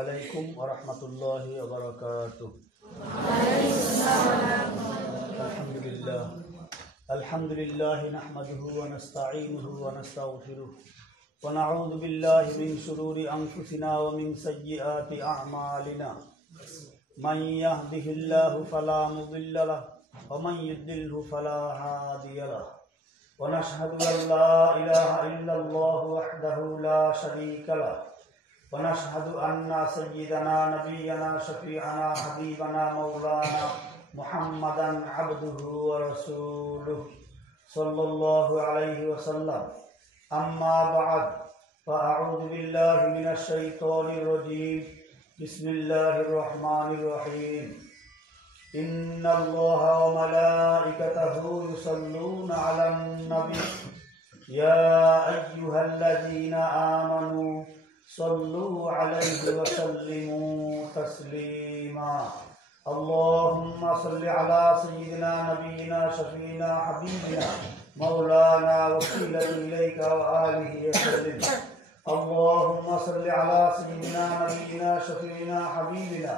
আলাইকুম ওয়া রাহমাতুল্লাহি ওয়া বারাকাতুহু। আলহামদুলিল্লাহ নাহমাদুহু ওয়া নাস্তাঈনুহু ওয়া নাস্তাগফিরুহু ওয়া নাউযু বিল্লাহি মিন শুরুরি আনফুসিনা ওয়া মিন সাইয়্যিআতি আ'মালিনা। মান ইয়াহদিহিল্লাহু ফালা মুদিল্লা লাহু ওয়া মান ইউদ্লিলহু ফালা হাদিয়া লাহু। ওয়া নাশহাদু আন লা ইলাহা ইল্লাল্লাহু ওয়াহদাহু লা শারীকা লাহু ونشهد أن سيدنا نبينا شفيعنا حبيبنا مولانا محمدا عبده ورسوله صلى الله عليه وسلم. أما بعد فأعوذ بالله من الشيطان الرجيم. بسم الله الرحمن الرحيم. إن الله وملائكته يصلون على النبي يا أيها الذين آمنوا صلوا عليه وسلموا تسليما. اللهم صل على سيدنا نبينا شفينا حبيبنا مولانا وسيلة إليك وآله وسلم. اللهم صل على سيدنا نبينا شفينا حبيبنا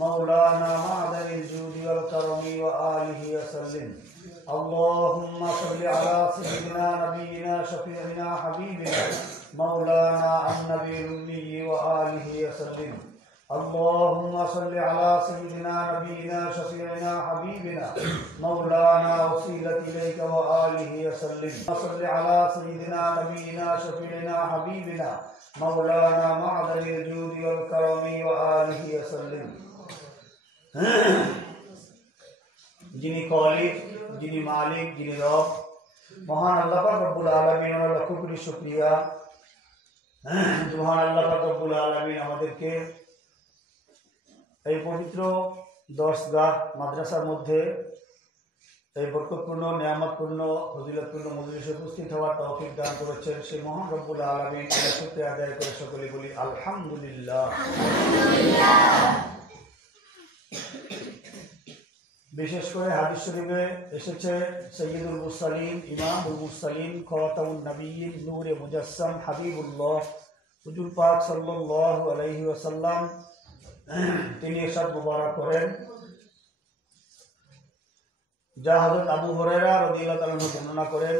مولانا معدن الجود والكرم وآله وسلم. اللهم صل على سيدنا نبينا شفيعنا حبيبنا مولانا النبي الأمي وآله وسلم. اللهم صل على سيدنا نبينا شفيعنا حبيبنا مولانا وسيلة إليك وآله وسلم. صل على سيدنا نبينا شفيعنا حبيبنا مولانا معدن الجود والكرم وآله وسلم. যিনি খলিক, যিনি মালিক, যিনি রব, মহান আল্লাহ পাক রব্বুল আলামিন, আমরা লক্ষ কোটি শুকরিয়া। মহান আল্লাহ পাক রব্বুল আলামিন আমাদেরকে এই পবিত্র দরসগাহ মাদ্রাসার মধ্যে এই বরকতপূর্ণ, নিয়ামতপূর্ণ, ফজিলতপূর্ণ মজলিসে উপস্থিত হওয়ার তৌফিক দান করেছেন। সেই মহান রব্বুল আলামিন শুকরিয়া আদায় করে সকলে বলি আলহামদুলিল্লাহ। বিশেষ করে হাদিস শরীফে এসেছে সৈয়দুল মুরসালিন, ইমামুল মুরসালিন, খাতামুন নবিয়্যিন, নূরে মুজাসসাম, হাবিবুল্লাহ হুজুর পাক সাল্লাল্লাহু আলাইহি ওয়াসাল্লাম তিনি ইরশাদ মুবারক করেন, যা হযরত আবু হুরায়রা রাদিয়াল্লাহু তাআলা বর্ণনা করেন,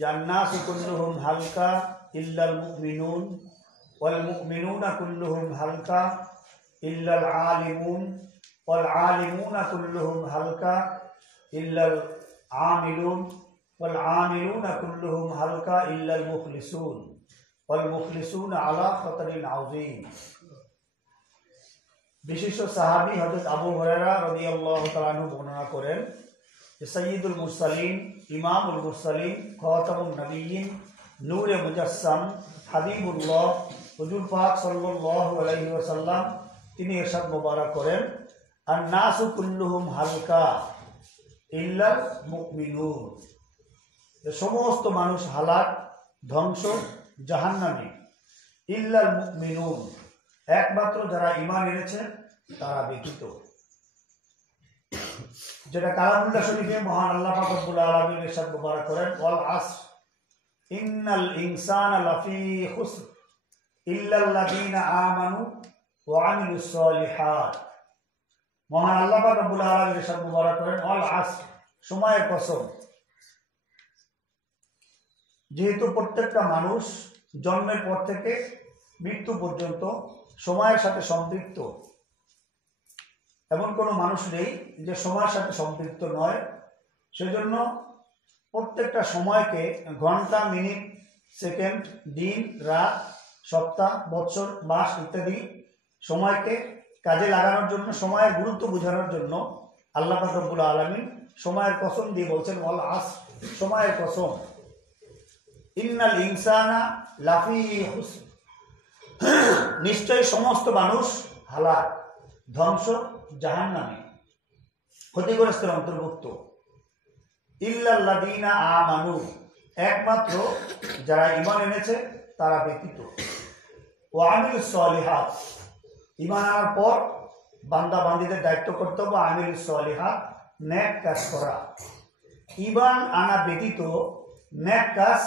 জান্নাতু কুল্লুহুম হালকা ইল্লাল মুমিনুন ওয়াল মুমিনুনা কুল্লুহুম হালকা ইল্লাল আলিমুন والعالمون كلهم هلكا إلا العاملون والعاملون كلهم هلكا إلا المخلصون والمخلصون على خطر عظيم. বিশিষ্ট সাহাবী হযরত আবু হুরায়রা রাদিয়াল্লাহু তাআলা আনহু বর্ণনা করেন যে সাইয়্যিদুল মুরসালিন, ইমামুল মুরসালিন, খাতামুন নবিয়্যিন, নূরে মুজাসসাম, হাবিবুল্লাহ হুজুর পাক সাল্লাল্লাহু আলাইহি ওয়াসাল্লাম তিনি ইরশাদ মুবারক করেন, আন-নাসু কুল্লুহুম হালকা ইল্লাল মুমিনুন, সমস্ত মানুষ হালাক, ধ্বংস, জাহান্নামী, ইল্লাল মুমিনুন, একমাত্র যারা ঈমান এনেছে তারা ব্যতীত। যেটা কালামুল্লাহ শরীফে মহান আল্লাহ পাক রব্বুল আলামিন ইরশাদ মুবারক করেন, ওয়াল আসর ইন্নাল ইনসানা লাফি খুসর ইল্লাল্লাযীনা আমানু ওয়া আমিলুস সালিহাত। মহান আল্লাহ পাক রব্বুল আলামিন ইরশাদ মুবারক করেন, ওয়াল আসর, সময়ের কসম। যেহেতু প্রত্যেকটা মানুষ জন্মের পর থেকে মৃত্যু পর্যন্ত সময়ের সাথে সম্পৃক্ত, এমন কোনো মানুষ নেই যে সময়ের সাথে সম্পৃক্ত নয়। সেজন্য প্রত্যেকটা সময়কে ঘন্টা, মিনিট, সেকেন্ড, দিন, রাত, সপ্তাহ, বৎসর, মাস ইত্যাদি সময়কে কাজে লাগানোর জন্য, সময়ের গুরুত্ব বোঝানোর জন্য আল্লাহ পাক রব্বুল আলামিন সময়ের কসম দিয়ে বলছেন, ওয়াল আসর, সময়ের কসম, ইন্নাল ইনসানা লাফি খুসর, নিশ্চয়ই সমস্ত মানুষ হালাক, ধ্বংস, জাহান্নামী, ক্ষতিগ্রস্তের অন্তর্ভুক্ত, ইল্লাল্লাযীনা আমানু, একমাত্র যারা ঈমান এনেছে তারা ব্যতীত, ওয়া আমিলুস সালিহাত, ঈমান আনার পর বান্দা বান্দীদের দায়িত্ব কর্তব্য আমিলুস সালিহাত, নেক কাজ করা। ঈমান আনা ব্যতীত নেক কাজ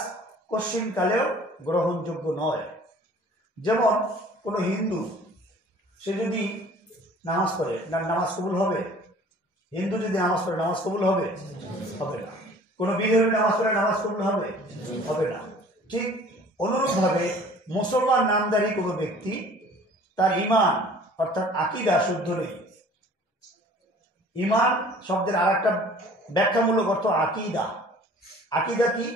কোশ্চিনকালেও গ্রহণযোগ্য নয়। যেমন কোনো হিন্দু সে যদি নামাজ পড়ে নামাজ কবুল হবে? হিন্দু যদি নামাজ পড়ে নামাজ কবুল হবে? হবে না। কোনো বিধর্মী নামাজ পড়ে নামাজ কবুল হবে? হবে না। ঠিক অনুরূপভাবে মুসলমান নামধারী কোনো ব্যক্তি তার ঈমান অর্থাৎ আকীদা শুদ্ধ নেই। ঈমান শব্দের আর একটা ব্যাখ্যামূলক অর্থ আকীদা। আকীদা কি?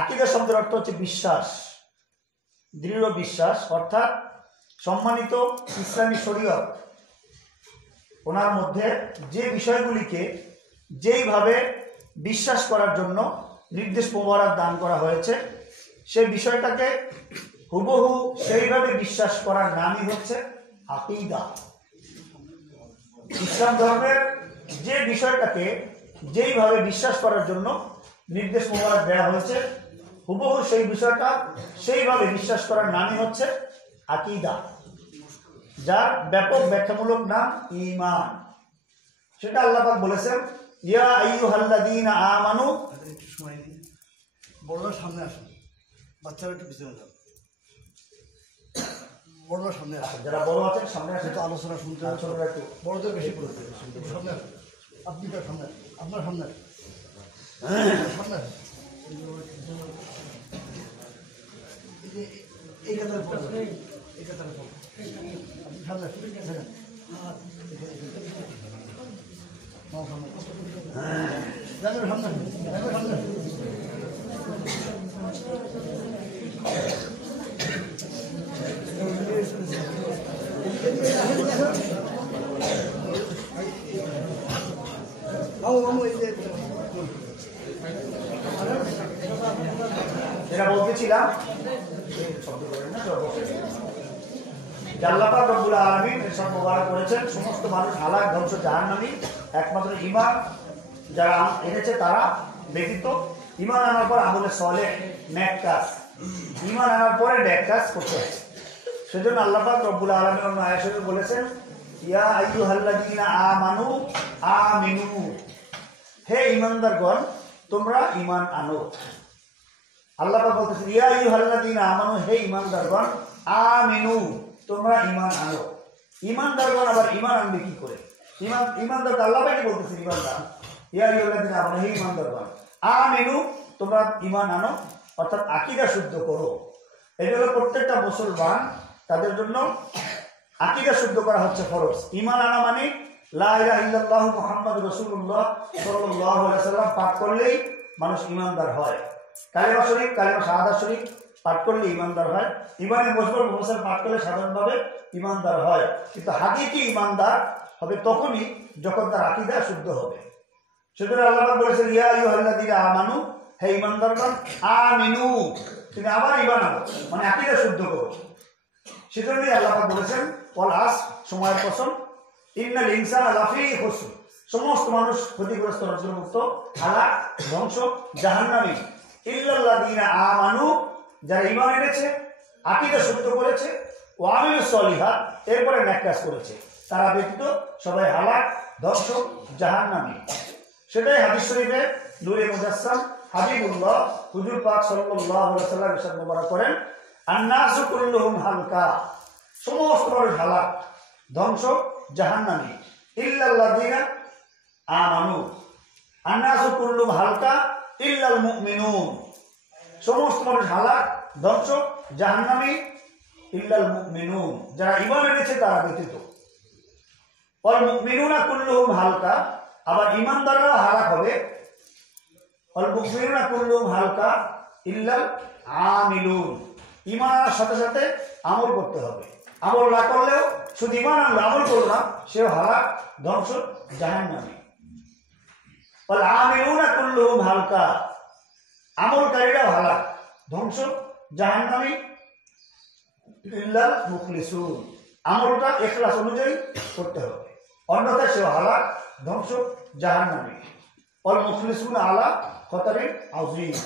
আকীদা শব্দের অর্থ হচ্ছে বিশ্বাস, দৃঢ় বিশ্বাস। অর্থাৎ সম্মানিত ইসলামী শরীয়ত ওনার মধ্যে যে বিষয়গুলিকে যেইভাবে বিশ্বাস করার জন্য নির্দেশ মোবারক দান করা হয়েছে, সেই বিষয়টাকে হুবহু সেইভাবে বিশ্বাস করার নামই হচ্ছে আকীদা। ইসলাম ধর্মের যে বিষয়টাকে যেইভাবে বিশ্বাস করার জন্য নির্দেশ মোবারক দেওয়া হয়েছে, হুবহু সেই বিষয়টা সেইভাবে বিশ্বাস করার নামই হচ্ছে আকীদা, যার ব্যাপক ব্যাখ্যামূলক নাম ঈমান। সেটা আল্লাহ পাক বলেছেন, ইয়া আইয়ুহাল্লাযীনা আমানু। একটু সময় দিন, বড়রা সামনে আসুন, বাচ্চারা একটু পিছনে যান। বড়রা সামনে আসুন, যারা বড় আছেন সামনে আসেন, তো আলোচনা শুনতে ছোটরা একটু বড়দের বেশি পড়তে সামনে আসুন। আপনি তার সামনে আসুন, আপনার সামনে আসুন, সামনে আসুন। এই কাতারে পড়বেন, এই কাতারে পড়বেন। আপনি সামনে আসুন, দেখেন সামনে সামনে সামনে আসুন। যেটা বলতেছিলাম, আল্লাহ পাক রব্বুল আলামিন ইরশাদ মোবারক করেছেন, সমস্ত মানুষ হালাক ধ্বংস জাহান্নামী, একমাত্র ঈমান যারা এনেছে তারা ব্যতীত। ঈমান আনার পর আমলে সালেহ, নেক কাজ, ঈমান আনার পরে নেক কাজ করতে হয়। সেজন্য আল্লাহ পাক রব্বুল আলামিন অন্য আয়াতে বলেছেন, ইয়া আইয়ুহাল্লাযীনা আমানু আমিনু, হে ঈমানদারগণ তোমরা ঈমান আনো। আল্লাহ পাক বলতেছেন, ইয়া আইয়ুহাল্লাযীনা আমানু, হে ঈমানদারগণ আমিনু, তোমরা ঈমান আনো। ঈমানদারগণ আবার ঈমান আনবে কি করে? ঈমানদার আল্লাহ পাকই বলতেছেন ঈমানদার, ইয়া আইয়ুহাল্লাযীনা আমানু, হে ঈমানদারগণ আমিনু, তোমরা ঈমান আনো, অর্থাৎ আকীদা শুদ্ধ করো। এই হলো প্রত্যেকটা মুসলমান, তাদের জন্য আকীদা শুদ্ধ করা হচ্ছে ফরজ। ঈমান আনা মানে লা ইলাহা ইল্লাল্লাহ মুহাম্মাদুর রাসূলুল্লাহ সাল্লাল্লাহু আলাইহি ওয়াসাল্লাম পাঠ করলেই মানুষ ঈমানদার হয়। কালেমা শরীফ, কালেমা শাহাদাত শরীফ পাঠ করলে ঈমানদার হয়। ঈমানে মজবুর মুফাসসাল পাঠ করলে সাধারণভাবে ঈমানদার হয়। কিন্তু হাকিকি ঈমানদার হবে তখনই যখন তার আকীদা শুদ্ধ হবে। সেজন্য আল্লাহ পাক বলেছেন, ইয়া আইয়ুহাল্লাযীনা আমানু, হে ঈমানদারগণ আমিনু, তুমি আবার ঈমান আনো, মানে আকীদা শুদ্ধ করো। সেজন্যই আল্লাহ পাক বলেছেন, ওয়াল আসর, সময়ের কসম, ইন্নাল ইনসানা লাফি খুসর, সমস্ত মানুষ ক্ষতিগ্রস্ত, নষ্টমুক্ত, হালাক, ধ্বংস, জাহান্নামী, ইল্লাল্লাযীনা আমানু, যারা ঈমান এনেছে, আকীদা শুদ্ধ করেছে, ওয়া আমিলুস সলিহাত, এরপরে নেক কাজ করেছে, তারা ব্যতীত সবাই হালাক, ধ্বংস, জাহান্নামী। সেটাই হাদিস শরীফে নূরে মুজাসসাম হাবিবুল্লাহ হুজুর পাক সাল্লাল্লাহু আলাইহি ওয়াসাল্লাম ইরশাদ মোবারক করেন, আন-নাসু কুল্লুহুম হালকা, সমস্ত মানুষ হালাক, ধ্বংস, জাহান্নামী, ইল্লাল্লাযীনা আমানু, আন-নাসু কুল্লুহুম হালকা ইল্লাল মুমিনুন, সমস্ত মানুষ হালাক, ধ্বংস, জাহান্নামী, ইল্লাল মুমিনুন, যারা ঈমান এনেছে তারা ব্যতীত। ওয়াল মুমিনুনা কুল্লুহুম হালকা, আবার ঈমানদাররা হালাক হবে। ওয়াল মুমিনুনা কুল্লুহুম হালকা ইল্লাল আমিলুন, ঈমান আনার সাথে সাথে আমল করতে হবে। আমল না করলেও, শুধু ঈমান আনলো আমল করলো না, সেও হালাক, ধ্বংস, জাহান্নামী। ওয়াল আমিলুনা কুল্লুহুম হালকা, আমলকারীরাও হালাক, ধ্বংস, জাহান্নামী, ইল্লাল মুখলিসুন, আমলটা ইখলাস অনুযায়ী করতে হবে, অন্যথায় সেও হালাক, ধ্বংস, জাহান্নামী। ওয়াল মুখলিসুনা আলা খতারিন আযীম,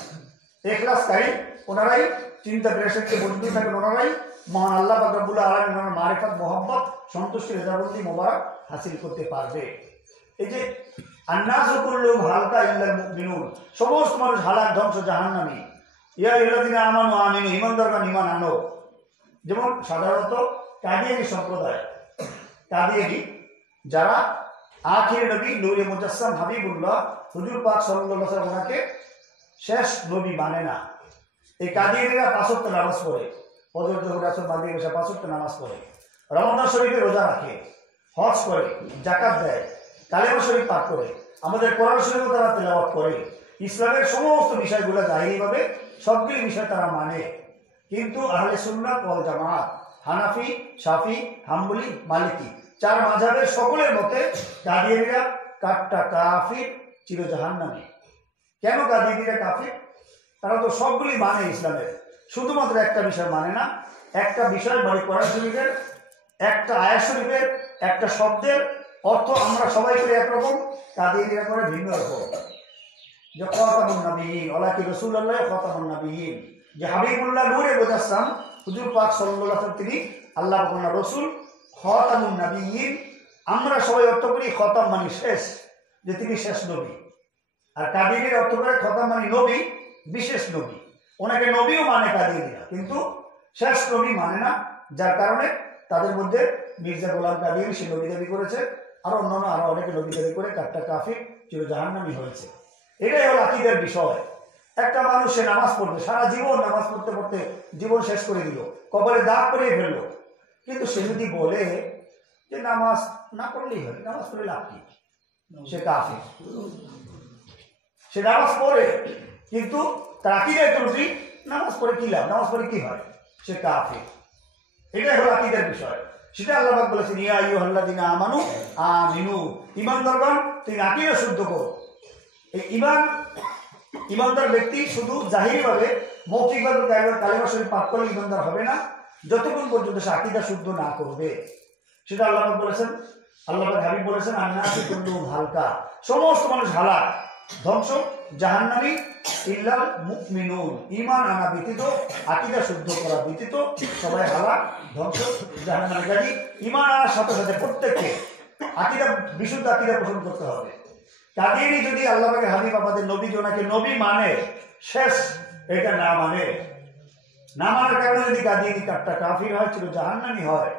ইখলাসকারী ওনারাই চিন্তা বিশেষজ্ঞ মজবুত থাকেন, ওনারাই মহান আল্লাহ পাক রব্বুল আলামিন ওনার মারিফত, মোহাম্মত, সন্তুষ্টি, রেজাবন্দি মোবারক হাসিল করতে পারবে। এই যে আন-নাসু কুল্লুহুম হালকা ইল্লাল মুমিনুন, সমস্ত মানুষ হালাক, ধ্বংস, জাহান্নামী। ইয়া আইয়ুহাল্লাযীনা আমানু আমিনু, ঈমানদারগণ ঈমান আনো। যেমন সাধারণত কাদিয়ানী সম্প্রদায় কাদিয়ানী, যারা আখির নবী নূরে মুজাসসাম হাবিবুল্লাহ হুজুর পাক সাল্লাল্লাহু আলাইহি ওয়াসাল্লাম ওনাকে শেষ নবী মানে না। এই কাদিয়ানীরা ৫ ওয়াক্ত নামাজ পড়ে, ফজর জোহর আসর মাগরিব এশা ৫ ওয়াক্ত নামাজ পড়ে, রমজান শরীফে রোজা রাখে, হজ করে, যাকাত দেয়, কালেমা শরীফ পাঠ করে, আমাদের কোরআন শরীফও তারা তেলাওয়াত করে, ইসলামের সমস্ত বিষয়গুলো জাহিরিভাবে সবগুলি বিষয় তারা মানে। কিন্তু আহলে সুন্নাত ওয়াল জামাত, হানাফি, শাফি, হাম্বলি, মালিকি 4 মাযহাবের সকলের মতে কাদিয়ানীরা কাট্টা কাফির, চির জাহান্নামী। কেন কাদিয়ানীরা কাফির? তারা তো সবগুলি মানে ইসলামের, শুধুমাত্র একটা বিষয় মানে না। একটা বিষয় মানে কোরআন শরীফের একটা আয়াত শরীফের একটা শব্দের অর্থ আমরা সবাই করে একরকম, কাদিয়ানীরা করে ভিন্ন রকম। যে খাতামুন নবিয়্যিন ওয়ালাকি রাসূলুল্লাহ খাতামুন নবিয়্যিন, যে হাবিবুল্লাহ নূরে মুজাসসাম হুজুর পাক সাল্লাল্লাহু আলাইহি ওয়াসাল্লাম তিনি আল্লাহ পাকের রাসূল, খাতামুন নবিয়্যিন আমরা সবাই অর্থ করি খতাম মানে শেষ, যে তিনি শেষ নবী। আর কাদিয়ানীর অর্থ করে খতাম মানে নবী, বিশেষ নবী। ওনাকে নবীও মানে কাদিয়ানীরা, কিন্তু শেষ নবী মানে না। যার কারণে তাদের মধ্যে মির্জা গোলাম কাদিয়ানী সে নবী দাবি করেছে, আর অন্যান্য আরো অনেকে নবী দাবি করে কাট্টা কাফির, চির জাহান্নামী হয়েছে। এটাই হলো আকীদার বিষয়। একটা মানুষ সে নামাজ পড়বে, সারা জীবন নামাজ পড়তে পড়তে জীবন শেষ করে দিল, কবরে দাগ পরিয়ে ফেললো, কিন্তু সে যদি বলে যে নামাজ না পড়লেই হয়, নামাজ পড়লে লাভ কি, সে কাফির। সে নামাজ পড়ে কিন্তু তার আকীদায় ত্রুটি, নামাজ পড়ে কি লাভ, নামাজ পড়ে কি হয়, সে কাফির। এটাই হলো আকীদার বিষয়। সেটা আল্লাহ পাক বলেছেন ইয়া আইয়ুহাল্লাযীনা আমানু আমিনু, ঈমানদারগণ তুমি আকীদা শুদ্ধ করো। এই ঈমানদার ব্যক্তি শুধু জাহিরিভাবে মৌখিকভাবে কালেমা শরীফ পাঠ করলে ঈমানদার হবে না, যতক্ষণ পর্যন্ত সে আকীদা শুদ্ধ না করবে। সেটা আল্লাহ পাক বলেছেন, আল্লাহ পাক হাবিব বলেছেন আন্নাসু কুল্লুহুম হালকা, সমস্ত মানুষ হালাক, ধ্বংস, জাহান্নামী ইল্লাল মুমিনুন, ঈমান আনা ব্যতীত, আকীদা শুদ্ধ করা ব্যতীত সবাই হালাক, ধ্বংস, জাহান্নামী। কাজী ঈমান আনার সাথে সাথে প্রত্যেককে আকীদা, বিশুদ্ধ আকীদা পোষণ করতে হবে। কাদিয়ানী যদি আল্লাহ পাকের হাবিব আমাদের নবী ওনাকে নবী মানে শেষ, এটা না মানে, না মানার কারণে যদি কাদিয়ানী কাট্টা কাফির হয়, চির জাহান্নামী হয়,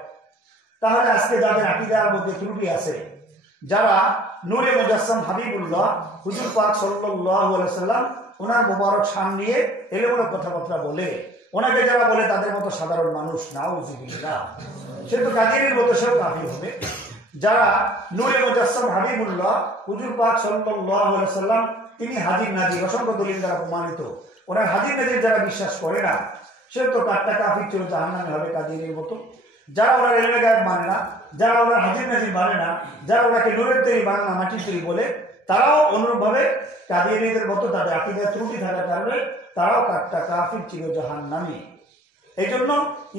তাহলে আজকে যাদের আকীদার মধ্যে ত্রুটি আছে, যারা নূরে মুজাসসাম হাবিবুল্লাহ হুজুর পাক সাল্লাল্লাহু আলাইহি ওয়াসাল্লাম ওনার মোবারক শান নিয়ে এলোমেলো কথাবার্তা বলে, ওনাকে যারা বলে তাদের মতো সাধারণ মানুষ, নাউযুবিল্লাহ, সে তো কাদিয়ানীর মতো সেও কাফির হবে। যারা নূরে মুজাসসাম হাবিবুল্লাহ হুজুর পাক সাল্লাল্লাহু আলাইহি ওয়াসাল্লাম তিনি হাজির নাজির, অসংখ্য দলিল দ্বারা প্রমাণিত, ওনার হাজির নাজির যারা বিশ্বাস করে না, সে তো কাট্টা কাফির, চির জাহান্নামী হবে কাদিয়ানীর মতো। যারা ওনার এলমে গায়েব মানে না, যারা ওনার হাজির নাজির মানে না, যারা ওনাকে নূরের তৈরি মানে না, মাটির তৈরি বলে, তারাও অনুরূপভাবে কাদিয়ানীদের মতো তাদের আকীদার ত্রুটি থাকার কারণে তারাও কাট্টা কাফির, চির জাহান্নামী। এই জন্য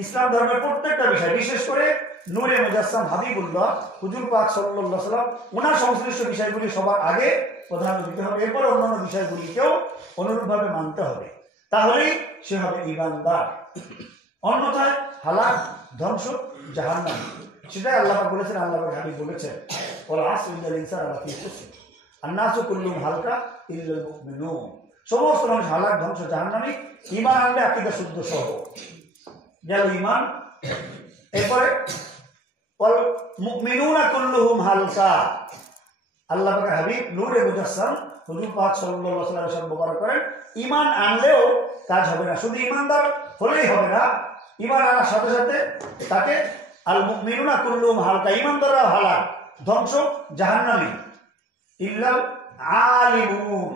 ইসলাম ধর্মের প্রত্যেকটা বিষয়, বিশেষ করে নূরে মুজাসসাম হাবিবুল্লাহ হুজুর পাক সাল্লাল্লাহু আলাইহি ওয়াসাল্লাম ওনার সংশ্লিষ্ট বিষয়গুলি সবার আগে প্রাধান্য দিতে হবে, এরপর অন্যান্য বিষয়গুলিকেও অনুরূপভাবে মানতে হবে, তাহলেই সে হবে ঈমানদার। অন্যথায় হালাক, ধ্বংস, জাহান্নামী। সেটাই আল্লাহ পাক বলেছেন, আল্লাহ পাক হাবিব বলেছেন ওয়াল আসর ইন্নাল ইনসানা লাফি খুসর আন্নাসু কুল্লুহুম হালকা ইল্লাল মুমিনুন, সমস্ত মানুষ হালাক, ধ্বংস, জাহান্নামী। ঈমান আনলে আকীদা শুদ্ধ সহ গেল ঈমান। এরপরে ওয়াল মুমিনুনা কুল্লুহুম হালকা, আল্লাহ পাকের হাবিব নূরে মুজাসসাম হুজুর পাক সাল্লাল্লাহু আলাইহি ওয়াসাল্লাম ব্যবহার করেন, ঈমান আনলেও কাজ হবে না, শুধু ঈমানদার হলেই হবে না, ঈমান আনার সাথে সাথে তাকে আল মুমিনুনা কুল্লুহুম হালকা, ঈমানদাররা হালাক, ধ্বংস, জাহান্নামী। ইল্লাল আলিমুন,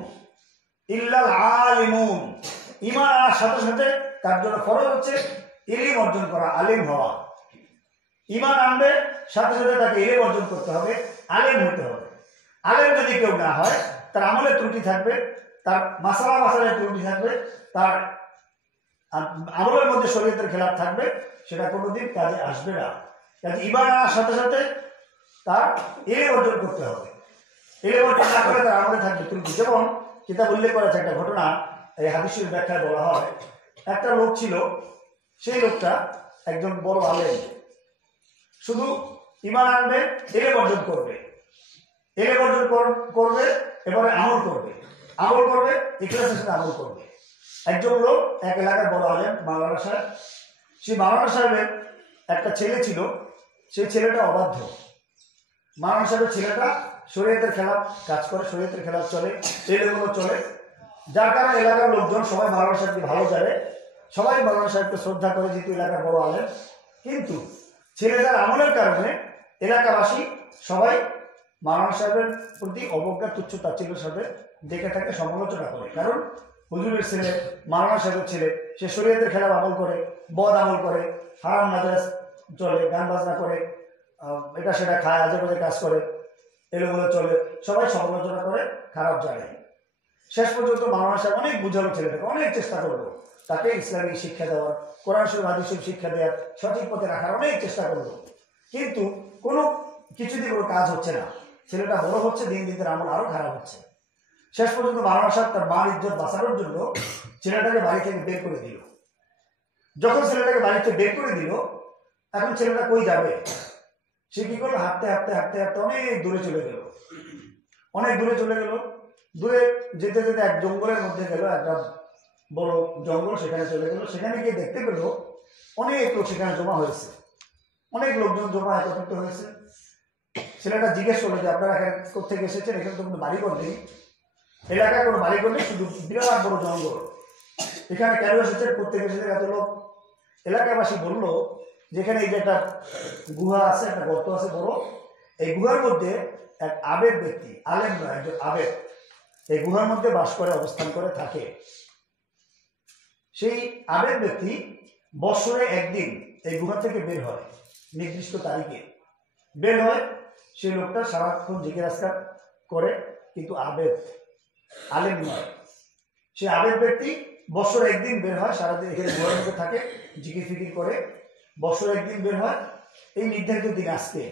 ইল্লাল আলিমুন, ঈমান আনার সাথে সাথে তার জন্য ফরজ হচ্ছে ইলম অর্জন করা, আলেম হওয়া। ঈমান আনবে সাথে সাথে তাকে ইলম অর্জন করতে হবে, আলেম হতে হবে। আলেম যদি কেউ না হয়, তার আমলের ত্রুটি থাকবে, তার মাসালার ত্রুটি থাকবে, তার আমলের মধ্যে শরীয়তের খেলাফ থাকবে, সেটা কোনোদিন কাজে আসবে না। কাজে ঈমান আনার সাথে সাথে তার ইলম অর্জন করতে হবে। ইলম অর্জন না করে তার আমলে থাকবে ত্রুটি। যেমন কিতাব উল্লেখ করা আছে একটা ঘটনা, এই হাদিসের ব্যাখ্যায় বলা হয়, একটা লোক ছিল, সেই লোকটা একজন বড় আলেম, শুধু ঈমান আনবে, ইলম অর্জন করবে, ইলম অর্জন করবে, এবারে আমল করবে, ইখলাসের সাথে আমল করবে। একজন লোক এক এলাকার বড় আলেম মাওলানা সাহেব, সেই মাওলানা সাহেবের একটা ছেলে ছিল, সেই ছেলেটা অবাধ্য, মাওলানা সাহেবের ছেলেটা শরীয়তের খেলাফ কাজ করে, শরীয়তের খেলাফ চলে, এগুলো চলে, যার কারণে এলাকার লোকজন সবাই মাওলানা সাহেবকে ভালো জানে, সবাই মাওলানা সাহেবকে শ্রদ্ধা করে, যেহেতু এলাকার বড় আলেম। কিন্তু ছেলেটার আমলের কারণে এলাকাবাসী সবাই মাওলানা সাহেবের প্রতি অবজ্ঞা তুচ্ছ তাচ্ছিল্যের সাথে দেখে থাকে, সমালোচনা করে। কারণ হুজুরের ছেলে, মাওলানা সাহেবের ছেলে, সে শরীয়তের খেলাফ আমল করে, বদ আমল করে, হারাম নাজায়েজ চলে, গান বাজনা করে, এটা সেটা খায়, আজে বাজে কাজ করে, এগুলো চলে, সবাই সমালোচনা করে, খারাপ জানে। শেষ পর্যন্ত মাওলানা সাহেব অনেক বুঝালো ছেলেটাকে, অনেক চেষ্টা করলো তাকে ইসলামী শিক্ষা দেওয়ার, কোরআন শরীফ হাদিস শরীফ শিক্ষা দেওয়ার, সঠিক পথে রাখার অনেক চেষ্টা করলো। কিন্তু কোনো কিছুতেই কোনো কাজ হচ্ছে না। ছেলেটা বড় হচ্ছে, দিন দিন তার আমল আরো খারাপ হচ্ছে। শেষ পর্যন্ত মাওলানা সাহেব তার মার ইজ্জত বাঁচানোর জন্য ছেলেটাকে বাড়ি থেকে বের করে দিল। যখন ছেলেটাকে বাড়ি থেকে বের করে দিল, এখন ছেলেটা কই যাবে? সে কি করলো? হাঁটতে হাঁটতে হাঁটতে হাঁটতে অনেক দূরে চলে গেল, অনেক দূরে চলে গেল। দূরে যেতে যেতে এক জঙ্গলের মধ্যে গেল, একটা বড় জঙ্গল, সেখানে চলে গেল। সেখানে গিয়ে দেখতে পেল অনেক লোক সেখানে জমা হয়েছে, অনেক লোকজন জমা একত্রিত হয়েছে। ছেলেটা জিজ্ঞেস করলো যে আপনারা এখানে কোথেকে এসেছেন? এখানে তো কোনো বাড়িঘর নেই, এলাকায় কোনো বাড়িঘর নেই, শুধু বিরাট বড় জঙ্গল, এখানে কেন এসেছেন, কোথেকে এসেছেন এত লোক? এলাকাবাসী বললো যেখানে এই যে একটা গুহা আছে, একটা গর্ত আছে বড়, এই গুহার মধ্যে এক আবেদ ব্যক্তি, আলেম নয়, একজন আবেদ, এই গুহার মধ্যে বাস করে, অবস্থান করে থাকে। সেই আবেদ ব্যক্তি বছরে একদিন এই গুহা থেকে বের হয়, নির্দিষ্ট তারিখে বের হয়। সেই লোকটা সারাক্ষণ জিকির আজকার করে, কিন্তু আবেদ, আলেম নয়। সেই আবেদ ব্যক্তি বছরে একদিন বের হয়, সারাদিন এখানে গুহার মধ্যে থাকে, জিকির ফিকির করে, বছরে একদিন বের হয়। এই নির্ধারিত দিন আজকে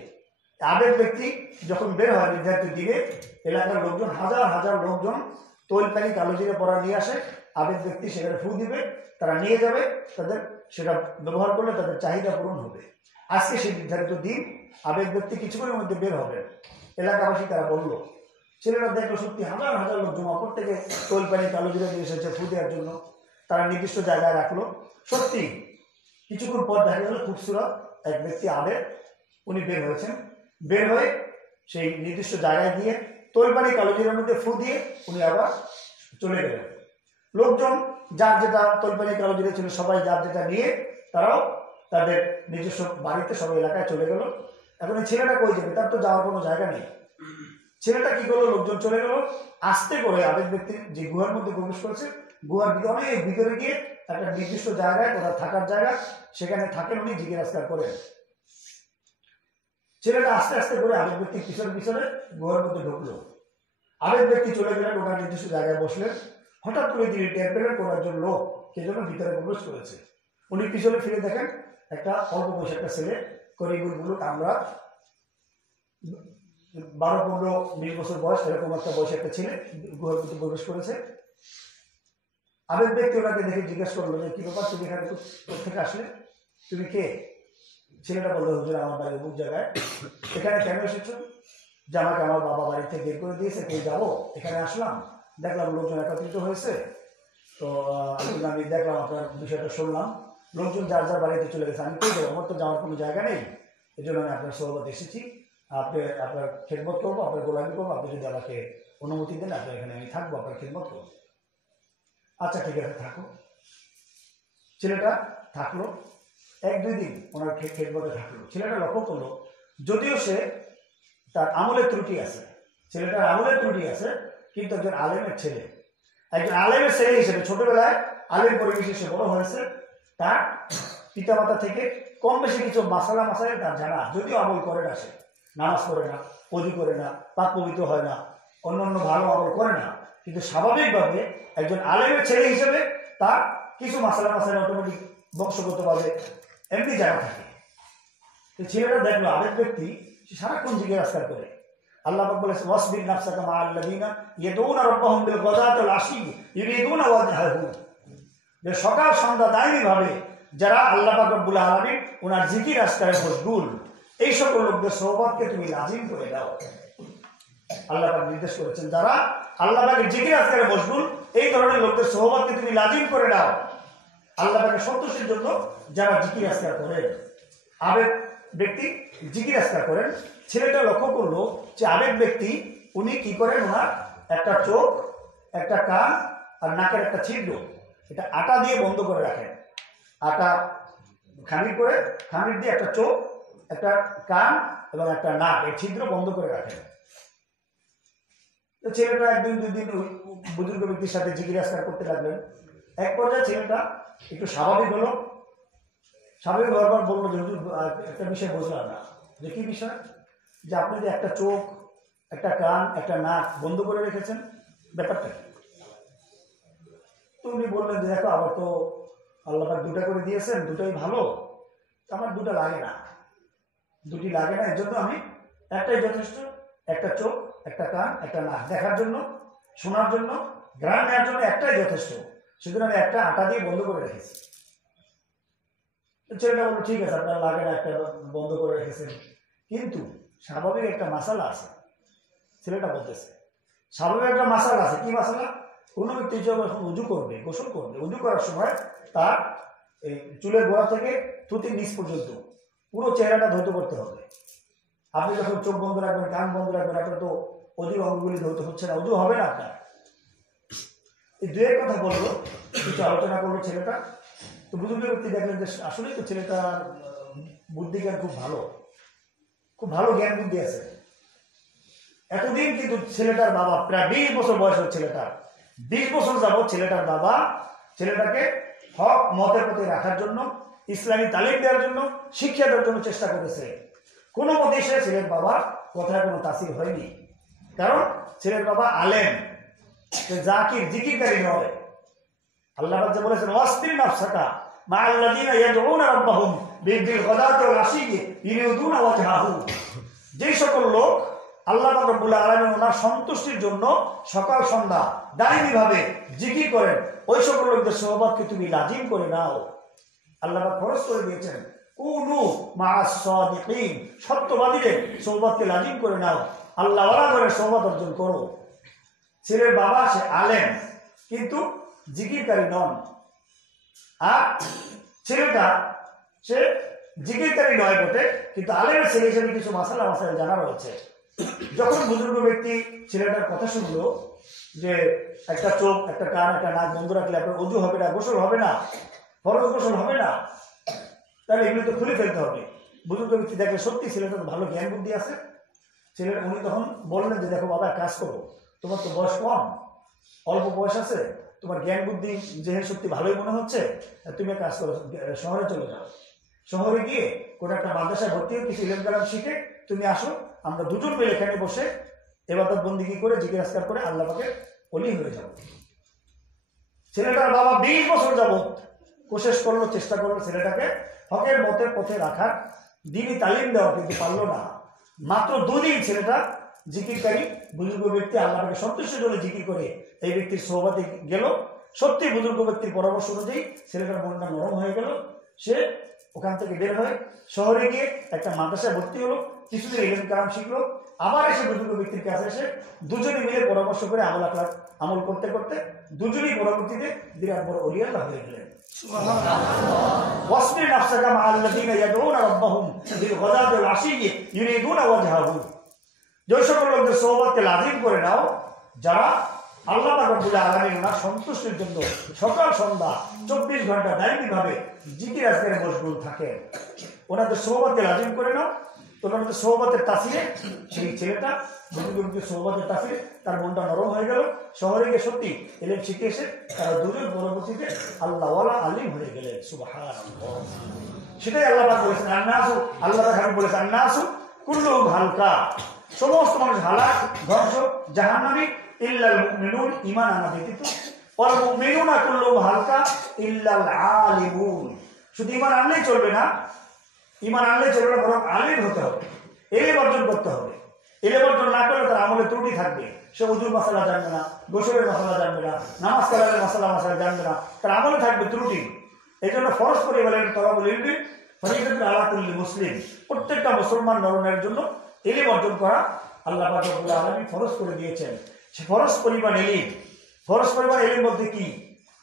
আবেদ ব্যক্তি যখন বের হয় নির্ধারিত দিনে, এলাকার লোকজন, হাজার হাজার লোকজন তৈল পানি কালো জিরে পড়া নিয়ে আসে। আবেদ ব্যক্তি সেখানে ফু দিবে, তারা নিয়ে যাবে, তাদের সেটা ব্যবহার করলে তাদের চাহিদা পূরণ হবে। আজকে সেই নির্ধারিত দিন, আবেদ ব্যক্তি কিছুক্ষণের মধ্যে বের হবে। এলাকাবাসী তারা বললো, ছেলেরা দেখলো সত্যি হাজার হাজার লোক জমা, প্রত্যেকে তৈল পানি কালো জিরে নিয়ে এসেছে ফু দেওয়ার জন্য। তারা নির্দিষ্ট জায়গায় রাখলো। সত্যি কিছুক্ষণ পর দেখা গেল খুবসুরত এক ব্যক্তি আবেদ, উনি বের হয়েছেন। বের হয়ে সেই নির্দিষ্ট জায়গায় গিয়ে তৈল পানি কালো জিরের মধ্যে ফু দিয়ে উনি আবার চলে গেলেন। লোকজন যার যেটা তৈল পানি কালো জিরে ছিল, সবাই যার যেটা নিয়ে তারাও তাদের নিজস্ব বাড়িতে, সবাই এলাকায় চলে গেল। এখন এই ছেলেটা কই যাবে? তার তো যাওয়ার কোনো জায়গা নেই। ছেলেটা কি করলো? লোকজন চলে গেল, আস্তে করে আবেদ ব্যক্তির যে গুহার মধ্যে প্রবেশ করেছে, গুহার ভিতরে অনেক ভিতরে গিয়ে একটা নির্দিষ্ট জায়গায়, ওনার থাকার জায়গা, সেখানে থাকেন, উনি জিকির আজকার করেন। ছেলেটা আস্তে আস্তে করে আবেদ ব্যক্তির পিছনে পিছনে গুহার মধ্যে ঢুকলো। আবেদ ব্যক্তি চলে গেলেন, ওনার নির্দিষ্ট জায়গায় বসলেন। হঠাৎ করে তিনি টের পেলেন কোনো একজন লোক কে যেন ভিতরে প্রবেশ করেছে। উনি পিছনে ফিরে দেখেন একটা অল্প বয়সী একটা ছেলে, করিবুল বুলুক, আমরা 12-15-20 বছর বয়স, এরকম একটা বয়সী একটা ছেলে গুহার মধ্যে প্রবেশ করেছে। আবেদ ব্যক্তি ওনাকে দেখে জিজ্ঞেস করলো যে কি ব্যাপার, তুমি এখানে কোথেকে আসলে, তুমি কে? ছেলেটা বললো, হুজুর আমার বাড়ি অমুক জায়গায়, এখানে কেন এসেছো? যে আমাকে আমার বাবা বাড়ি থেকে বের করে দিয়েছে, কই যাবো, এখানে আসলাম, দেখলাম লোকজন একত্রিত হয়েছে, তো আমি দেখলাম আপনার বিষয়টা শুনলাম, লোকজন যার যার বাড়িতে চলে গেছে, আমি কই যাবো, আমার তো যাওয়ার কোনো জায়গা নেই, এই জন্য আমি আপনার সোহবত এসেছি, আপনার খেদমত করবো, আপনার গোলামি করবো, আপনি যদি আমাকে অনুমতি দেন আপনার এখানে আমি থাকবো, আপনার খেদমত করবো। আচ্ছা ঠিক আছে, থাকো। ছেলেটা থাকলো 1-2 দিন, ওনার খেদমতে থাকলো। ছেলেটা লক্ষ্য করলো, যদিও সে তার আমলের ত্রুটি আছে, ছেলেটার আমলের ত্রুটি আছে, কিন্তু একজন আলেমের ছেলে, একজন আলেমের ছেলে হিসেবে ছোটবেলায় আলেম পরিবেশে সে বড় হয়েছে। তার পিতামাতা থেকে কম বেশি কিছু মাসালা তার জানা, যদিও আমল করে না, সে নামাজ পড়ে না, ওযু করে না, পাক পবিত্র হয় না, অন্যান্য ভালো আমল করে না, কিন্তু স্বাভাবিকভাবে একজন আলেমের ছেলে হিসেবে তার কিছু মাসালা অটোমেটিক বংশগতভাবে এমনি জানা থাকে। ছেলেটা দেখলো আবেদ ব্যক্তি সে সারাক্ষণ জিকির আজকার করে। আল্লাহ পাক বলেছে, ওয়াসবির নাফসাকা মাআল্লাযীনা ইয়াদউনা রাব্বাহুম বিল গাদাতি ওয়াল আশি ইউরিদুনা ওয়াজহাহু, যে সকাল সন্ধ্যা দায়ী ভাবে যারা আল্লাহ পাক রব্বুল আলামিন ওনার জিকির আজকারে মশগুল, এই সকল লোকদের সোহবতকে তুমি লাজিম করে দাও। আল্লাহ পাক নির্দেশ করেছেন, যারা আল্লাহ পাকের জিকির আজকারে মশগুল, এই ধরনের লোকদের সোহবতকে তুমি লাজিম করে দাও। আল্লাহ পাকের সন্তুষ্টির জন্য যারা জিকির আজকার করে। আবেদ ব্যক্তি জিকির আজকার করেন, ছেলেটা লক্ষ্য করলো যে আরেক ব্যক্তি উনি কি করেন, ওনার একটা চোখ, একটা কান আর নাকের একটা ছিদ্র এটা আটা দিয়ে বন্ধ করে রাখেন। আটা খামির দিয়ে একটা চোখ, একটা কান এবং একটা নাক, এই ছিদ্র বন্ধ করে রাখেন। তো ছেলেটা একদিন দুই দিন বুজুর্গ ব্যক্তির সাথে জিকির আজকার করতে লাগলেন। এক পর্যায়ে ছেলেটা একটু স্বাভাবিক হলো, স্বাভাবিক হওয়ার পর বললো যে হুজুর একটা বিষয় বুঝলাম না। যে কি বিষয়? যে আপনি যে একটা চোখ, একটা কান, একটা নাক বন্ধ করে রেখেছেন, ব্যাপারটা কি? তো উনি বললেন যে দেখো আবার তো আল্লাহ পাক দুটা করে দিয়েছেন, দুটাই ভালো, আমার দুটা লাগে না, দুটি লাগে না, এর জন্য আমি একটাই যথেষ্ট, একটা চোখ, একটা কান, একটা নাক, দেখার জন্য, শোনার জন্য, ঘ্রাণ নেওয়ার জন্য একটাই যথেষ্ট, সেজন্য আমি একটা আটা দিয়ে বন্ধ করে রেখেছি। ছেলেটা বললো ঠিক আছে, আপনার লাগে না, একটা বন্ধ করে রেখেছেন, কিন্তু স্বাভাবিক একটা মাসালা আছে। ছেলেটা বলতেছে স্বাভাবিক একটা মাসালা আছে। কি মাসালা? কোনো ব্যক্তি যখন উজু করবে, গোসল করবে, উজু করার সময় তার এই চুলের গোড়া থেকে থুতির নিচ পর্যন্ত পুরো চেহারাটা ধৌত করতে হবে। আপনি যখন চোখ বন্ধ রাখবেন, কান বন্ধ রাখবেন, আপনার তো অজুর অঙ্গগুলি ধৌত হচ্ছে না, উজু হবে না আপনার। এই দুয়ের কথা বললো, কিছু আলোচনা করলো ছেলেটা। তো বুজুর্গ ব্যক্তি দেখলেন যে আসলেই তো ছেলেটার বুদ্ধি জ্ঞান খুব ভালো, খুব ভালো জ্ঞান বুদ্ধি আছে। এতদিন কিন্তু ছেলেটার বাবা, প্রায় 20 বছর বয়সের ছেলেটার, 20 বছর যাবত ছেলেটার বাবা ছেলেটাকে হক মতের পথে রাখার জন্য, ইসলামী তালিম দেওয়ার জন্য, শিক্ষা দেওয়ার জন্য চেষ্টা করেছে। কোনো মতে সে ছেলের বাবার কথায় কোনো তাসির হয়নি, কারণ ছেলের বাবা আলেম, জাকির, জিকিরকারী নয়। আল্লাহ পাক যে বলেছেন ওয়াসবির নাফসাকা মাআল্লাযীনা ইয়াদউনা রাব্বাহুম বিল গাদাতি ওয়াল আশিয়্যি ইউরিদুনা ওয়াজহাহু। যেই সকল লোক আল্লাহ পাক রব্বুল আলামিন ওনার সন্তুষ্টির জন্য সকাল সন্ধ্যা দায়ী ভাবে জিকির করেন, ওই সকল লোকদের সোহবতকে তুমি লাজিম করে নাও। আল্লাহ পাক ফরজ করে দিয়েছেন কুনু মা'আস সাদিকিন, সত্যবাদীদের সোহবতকে লাজিম করে নাও, আল্লাহ ওয়ালাদের সোহবত অর্জন করো। ছেলের বাবা সে আলেম কিন্তু জিকিরকারী নন, আর ছেলেটা সে জিকিরকারী নয় বটে, কিন্তু আলেমের ছেলে হিসেবে কিছু মাসালা জানা রয়েছে। যখন বুজুর্গ ব্যক্তি ছেলেটার কথা শুনলো যে একটা চোখ, একটা কান, একটা নাক বন্ধ রাখলে আপনার অজু হবে না, গোসল হবে না, ফরজ গোসল হবে না, তাহলে এগুলো তো খুলে ফেলতে হবে। বুজুর্গ ব্যক্তি দেখলে সত্যি ছেলেটা তো ভালো জ্ঞান বুদ্ধি আছে। ছেলেটা উনি তখন বললেন যে দেখো বাবা, কাজ করো, তোমার তো বয়স কম, অল্প বয়স আছে, তোমার জ্ঞান বুদ্ধি যেহেতু সত্যি ভালোই মনে হচ্ছে, তুমি কাজ করো, শহরে চলে যাও। শহরে গিয়ে কোনো একটা মাদ্রাসায় ভর্তি হয়ে কিছু ইলম কালাম শিখে তুমি আসো, আমরা দুজন মিলে এখানে বসে ইবাদত বন্দেগী করে জিকির আজকার করে আল্লাহ পাকের ওলি হয়ে যাব। ছেলেটার বাবা 20 বছর যাবত কোশিশ করলো, চেষ্টা করলো ছেলেটাকে হকের মতের পথে রাখার, দ্বীনি তালিম দেওয়া, কিন্তু পারলো না। মাত্র 2 দিন ছেলেটা জিকিরকারী বুজুর্গ ব্যক্তি আল্লাহ পাকের সন্তুষ্টির জন্য জিকির করে এই ব্যক্তির সোহবতে গেল। সত্যি বুজুর্গ ব্যক্তির পরামর্শ অনুযায়ী ছেলেটার মনটা নরম হয়ে গেল। সে ওখান থেকে বের হয়ে শহরে গিয়ে একটা মাদ্রাসায় ভর্তি হলো, কিছুদিন ইলম কালাম শিখলো, আবার এসে বুজুর্গ ব্যক্তির কাছে এসে দুজনে মিলে পরামর্শ করে আমল করতে করতে দুজনেই পরবর্তীতে বিরাট বড় ওলি আল্লাহ হয়ে গেলেন। ওয়াসবির নাফসাকা মাআল্লাযীনা ইয়াদউনা রাব্বাহুম বিল গাদাতি ওয়াল আশিয়্যি ইউরিদুনা ওয়াজহাহু। যে সকল লোকদের সোহবতকে লাজিম করে নাও, যারা আল্লাহ পাক রব্বুল আলামিন ওনার সন্তুষ্টির জন্য সকাল সন্ধ্যা 24 ঘন্টা দায়ী ভাবে জিকির আজকারে মশগুল থাকে, ওনাদের সোহবতকে লাজিম করে নাও। তো ওনাদের সোহবতের তাসিরে সেই ছেলেটা বুজুর্গের সোহবতের তাসিরে তার মনটা নরম হয়ে গেল। শহরে গিয়ে সত্যি এলেম শিখে এসে তারা দুজন পরবর্তীতে আল্লাহওয়ালা আলিম হয়ে গেলেন। সুবহানাল্লাহ। সেটাই আল্লাহ পাক বলেছেন আন্নাসু, আল্লাহ পাক বলেছেন আন্নাসু কুল্লুহুম হালকা, সমস্ত মানুষ হালাক, ধ্বংস, জাহান্নামী ইল্লাল মুমিনুন, ঈমান আনা ব্যতীত, ওয়াল মুমিনুনা কুল্লুহুম হালকা ইল্লাল আলিমুন। শুধু ঈমান আনলেই চলবে না, ঈমান আনলেই চলবে না, বরং আলিম হতে হবে, ইলম অর্জন করতে হবে। ইলম অর্জন না করলে তার আমলে ত্রুটি থাকবে। সে ওযুর মাসালা জানবে না, গোসলের মাসালা জানবে না, নামাজ কালামের মাসালা জানবে না, তার আমলে থাকবে ত্রুটি। এই জন্য ফরজ করে বলেন তলাবুল ইলমি ফরিদাতুন আলা কুল্লি মুসলিম, প্রত্যেকটা মুসলমান নরনের জন্য ইলম অর্জন করা আল্লাহ পাক রব্বুল আলামিন ফরজ করে দিয়েছেন। সে ফরজ পরিমাণ ইলম, ফরজ পরিমাণ ইলম বলতে কি?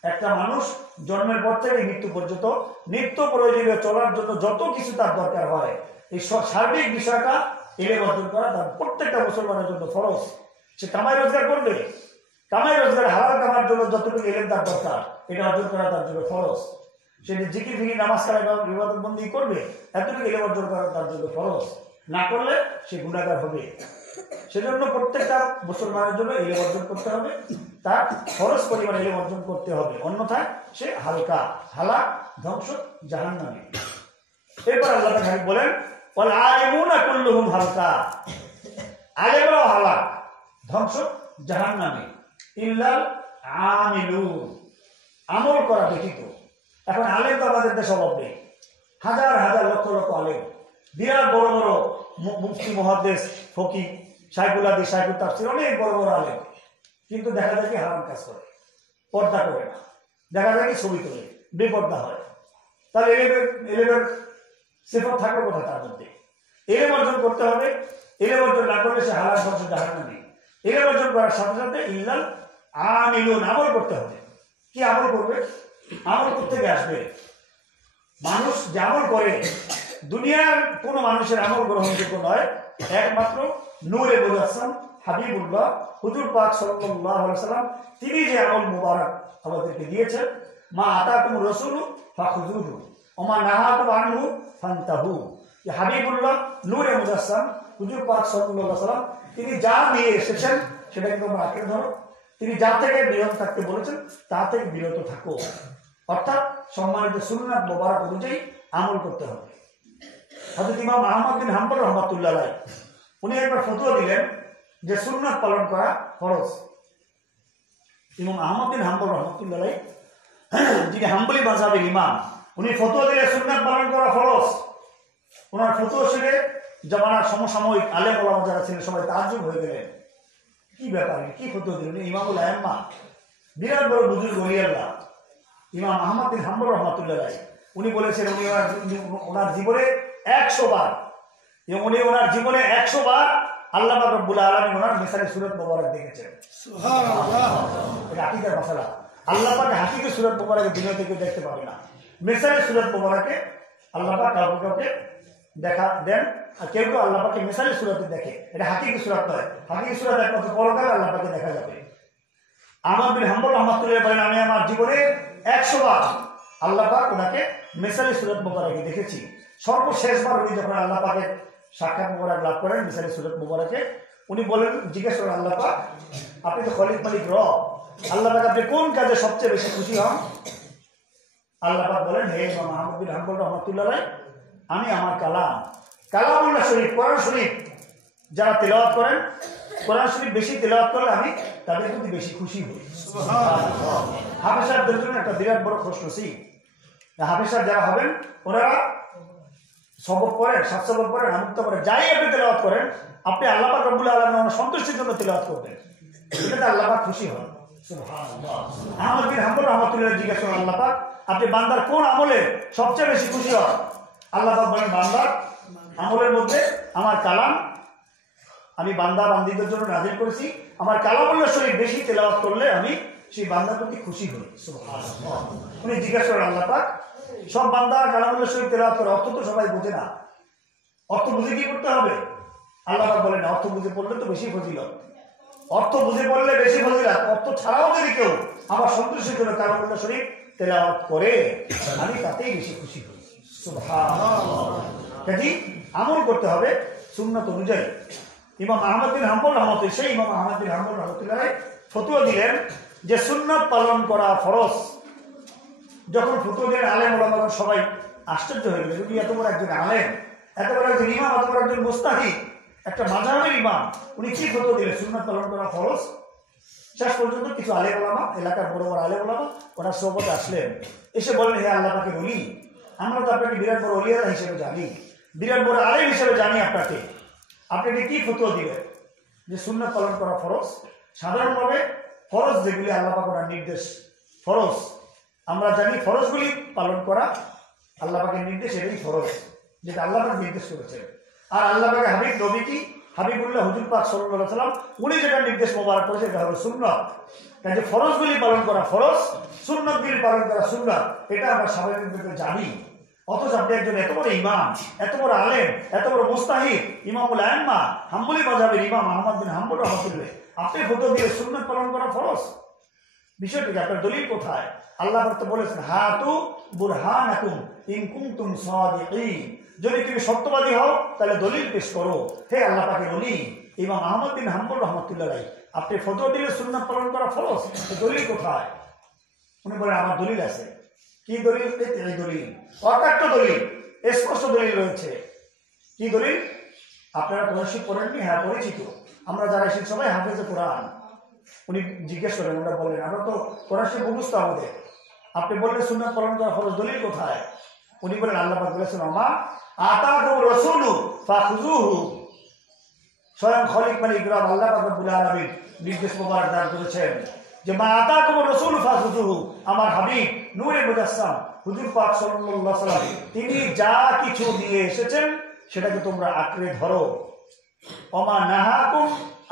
একটা মানুষ জন্মের পর থেকে মৃত্যু পর্যন্ত নিত্য প্রয়োজনীয় চলার জন্য যত কিছু তার দরকার হয়, এই সার্বিক বিষয়টা ইলম অর্জন করা তার প্রত্যেকটা মুসলমানের জন্য ফরজ। সে কামাই রোজগার করবে, কামাই রোজগার হালাল কামার জন্য যতটুকু ইলম তার দরকার এটা অর্জন করা তার জন্য ফরজ। সে জিকির ফিকির নামাজ কালাম ইবাদত বন্দেগী করবে, এতটুকু ইলম অর্জন করা তার জন্য ফরজ। না করলে সে গুনাহগার হবে। সেজন্য প্রত্যেকটা মুসলমানের জন্য ইলম অর্জন করতে হবে, তার ফরজ পরিমাণ ইলম অর্জন করতে হবে, অন্যথায় সে হালাক, ধ্বংস, জাহান্নামী। এরপর আল্লাহ তাআলা বলেন ওয়াল আলিমুনা কুল্লুহুম হালকা, আলেমরাও হালাক, ধ্বংস, জাহান্নামী, ইল্লাল আমিলুন, আমল করা ব্যতীত। এখন আলেম তো আমাদের দেশে অভাব নেই, হাজার হাজার লক্ষ লক্ষ আলেম, বিরাট বড় বড় মুফতি, মুহাদ্দিস, ফকিহ, শাইখুল হাদিস, শাইখুল তাফসীর, অনেক বড় বড় আলেম, কিন্তু দেখা যায় কি হারাম কাজ করে, পর্দা করে না, দেখা যায় কি ছবি তোলে, বেপর্দা হয়। তাহলে এলেমের সিফাত থাকবে কোথায় তার মধ্যে? ইলম অর্জন করতে হবে, ইলম অর্জন না করলে সে হালাল, ধ্বংস, জাহান্নামী। ইলম অর্জন করার সাথে সাথে ইল্লাল আমিলুন, আমল করতে হবে। কি আমল করবে? আমল করতে গিয়ে আসবে মানুষ যে আমল করে, দুনিয়ার কোন মানুষের আমল গ্রহণযোগ্য নয়, একমাত্র নূরে মুজাসসাম হাবিবুল্লাহ হুজুর পাক সাল্লাল্লাহু আলাইহি ওয়াসাল্লাম, তিনি যে আমল মুবারক আমাদেরকে দিয়েছেন, মা আতাকুম রাসূলু ফাখুযুহু ওয়া মা নাহাকুম আনহু ফান্তাহু। যে হাবিবুল্লাহ নূরে মুজাসসাম হুজুর পাক সাল্লাল্লাহু আলাইহি ওয়াসাল্লাম, তিনি যা নিয়ে এসেছেন সেটাকে তোমরা আঁকড়ে ধরো, তিনি যা থেকে বিরত থাকতে বলেছেন তা থেকে বিরত থাকো। অর্থাৎ সম্মানিত সুন্নাত মুবারক অনুযায়ী আমল করতে হবে। হযরত ইমাম আহমদ বিন হাম্বল রাহমাতুল্লাহ আলাইহি উনি একবার ফতোয়া দিলেন যে সুন্নাত পালন করা ফরজ। ইমাম আহমদ বিন হাম্বল রাহমাতুল্লাহ আলাইহি, যিনি হাম্বলি মাযহাবের ইমাম, উনি ফতোয়া দিলেন সুন্নাত পালন করা ফরজ। ওনার ফতোয়া শুনে জামানার সমসাময়িক আলেম ওলামা যারা ছিলেন সবাই তাজ্জুব হয়ে গেলেন, কি ব্যাপার, কি ফতোয়া দিলেন? ইমামুল আইম্মা, বিরাট বড় বুজুর্গ ওলি আল্লাহ ইমাম আহমদ বিন হাম্বল রাহমাতুল্লাহ আলাইহি, উনি বলেছেন উনি ওনার জীবনে 100 বার, উনি ওনার জীবনে 100 বার আল্লাহ পাক রব্বুল আলামিন ওনার মিসালে সূরত মুবারক দেখেছেন। সুবহানাল্লাহ, এটা আকীদার মাসালা। আল্লাহ পাক হাকিকে সূরত মুবারকে দুনিয়া থেকে দেখতে পাবে না, মিসালে সূরত মুবারকে আল্লাহ পাক কাউকে দেখা দেন, আর কেউ কেউ আল্লাহ পাকে মিসালে সূরতে দেখে। এটা হাকিকি সূরত নয়, হাকিকি সূরত একমাত্র পরকালে আল্লাহ পাকে দেখা যাবে। আহমদ বিন হাম্বল রাহমাতুল্লাহ বলেন, আমি আমার জীবনে 100 বার আল্লাহ পাক ওনাকে মিসালে সূরত মুবারকে দেখেছি। সর্বশেষবার উনি যখন আল্লাহ পাকের সাক্ষাৎ মুবারক লাভ করেন মিসালে সূরত মুবারকে, উনি বলেন, জিজ্ঞেস করেন, আল্লাহ পাক আপনি তো খলিক মালিক রব, আল্লাহ পাক আপনি কোন কাজে সবচেয়ে বেশি খুশি হন? আল্লাহ পাক বলেন, হে ইমাম আহমদ বিন হাম্বল রাহমাতুল্লাহ আলাইহি, আমি আমার কালামুল্লাহ শরীফ, কোরআন শরীফ যারা তেলাওয়াত করেন, কোরআন শরীফ বেশি তেলাওয়াত করলে আমি তাদের প্রতি বেশি খুশি হই। সুবহানাল্লাহ। হাফেজ সাহেবদের জন্য একটা বিরাট বড় প্রশ্ন ছিল, হাফেজ সাহেব যারা হবেন ওনারা সবক পড়েন, 7 সবক পড়েন, আমুক্ত করেন, যাই আপনি তেলাওয়াত করেন, আপনি আল্লাহ পাক রব্বুল আলামিন ওনার সন্তুষ্টির জন্য তেলাওয়াত করবেন, এটাতে আল্লাহ পাক খুশি হন। সুবহানাল্লাহ। আহমদ বিন হাম্বল রাহমাতুল্লাহ জিজ্ঞেস করেন, আল্লাহ পাক আপনি বান্দার কোন আমলে সবচেয়ে বেশি খুশি হন? আল্লাহ পাক বলেন, বান্দার আমলের মধ্যে আমার কালাম আমি বান্দা বান্দীদের জন্য নাযিল করেছি, আমার কালামুল্লাহ শরীফ বেশি তেলাওয়াত করলে আমি সেই বান্দার প্রতি খুশি হই। সুবহানাল্লাহ। উনি জিজ্ঞাসা করেন, আল্লাহ পাক সব বান্দা কালামুল্লাহ শরীফ তেলাওয়াত করে, অর্থ তো সবাই বোঝে না, অর্থ বুঝে কি করতে হবে? আল্লাহ পাক বলেন, অর্থ বুঝে পড়লে তো বেশি ফজিলত, অর্থ বুঝে পড়লে বেশি ফজিলত, অর্থ ছাড়াও যদি কেউ আমার সন্তুষ্টির জন্য কালামুল্লাহ শরীফ তেলাওয়াত করে আমি তাতেই বেশি খুশি হই। সুবহানাল্লাহ। কাজী আমল করতে হবে সুন্নাত অনুযায়ী। ইমাম আহমদ বিন হাম্বল রহমতুল্লাহ, সেই ইমাম আহমদ বিন হাম্বল রহমতুল্লাহ ফতোয়া দিলেন যে সুন্নাত পালন করা ফরজ। যখন ফতোয়া দিলেন আলেম ওলামা সবাই আশ্চর্য হয়ে গেল, উনি এত বড় একজন আলেম, এত বড় একজন ইমাম, এত বড় একজন মুস্তাহিদ, একটা মাযহাবের ইমাম, উনি কি ফতোয়া দিলেন সুন্নাত পালন করা ফরজ? শেষ পর্যন্ত কিছু আলেম ওলামা, এলাকার বড় বড় আলেম ওলামা ওনার সোহবতে আসলেন, এসে বললেন, হে আল্লাহ পাকের ওলি, আমরা তো আপনাকে বিরাট বড় ওলিয়া হিসেবে জানি, বিরাট বড় আলেম হিসেবে জানি আপনাকে, আপনাকে কি ফতোয়া দিলেন যে সুন্নাত পালন করা ফরজ? সাধারণভাবে ফরজ যেগুলি আল্লাহ পাক ওনার নির্দেশ ফরজ, আমরা জানি ফরজগুলি পালন করা আল্লাহ পাকের নির্দেশ, এটাই ফরজ যেটা আল্লাহ পাক নির্দেশ করেছেন। আর আল্লাহ পাকের হাবিব নবী কি হাবিবুল্লাহ হুজুর পাক সাল্লাল্লাহু আলাইহি ওয়াসাল্লাম উনি যেটা নির্দেশ মোবারক করেছে এটা হলো সুন্নাত। কাজে ফরজগুলি পালন করা ফরজ, সুন্নাতগুলি পালন করা সুন্নাত, এটা আমরা স্বাভাবিকভাবে জানি। অথচ আপনি একজন এত বড় ইমাম, এত বড় আলেম, এত বড় মুস্তাহিদ, ইমামুল আইম্মা, হাম্বলি মাযহাবের ইমাম আহমদ বিন হাম্বল রাহমাতুল্লাহ, আপনি ফতোয়া দিয়ে সুন্নাত পালন করা ফরজ। বিষয়টি আপনার দলিল কোথায়? আল্লাহ তো বলেছেন হাতু বুরহানাকুম ইন কুনতুম সাদিকিন, যদি তুমি সত্যবাদী হও তাহলে দলিল পেশ করো। হে আল্লাহ পাকের ওলি ইমাম আহমদ বিন হাম্বল রাহমাতুল্লাহ আলাইহি, আপনি ফতোয়া দিলে সুন্নাত পালন করা ফরজ, দলিল কোথায়? উনি বলেন আমার দলিল আছে। কি দলিল? এই দলিল অকাট্য দলিল, স্পষ্ট দলিল রয়েছে। কি দলিল? আপনারা কোরআন শরীফ পড়েননি? হ্যাঁ পরিচিত, আমরা যারা এসেছি সবাই হাফেজে কোরআন। উনি জিজ্ঞেস করেন, ওরা বললেন আমরা তো কোরআন শরীফ মুখস্থ আমাদের, আপনি বললেন সুন্নাত পালন করা ফরজ, দলিল কোথায়? উনি বলেন আল্লাহ পাক বলেছেন আমা আতাকুম রাসূলু ফাখুযুহু, স্বয়ং খলিক মালিক ইকরাম আল্লাহ পাক রব্বুল আলামিন নির্দেশ মোবারক দান করেছেন যে মা আতাকুম রাসূলু ফাখুযুহু, আমার হাবিব নূরে মুজাসসাম হুজুর পাক সাল্লাল্লাহু আলাইহি ওয়াসাল্লাম তিনি যা কিছু দিয়ে এসেছেন সেটাকে তোমরা আঁকড়ে ধরো। ওমা নাহাকুম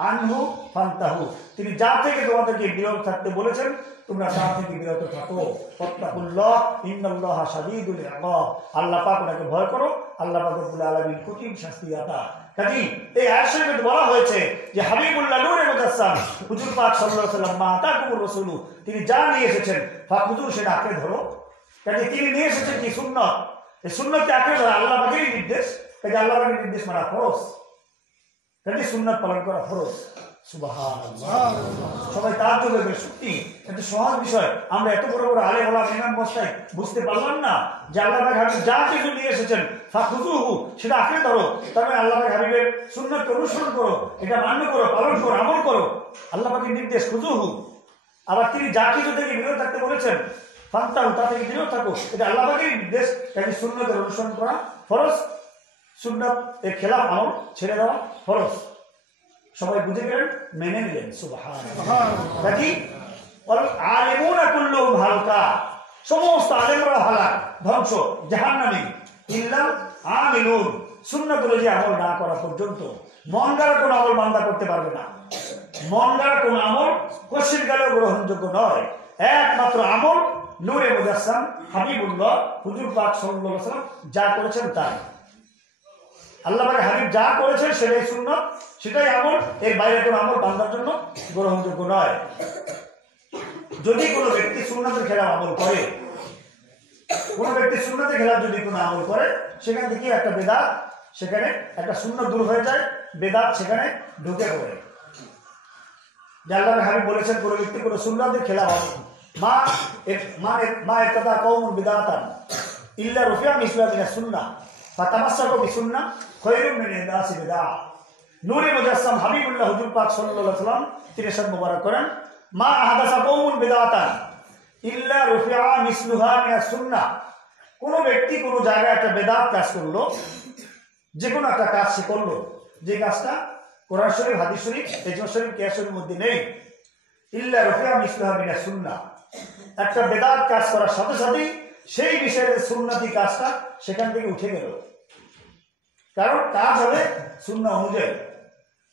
আনহু ফান্তাহু, তিনি যা থেকে তোমাদেরকে বিরত থাকতে বলেছেন তোমরা তা থেকে বিরত থাকো। ফাত্তাকুল্লাহ ইন্নাল্লাহা শাদীদুল ইকাব, আল্লাহ পাক ওনাকে ভয় করো, আল্লাহ পাক রব্বুল আলামিন কঠিন শাস্তিদাতা। কাজী এই আয়াত শরীফে বলা হয়েছে যে হাবিবুল্লাহ নূরে মুজাসসাম হুজুর পাক সাল্লাল্লাহু আলাইহি ওয়াসাল্লাম মা আতাকুমুর রাসূলু, তিনি যা নিয়ে এসেছেন ফাখুযু, সেটা আঁকড়ে ধরো। কাজী তিনি নিয়ে এসেছেন কি? সুন্নাত। এই সুন্নাতকে আঁকড়ে ধরা আল্লাহ পাকেরই নির্দেশ। কাজী আল্লাহ পাকের নির্দেশ মানা ফরজ, কাজী সুন্নাত পালন করা ফরজ। সুবহানাল্লাহ, সবাই তাজ্জুব করবে, সত্যি এটা সহজ বিষয়। আমরা এত বড় বড় আলেম ওলামা ইমাম বসাই বুঝতে পারলাম না যে আল্লাহ পাক হাবিব যা কিছু নিয়ে এসেছেন ফাখুযুহু, সেটা আঁকড়ে ধরো। তবে আল্লাহ পাক হাবিবের সুন্নাতকে অনুসরণ করো, এটা মান্য করো, পালন করো, আমল করো। আল্লাহ পাকের নির্দেশ খুযুহু। আবার তিনি যা কিছু থেকে বিরত থাকতে বলেছেন ফান্তাহু, তা থেকে বিরত থাকো, এটা আল্লাহ পাকের নির্দেশ। কাজে সুন্নাতের অনুসরণ করা ফরজ, সুন্নাত এর খেলাফ আমল ছেড়ে দেওয়া ফরজ। সবাই বুঝে গেলেন, মেনে নিলেন। সুবহানাল্লাহ। কাজী আলিমুনা কুল্লুহুম হালকা, সমস্ত আলেমরা হালাক, ধ্বংস, জাহান্নামী, ইল্লা আমিলুন, সুন্নাত অনুযায়ী আমল না করা পর্যন্ত। মন দ্বারা কোনো আমল বান্দা করতে পারবে না, মন দ্বারা কোনো আমল কোশ্চিন কালেও গ্রহণযোগ্য নয়। একমাত্র আমল নূরে মুজাসসাম হাবিবুল্লাহ হুজুর পাক সাল্লাল্লাহু আলাইহি ওয়াসাল্লাম যা করেছেন তাই। আল্লাহ পাক হাবিব যা করেছেন সেটাই সুন্নাত, সেটাই আমল। এর বাইরে কোনো আমল বান্দার জন্য গ্রহণযোগ্য নয়। যদি কোনো ব্যক্তি সুন্নাতের খেলাফ আমল করে, কোনো ব্যক্তি সুন্নাতের খেলাফ যদি কোনো আমল করে, সেখান থেকে একটা বেদাত, সেখানে একটা সুন্নাত দূর হয়ে যায়, বেদাত সেখানে ঢুকে পড়ে। যে আল্লাহ পাক হাবিব বলেছেন কোনো ব্যক্তি কোনো সুন্নাতের খেলাফ মা ইত্তাদা কওমুন বিদাতান ইল্লা রুফিয়া মিসলা মিনাস সুন্নাহ ফাতামাসসাকু বিসুন্নাহ খায়রুম মিন ইহদাসি বিদআহ। নূরে মুজাসসাম হাবিবুল্লাহ হুজুর পাক সাল্লাল্লাহু আলাইহি ওয়াসাল্লাম তিনি ইরশাদ মোবারক করেন মা আহাদাসা কওমুন বিদাতান ইল্লা রুফিয়া মিসলুহা মিনাস সুন্নাহ। কোন ব্যক্তি কোন জায়গায় একটা বেদাত কাজ করলো, যে কোনো একটা কাজ সে করলো, যে কাজটা কোরআন শরীফ, হাদিস শরীফ, ইজমা শরীফ, কিয়াস শরীফের মধ্যে নেই, ইল্লা রুফিয়া মিসলুহা মিনাস সুন্নাহ, একটা বেদাত কাজ করার সাথে সাথেই সেই বিষয়ের সুন্নতি কাজটা সেখান থেকে উঠে গেল। কারণ কাজ হবে সুন্নাহ অনুযায়ী।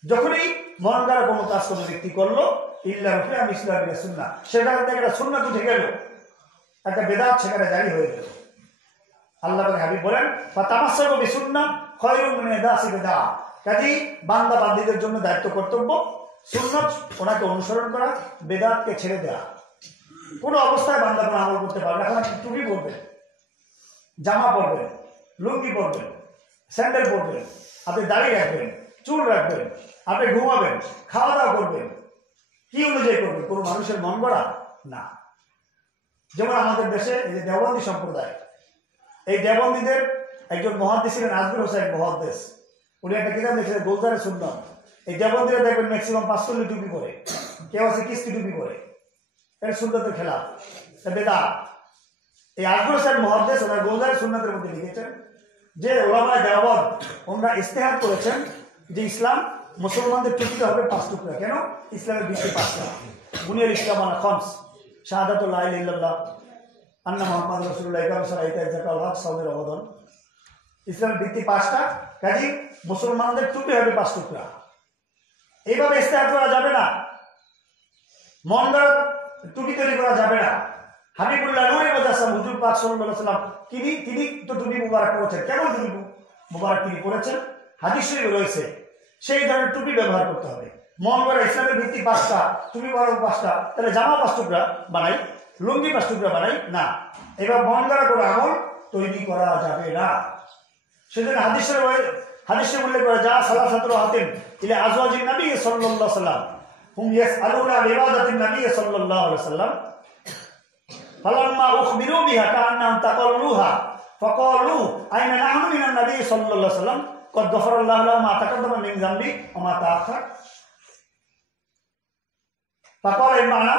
যখনই মন দ্বারা কোনো কাজ কোনো ব্যক্তি করলো, ইল্লা রুফিয়া মিসলুহা মিনাস সুন্নাহ, সেখান থেকে একটা সুন্নাত উঠে গেল, একটা বেদাত সেখানে জারি হয়ে গেল। আল্লাহ পাক হাবিব বলেন ফাতামাসসাকু বিসুন্নাহ খায়রুম মিন ইহদাসি বিদআহ। কাজী বান্দা বান্দীদের জন্য দায়িত্ব কর্তব্য সুন্নাত ওনাকে অনুসরণ করা, বেদাতকে ছেড়ে দেওয়া। কোনো অবস্থায় বান্দা কোনো আমল করতে পারবে। এখন আপনি টুপি পরবেন, জামা পরবেন, লুঙ্গি পরবেন, স্যান্ডেল পরবেন, আপনি দাড়ি রাখবেন, চুল রাখবেন, আপনি ঘুমাবেন, খাওয়া দাওয়া করবেন, কি অনুযায়ী করবেন? কোনো মানুষের মন গড়া না। যেমন আমাদের দেশে এই যে দেওবন্দি সম্প্রদায়, এই দেওবন্দীদের একজন মুহাদ্দিস ছিলেন আজমির হোসেন মুহাদ্দিস। উনি একটা কিতাব লিখেছেন গুলজারে সুন্নাত। এই দেওবন্দীরা দেখবেন ম্যাক্সিমাম 5 টুপি পরে, কেউ আছে কিস্তি টুপি পরে, এর সুন্নাতের খেলাফ, বেদাত। এই আজমির হোসেন মুহাদ্দিস ওনার গুলজারে সুন্নাতের মধ্যে লিখেছেন যে ওলামায়ে দেওবন্দ ওনারা ইস্তেহাদ করেছেন যে ইসলাম মুসলমানদের টুপিতে হবে 5 টুকরা। কেন? ইসলামের ভিত্তি 5টা। বুনিয়াল ইসলাম আলা খামস, শাহাদাতু লা ইলাহা ইল্লাল্লাহ আন্না মুহাম্মাদুর রাসূলুল্লাহ, ইকামুস সালাত, ইতাজ যাকাত, হজ, সাওম, রমাদান। ইসলামের ভিত্তি 5টা। কাজী মুসলমানদের টুপি হবে 5 টুকরা। এইভাবে ইস্তেহাদ করা যাবে না, মন গড়া টুপি তৈরি করা যাবে না। হাবিবুল্লাহ নূরে মুজাসসাম হুজুর পাক সাল্লাল্লাহু আলাইহি ওয়াসাল্লাম তিনি তো টুপি মুবারক পরেছেন। কেমন টুপি মুবারক তিনি পরেছেন? হাদিস শরীফে রয়েছে সেই ধরনের টুপি ব্যবহার করতে হবে। মন গড়া ইসলামের ভিত্তি 5টা, টুপি বানাবো 5টা, তাহলে জামা 5 টুকরা বানাই, লুঙ্গি 5 টুকরা বানাই না, এবার মন গড়া করে আমল তৈরি করা যাবে না। সেজন্য হাদিসে উল্লেখ করে যা সালাসাতুল হাতিম ইলা আজওয়াজিন নবী সাল্লাল্লাহু আলাইহি ওয়াসাল্লাম হুম ইয়াসআলুনা ইবাদাতিন নবী সাল্লাল্লাহু আলাইহি ওয়াসাল্লাম ফালাম্মা উখবিরু বিহা কান্নাহুম তাকাল্লুহা ফাকালু আইনা নাহনু মিনান নবী সাল্লাল্লাহু আলাইহি ওয়াসাল্লাম কদ গফারাল্লাহু লাহু মা তাকাদ্দামা মিন যামবি ওয়া মা তাআখার ফাকাল ইমানা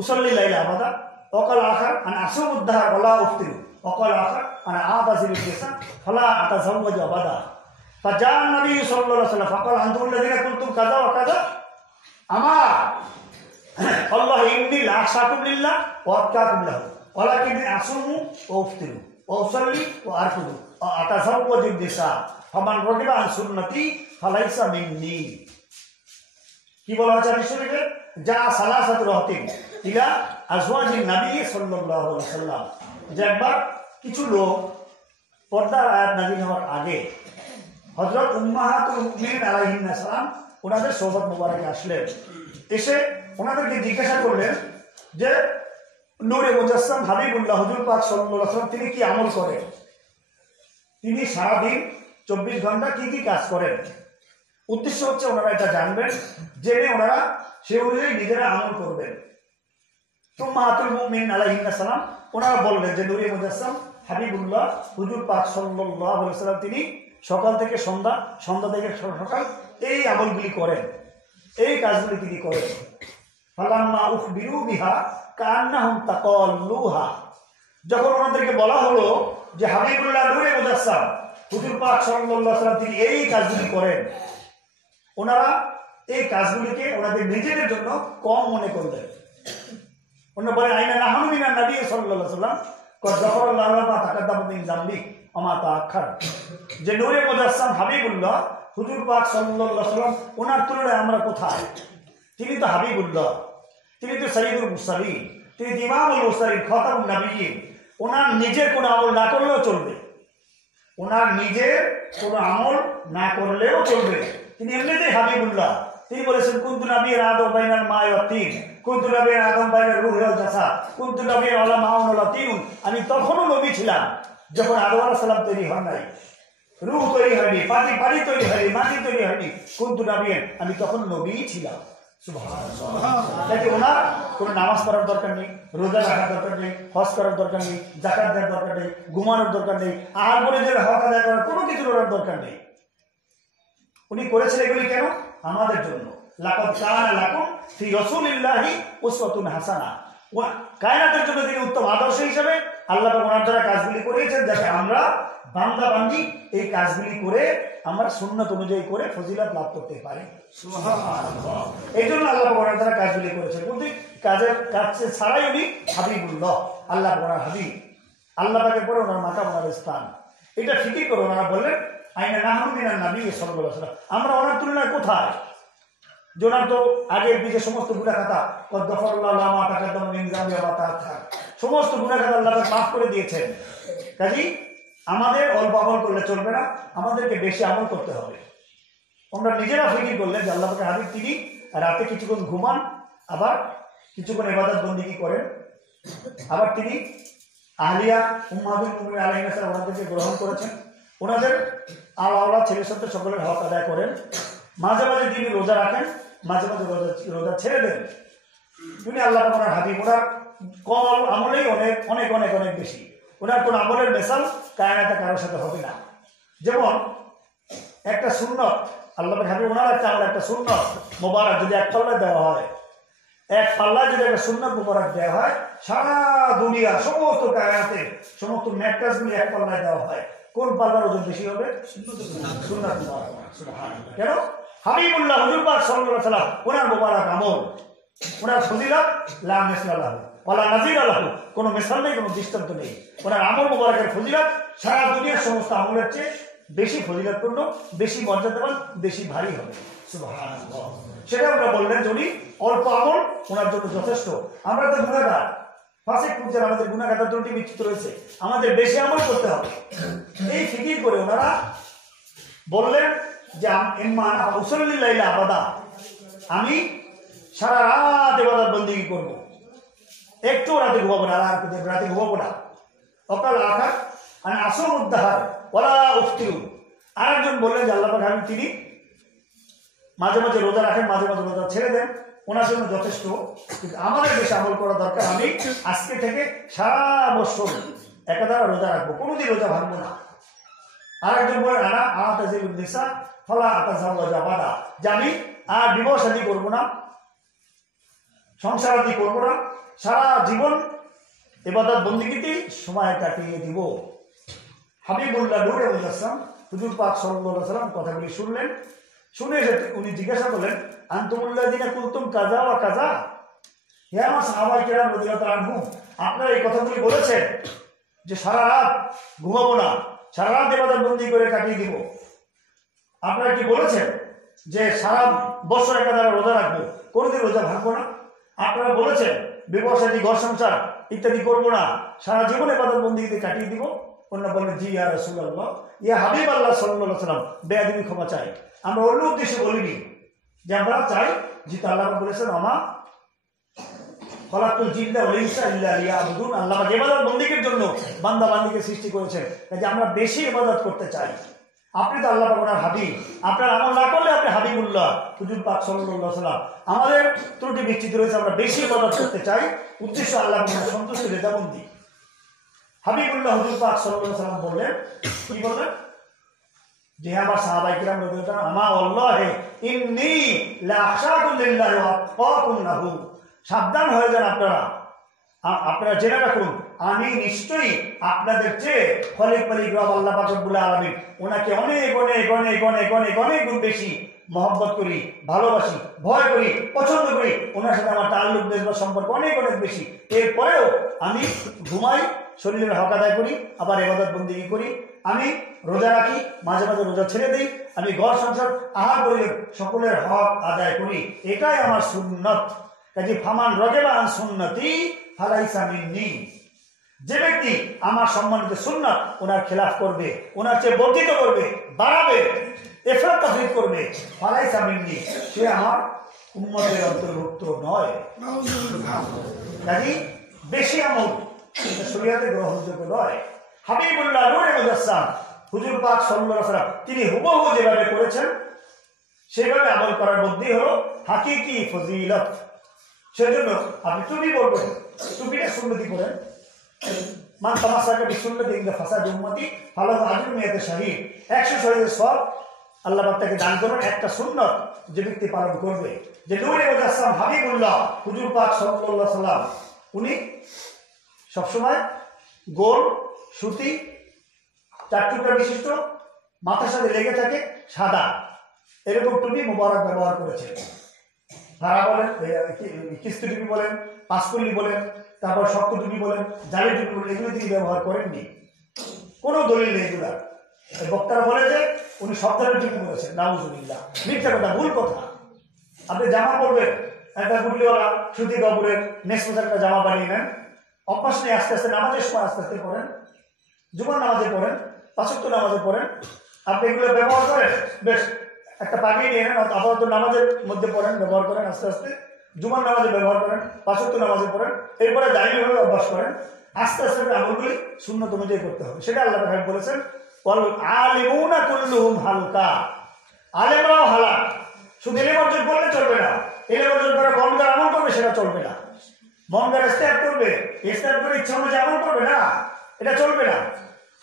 উসাল্লি লাইলা আবাদা ওয়াকাল আখার আন আসুমুদ্দাহর ওয়ালা উফতিরু ওয়াকাল আখার আনা আতাজিলুল কিসা ফালা আতাজাওয়াজু আবাদা ফাজা নবী সাল্লাল্লাহু আলাইহি ওয়াসাল্লাম ফাকাল আনতুম লাযিনা কুনতুম কাযা ওয়া কাযা আমা আল্লাহ ইন্নী লা আখশাকুম লিল্লাহ ওয়া আতকাকুম লাহু ওয়ালাকিন আসুমু ওয়া উফতিরু ওয়া উসাল্লি ওয়া আরকুদু ওয়া আতাজাওয়াজু নিসা ফামান রাগিবা আন সুন্নতি ফালাইসা মিন্নি। কি বলা হচ্ছে হাদিস শরীফে? যা সালাসাতুল হাতিম ইলা আজওয়াজিন নবী সাল্লাল্লাহু আলাইহি ওয়াসাল্লাম, যে একবার কিছু লোক পর্দার আয়াত নাযিল হওয়ার আগে হযরত উম্মাহাতুল মুমিনিন আলাইহিন্নাস সালাম ওনাদের সোহবত মুবারকে আসলেন। এসে ওনাদেরকে জিজ্ঞাসা করলেন যে নূরে মুজাসসাম হাবিবুল্লাহ হুজুর পাক সাল্লাল্লাহু আলাইহি ওয়াসাল্লাম তিনি কি আমল করেন, তিনি সারাদিন 24 ঘন্টা কি কি কাজ করেন। উদ্দেশ্য হচ্ছে ওনারা এটা জানবেন, জেনে ওনারা সে অনুযায়ী নিজেরা আমল করবেন। উম্মাহাতুল মুমিনিন আলাইহিন্নাস সালাম ওনারা বললেন যে নূরে মুজাসসাম হাবিবুল্লাহ হুজুর পাক সাল্লাল্লাহু আলাইহি ওয়াসাল্লাম তিনি সকাল থেকে সন্ধ্যা, সন্ধ্যা থেকে সকাল এই আমলগুলি করেন, এই কাজগুলি তিনি করেন। ফালাম্মা উখবিরু বিহা কান্নাহুম তাকাল্লুহা, যখন ওনাদেরকে বলা হলো যে হাবিবুল্লাহ নূরে মুজাসসাম হুজুর পাক সাল্লাল্লাহু আলাইহি ওয়াসাল্লাম তিনি এই কাজগুলি করেন, ওনারা এই কাজগুলিকে ওনাদের নিজেদের জন্য কম মনে করলেন। ওনারা বলেন আইনা নাহনু মিনান নবী সাল্লাল্লাহু আলাইহি ওয়াসাল্লাম কদ গফারাল্লাহু লাহু মা তাকাদ্দামা মিন যামবি ওয়া মা তাআখার, যে নূরে মুজাসসাম হাবিবুল্লাহ হুজুর পাক সাল্লাল্লাহু আলাইহি ওয়াসাল্লাম ওনার তুলনায় আমরা কোথায়? তিনি তো হাবিবুল্লাহ, তিনি তো সাইয়্যিদুল মুরসালিন, তিনি ইমামুল মুরসালিন, খাতামুন নবিয়্যিন। ওনার নিজের কোনো আমল না করলেও চলবে, ওনার নিজের কোনো আমল না করলেও চলবে, তিনি এমনিতেই হাবিবুল্লাহ। তিনি বলেছেন কুনতু নাবিয়্যান আদম বাইনাল মা'i ওয়াত তিন, কুনতু নাবিয়্যান আদম বাইনার রূহি ওয়াল জাসাদ, কুনতু নাবিয়্যান আলা মাউন ওয়ালা তিন। আমি তখনও নবী ছিলাম যখন আদম আলাইহিস সালাম তৈরি হন নাই, রূহ তৈরি হয়নি, পানি তৈরি হয়নি, মাটি তৈরি হয়নি, কুনতু নাবিয়্যান, আমি তখন নবী ছিলাম। সুবহানাল্লাহ। ওনার কোনো নামাজ পড়ার দরকার নেই, রোজা রাখার দরকার নেই, হজ করার দরকার নেই, যাকাত দেওয়ার দরকার নেই, ঘুমানোর দরকার নেই, আহার পরিজনের হক আদায় করার কোনো কিছু করার দরকার নেই। উনি করেছেন এগুলি কেন? আমাদের জন্য। লাকাদ কানা লাকুম ফি রাসূলিল্লাহি উসওয়াতুন হাসানাহ, কায়নাতের জন্য তিনি উত্তম আদর্শ হিসেবে আল্লাহ পাক ওনার দ্বারা কাজগুলি করিয়েছেন, যাতে আমরা বান্দা বান্দি এই কাজগুলি করে আমরা সুন্নাত অনুযায়ী করে ফজিলত লাভ করতে পারি। সুবহানাল্লাহ। এই জন্য আল্লাহ পাক ওনার দ্বারা কাজগুলি করেছেন। কিন্তু কাজ ছাড়াই উনি হাবিবুল্লাহ, আল্লাহ ওনার হাবিব, আল্লাহ পাকের পরে ওনার মাকাম, ওনার স্থান। এটা ফিকির করে ওনারা বললেন আইনা নাহনু মিনান নবী সাল্লাল্লাহু আলাইহি ওয়াসাল্লাম, আমরা ওনার তুলনায় কোথায়? যে ওনার তো আগের পিছে সমস্ত গুনাহ খাতা কদ গফারাল্লাহু লাহু মা তাকাদ্দামা মিন যামবি ওয়া মা তাআখার, সমস্ত গুনাহ খাতা আল্লাহ পাক মাফ করে দিয়েছেন। কাজেই আমাদের অল্প আমল করলে চলবে না, আমাদেরকে বেশি আমল করতে হবে। আমরা নিজেরা ফিকির করলে যে আল্লাহ পাকের হাবিব তিনি রাতে কিছুক্ষণ ঘুমান, আবার কিছুক্ষণ ইবাদত বন্দেগী করেন, আবার তিনি আহলিয়া উম্মাহাতুল মুমিনিন আলাইহিস সালাম ওনাদেরকে গ্রহণ করেছেন, ওনাদের আওলাদ ছেলে সন্তান সকলের হক আদায় করেন, মাঝে মাঝে তিনি রোজা রাখেন, মাঝে মাঝে রোজা ছেড়ে দেন। তিনি আল্লাহ পাক ওনার হাবিব, ওনার কম আমলেই অনেক অনেক অনেক অনেক বেশি। ওনার কোন আমলের মেসাল কায়নাতে কারোর সাথে হবে না। যেমন একটা সুন্নত আল্লাহ পাক হাবিব ওনার একটা আমল, একটা সুন্নত মোবারক যদি এক পাল্লায় দেওয়া হয়, এক পাল্লায় যদি একটা সুন্নত মোবারক দেওয়া হয়, সারা দুনিয়া সমস্ত কায়নাতে সমস্ত ম্যাট্রাসগুলি এক পাল্লায় দেওয়া হয়, কোন পাল্লার ওজন বেশি হবে? সুন্নাত মোবারক। সুবহানাল্লাহ। কেন? হাবিবুল্লাহ হুজুর পাক সাল্লাল্লাহু আলাইহি ওয়াসাল্লাম ওনার মোবারক আমল, ওনার ফজিলত লা মিসলা লাহু ওয়ালা নাযীরা লাহু, কোনো মিসাল নেই, কোনো দৃষ্টান্ত নেই। ওনার আমল মোবারকের ফজিলত সারা দুনিয়ার সমস্ত আমলের চেয়ে বেশি ফজিলতপূর্ণ, বেশি মর্যাদাবান, বেশি ভারী হবে। সুবহানাল্লাহ। সেটা আমরা বললেন যে উনি অল্প আমল ওনার জন্য যথেষ্ট। আমরা তো গুনাহগার, ফাসিক পর্যায়ে আমাদের গুনাহগার ত্রুটি বিচ্যুত রয়েছে, আমাদের বেশি আমল করতে হবে। এই ফিকির করে ওনারা বললেন যে আবাদা, আমি সারা রাত ইবাদত বন্দেগী করব, একটু রাতে ঘুমাবো না, রাতে ঘুমাবো না। অকাল আখার আমি আসম উদ্দাহার ওলা উফতিরু। আরেকজন বললেন যে আল্লাহ পাক আমি তিনি মাঝে মাঝে রোজা রাখেন, মাঝে মাঝে রোজা ছেড়ে দেন, ওনার জন্য যথেষ্ট। কিন্তু আমাদের বেশি আমল করা দরকার। আমি আজকে থেকে সারা বছর একাধারে রোজা রাখবো, কোনোদিন রোজা ভাঙবো না। আরেকজন বলেন যে আমি আর বিবাহ শাদী করবো না, সংসার আদি করবো না, সারা জীবন ইবাদত বন্দেগীতে সময় কাটিয়ে দিব। হাবিবুল্লাহ নূরে মুজাসসাম হুজুর পাক সাল্লাল্লাহু আলাইহি ওয়াসাল্লাম কথাগুলি শুনলেন। শুনে উনি জিজ্ঞাসা করলেন, আনতুমুল্লাযিনা কুলতুম কাযা ওয়া কাযা, হে আমার সাহাবায়ে কেরাম রাদিয়াল্লাহু আনহুম, আপনারা এই কথাগুলি বলেছেন যে সারা রাত ঘুমাবো না, সারা রাত ইবাদত বন্দেগী করে কাটিয়ে দিব। আপনারা কি বলেছেন যে সারা বছর একাধারে রোজা রাখবো, কোনোদিন রোজা ভাঙবো না? আপনারা বলেছেন বিবাহ শাদী ঘর সংসার ইত্যাদি করবো না, সারা জীবন ইবাদত বন্দেগীতে কাটিয়ে দিব। ওনারা বললেন জি ইয়া রাসূলুল্লাহ, ইয়া হাবিব আল্লাহ সাল্লাল্লাহু আলাইহি ওয়াসাল্লাম, বেয়াদবি ক্ষমা চাই। আমরা অন্য উদ্দেশ্যে বলিনি, যে আমরা চাই যেটা আল্লাহ বলেছেন আমা খলাকুল জিন্না ওয়াল ইনসা ইল্লা লিয়াবুদুন। আল্লাহ ইবাদত বন্দেগীর জন্য বান্দা বান্দীকে সৃষ্টি করেছেন, যে আমরা বেশি ইবাদত করতে চাই। আপনি তো আল্লাহ পাক ওনার হাবিব, আপনার আমল না করলে আপনি হাবিবুল্লাহ হুজুর পাক সাল্লাল্লাহু আলাইহি ওয়াসাল্লাম। আমাদের ত্রুটি বিচ্যুত রয়েছে, আমরা বেশি ইবাদত করতে চাই, উদ্দেশ্য আল্লাহ পাকের সন্তুষ্টি রেজাবন্দি। হাবিবুল্লাহ হুজুর পাক সাল্লাল্লাহু আলাইহি ওয়াসাল্লাম বললেন, কি বললেন? যে আমার সাহাবায়ে কেরাম রাদিয়াল্লাহু তাআলা আমা আল্লাহি ইন্নী লা আখশাকুম লিল্লাহি ওয়া আতকাকুম লাহু, সাবধান হয়ে যান আপনারা, আপনারা জেনে রাখুন আমি নিশ্চয়ই আপনাদের চেয়ে খলিক মালিক রব আল্লাহ পাক রব্বুল আলামিন ওনাকে অনেক অনেক অনেক অনেক অনেক অনেক গুণ বেশি মহব্বত করি, ভালোবাসি, ভয় করি, পছন্দ করি। ওনার সাথে আমার তাল্লুক নিসবত সম্পর্ক অনেক অনেক বেশি। এরপরেও আমি ঘুমাই, শরীরের হক আদায় করি, আবার ইবাদত বন্দেগী করি, আমি রোজা রাখি, মাঝে মাঝে রোজা ছেড়ে দিই, আমি ঘর সংসার আহার করে সকলের হক আদায় করি, এটাই আমার সুন্নত। কাজে ফামান রাগিবা আন সুন্নতি ফালাইসা মিন্নি, যে ব্যক্তি আমার সম্মানিত সুন্নাত ওনার খেলাফ করবে, ওনার চেয়ে বর্ধিত করবে, বাড়াবে, ইফরাত তাফরীত করবে, ফালাইসা মিন্নি, সে আমার উম্মতের অন্তর্ভুক্ত নয়। কাজে বেশি আমল শরীয়তে গ্রহণযোগ্য নয়। হাবিবুল্লাহ নূরে মুজাসসাম হুজুর পাক সাল্লাল্লাহু আলাইহি ওয়াসাল্লাম তিনি হুবহু যেভাবে করেছেন সেভাবে আমল করার মধ্যেই হলো হাকিকি ফজিলত। সেজন্য আপনি টুপি পরবেন, টুপিটা সুন্নতি করেন, মান তামাসসাকা বিসুন্নতি ইনদা ফাসাদি উম্মতি ফালাহু আজরু মিয়াতি শাহীদ, 100 শহীদের সওয়াব আল্লাহ পাক তাকে দান করবেন একটা সুন্নত যে ব্যক্তি পালন করবে। যে নূরে মুজাসসাম হাবিবুল্লাহ হুজুর পাক সাল্লাল্লাহু আলাইহি ওয়াসাল্লাম উনি সবসময় গোল সুতি 4 টুকরা বিশিষ্ট, মাথার সাথে লেগে থাকে সাদা, এরকম টুপি মুবারক ব্যবহার করেছেন। ভাড়া বলেন, কিস্তি টুপি বলেন, পাঁচকল্লি বলেন, তারপর শক্ত টুপি বলেন, জালি টুপি বলেন, এগুলো তিনি ব্যবহার করেননি, কোনো দলিল নেই এগুলার। বক্তারা বলে যে উনি সব ধরনের টুপি করেছেন, নাউজুবিল্লাহ, মিথ্যা কথা, ভুল কথা। আপনি জামা পরবেন, একটা গুটলিওয়ালা সুতি কাপড়ের নেক্সট একটা জামা বানিয়ে নেন, অভ্যাস নিয়ে আস্তে আস্তে নামাজের সময় আস্তে আস্তে পড়েন, জুমার নামাজে পড়েন, 5 ওয়াক্ত নামাজে পড়েন, আপনি এগুলো ব্যবহার করেন, বেশ একটা পাগড়ি নিয়ে নেন, আপাতত নামাজের মধ্যে পড়েন, ব্যবহার করেন, আস্তে আস্তে জুমার নামাজে ব্যবহার করেন, 5 ওয়াক্ত নামাজে পড়েন, এরপরে দাঁড়িয়ে অভ্যাস করেন, আস্তে আস্তে আমলগুলি সুন্নত অনুযায়ী করতে হবে। সেটা আল্লাহ তাআলা বলেছেন ওয়াল আলিমুনা কুল্লুহুম হালকা, আলেমরাও হালাক। শুধু এলেম অর্জন করলে চলবে না, এলেম অর্জন করে মনগার আমল করবে সেটা চলবে না, মনগার ইস্তেহাদ করবে, ইস্তেহাদ করে ইচ্ছা অনুযায়ী আমল করবে না, এটা চলবে না।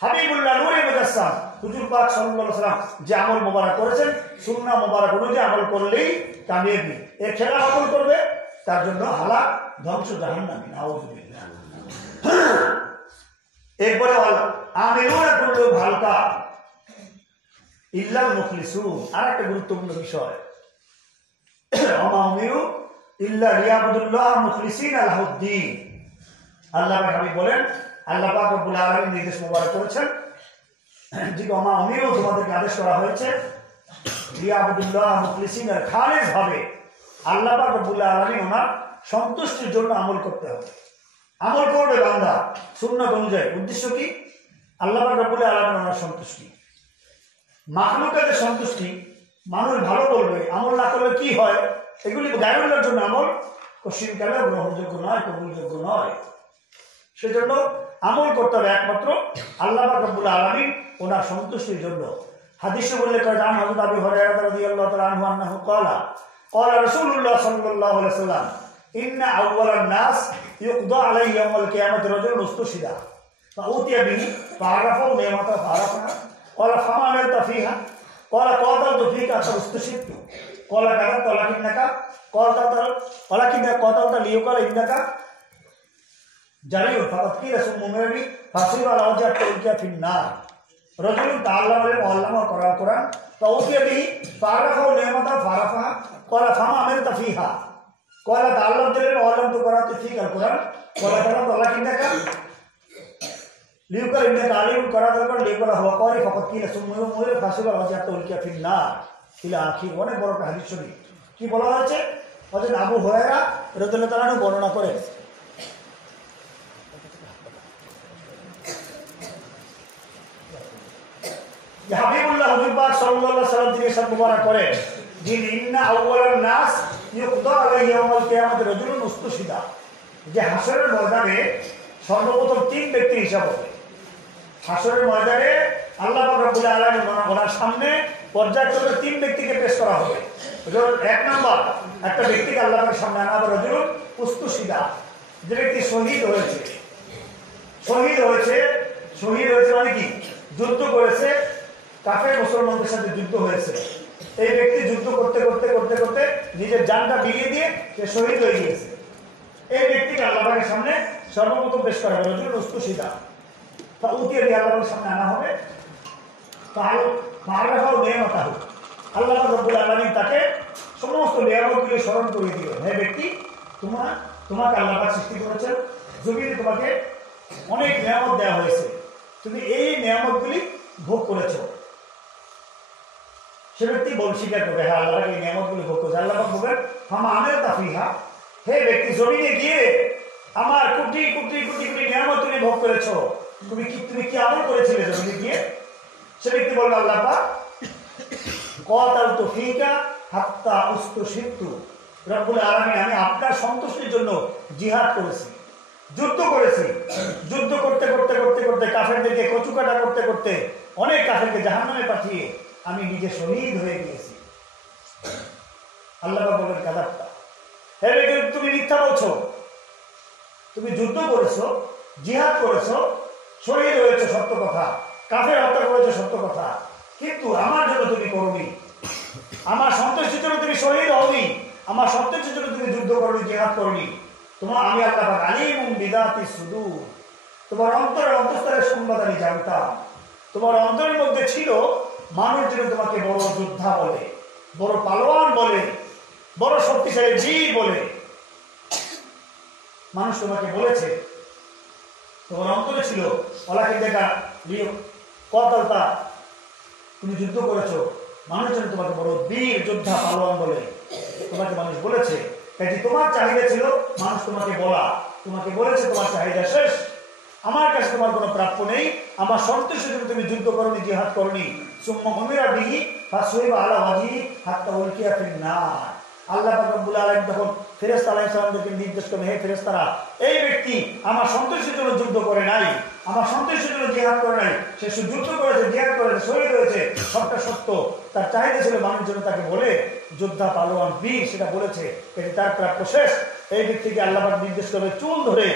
হাবিবুল্লাহ নূরে মুজাসসাম হুজুর পাক সাল্লাল্লাহু আলাইহি ওয়াসাল্লাম যে আমল মোবারক করেছেন, সুন্নাহ মোবারক অনুযায়ী আমল করলেই কামিয়াবি। এর খেলাফ আমল করবে তার জন্য হালাক, ধ্বংস, জাহান্নামী, নাউযুবিল্লাহ। এরপরে আমিরুনা কুল্লুহুম হালকা ইল্লাল মুখলিসুন, আরেকটা গুরুত্বপূর্ণ বিষয়, ওমা উমিরু ইল্লা লিয়াবুদুল্লাহ মুখলিসিনা লাহুদ্দিন। আল্লাহ হাবিব বলেন, আল্লাহ পাক রব্বুল আলামিন নির্দেশ মোবারক করেছেন যে ওমা উমিরু, তোমাদেরকে আদেশ করা হয়েছে লিয়াবুদুল্লাহ মুখলিসিনা খালিস ভাবে আল্লাহ পাক রব্বুল আলামিন ওনার সন্তুষ্টির জন্য আমল করতে হবে। আমল করবে বান্দা সুন্নাত অনুযায়ী। উদ্দেশ্য কি? আল্লাহ পাক রব্বুল আলামিন ওনার সন্তুষ্টি। মাখলুকাতের সন্তুষ্টি, মানুষ ভালো বলবে, আমল না করলে কি হয়? এগুলি গায়রুল্লাহর জন্য আমল কশিনকালে গ্রহণযোগ্য নয়, কবুলযোগ্য নয়। সেজন্য আমল করতে হবে একমাত্র আল্লাহ পাক রব্বুল আলামিন ওনার সন্তুষ্টির জন্য। হাদিসে উল্লেখ করা যায় হযরত আবু হুরায়রা রাদিয়াল্লাহু তাআলা আনহু আন্নাহু ক্বালা ক্বালা রাসূলুল্লাহ সাল্লাল্লাহু আলাইহি ওয়াসাল্লাম ইন্না আউওয়ালান নাস ইউকদা আলাইহি ইয়াউমাল কিয়ামাতি রাজুলুন উস্তুশিদা ফাউতিয়া বিহি ফাআরাফাহু নি'মাতা ফাআরাফা ক্বালা ফামা আমিলতা ফিহা ক্বালা কাতালতু ফিকা উস্তুশিদতু ক্বালা কাদাত ওয়ালাকিন্নাকা কাতালতা লিয়াকাল ইন্নাকা জারিউন ফাকাত কিলা সুম্মু মিরাবি ফাসির আলা ওয়াজহাতি উলকিয়া ফিন্নার রাজুলুন তাআল্লামা ওয়াল্লামা কোরআন ফাউতিয়া বিহি ফাআরাফাহু নি'মাতা ফাআরাফা ক্বালা ফামা আমিলতা ফিহা ক্বালা তাআল্লামতু ওয়াল্লামতু কোরআতু ফিকাল কোরআন ক্বালা কাদাত ওয়ালাকিন্নাকা লিউকাল ইন্নাকা আলিমুন কোরআন লিউকাল হুয়া ক্বারি ফাকাত কিলা সুম্মু মিরাবি ফাসির আলা ওয়াজহাতি উলকিয়া ফিন্নার ইলা আখির। অনেক বড় একটা হাদিস শরীফ। কি বলা হয়েছে? হযরত আবু হুরায়রা রাদিয়াল্লাহু তাআলা বর্ণনা করেন যে হাবিবুল্লাহ হুজুর পাক সাল্লাল্লাহু আলাইহি ওয়াসাল্লাম থেকে ইরশাদ মুবারক করেন যে ইন্না আউওয়ালান নাস ইউকদা আলাইহি ইয়াউমাল কিয়ামাতি রাজুলুন উস্তুশিদা, যে হাসরের ময়দানে সর্বপ্রথম তিন ব্যক্তি হিসাব হবে। হাসরের ময়দানে আল্লাহ পাক রব্বুল আলামিন ওনার সামনে পর্যায়ক্রমে তিন ব্যক্তিকে পেশ করা হবে। এক নম্বর একটা ব্যক্তিকে আল্লাহ পাকের সামনে আনা হবে রাজুলুন উস্তুশিদা, যে ব্যক্তি শহীদ হয়েছে। শহীদ হয়েছে মানে কি? যুদ্ধ করেছে, কাফের মুসলমানদের সাথে যুদ্ধ হয়েছে। এই ব্যক্তি যুদ্ধ করতে করতে করতে করতে নিজের জানটা বিলিয়ে দিয়ে সে শহীদ হয়ে গিয়েছে। এই ব্যক্তিকে আল্লাহ পাকের সামনে সর্বপ্রথম পেশ করা হবে রাজুলুন উস্তুশিদা। তা উঠিয়ে দিয়ে আল্লাহ পাকের সামনে আনা হবে। আল্লাহ রব্বুল আলামিন তাকে সমস্ত নিয়ামতগুলি স্মরণ করিয়ে দিল। হে ব্যক্তি, তোমাকে আল্লাহ পাক সৃষ্টি করেছেন, জমিনে তোমাকে অনেক নিয়ামত দেওয়া হয়েছে, তুমি এই নিয়ামতগুলি ভোগ করেছ। সে ব্যক্তি স্বীকার করবে, হ্যাঁ আল্লাহ এই নিয়ামতগুলি ভোগ করেছে। আল্লাহ পাক বলবেন ফামা আমিলতা ফিহা, হে ব্যক্তি জমিনে গিয়ে আমার কোটি কোটি কোটি কোটি নিয়ামত তুমি ভোগ করেছ, তুমি কি আমল করেছিলে জমিনে গিয়ে? সে ব্যক্তি বলবে আল্লাহ পাক কাতালতু ফিকা হাত্তা উস্তুশিদতু, রব্বুল আলামিন আমি আপনার সন্তুষ্টির জন্য জিহাদ করেছি, যুদ্ধ করেছি। যুদ্ধ করতে করতে করতে করতে কাফেরদেরকে কচুকাটা করতে করতে অনেক কাফেরকে জাহান্নামে পাঠিয়ে আমি নিজে শহীদ হয়ে গিয়েছি। আল্লাহ পাক বলেন কাযাবতা, হে ব্যক্তি তুমি মিথ্যা বলছো। তুমি যুদ্ধ করেছো, জিহাদ করেছো, শহীদ হয়েছে সত্য কথা, কাফের হত্যা করেছে সত্য কথা, কিন্তু আমার জন্য তুমি করোনি, আমার সন্তুষ্টির জন্য তুমি শহীদ হওনি, আমার সন্তুষ্টির জন্য তুমি যুদ্ধ করোনি, জিহাদ করোনি। তোমার আমি আল্লাহ পাক আলিমুন বিযাতি সুদূর, তোমার অন্তরের অন্তঃস্থলের সংবাদ আমি জানতাম। তোমার অন্তরের মধ্যে ছিল মানুষ যেন তোমাকে বড় যোদ্ধা বলে, বড় পালোয়ান বলে, বড় শক্তিশালী বীর বলে। মানুষ তোমাকে বলেছে, তোমার অন্তরে ছিল ওলাকে দেখা কতলতা, তুমি যুদ্ধ করেছো, মানুষ যেন তোমাকে বড় বীর যোদ্ধা পালোয়ান বলে তোমাকে মানুষ বলেছে। তাই তোমার চাহিদা ছিল মানুষ তোমাকে বলা, তোমাকে বলেছে তোমার চাহিদা শেষ, আমার কাছে তোমার কোনো প্রাপ্য নেই, আমার সন্তুষ্টির জন্য তুমি যুদ্ধ করনি, জিহাদ করনি। সুম্মা উমিরা বিহি ফাসুইবা আলা ওয়াজহি হাত্তা উলকিয়া ফিন্নার। আল্লাহ পাক রব্বুল আলামিন তখন ফেরেশতা আলাইহিস সালামকে নির্দেশ করেন, হে ফেরেশতারা, এই ব্যক্তি আমার সন্তুষ্টির জন্য যুদ্ধ করে নাই, আমার সন্তুষ্টির জন্য জিহাদ করে নাই, সে যুদ্ধ করেছে, জিহাদ করেছে, শহীদ হয়েছে, সবটা সত্য। তার চাহিদা ছিল মানুষ যেন তাকে বলে যোদ্ধা, পালোয়ান, বীর, সেটা বলেছে, কিন্তু তার প্রাপ্য শেষ। এই ব্যক্তিকে আল্লাহ পাক নির্দেশ করবে চুল ধরে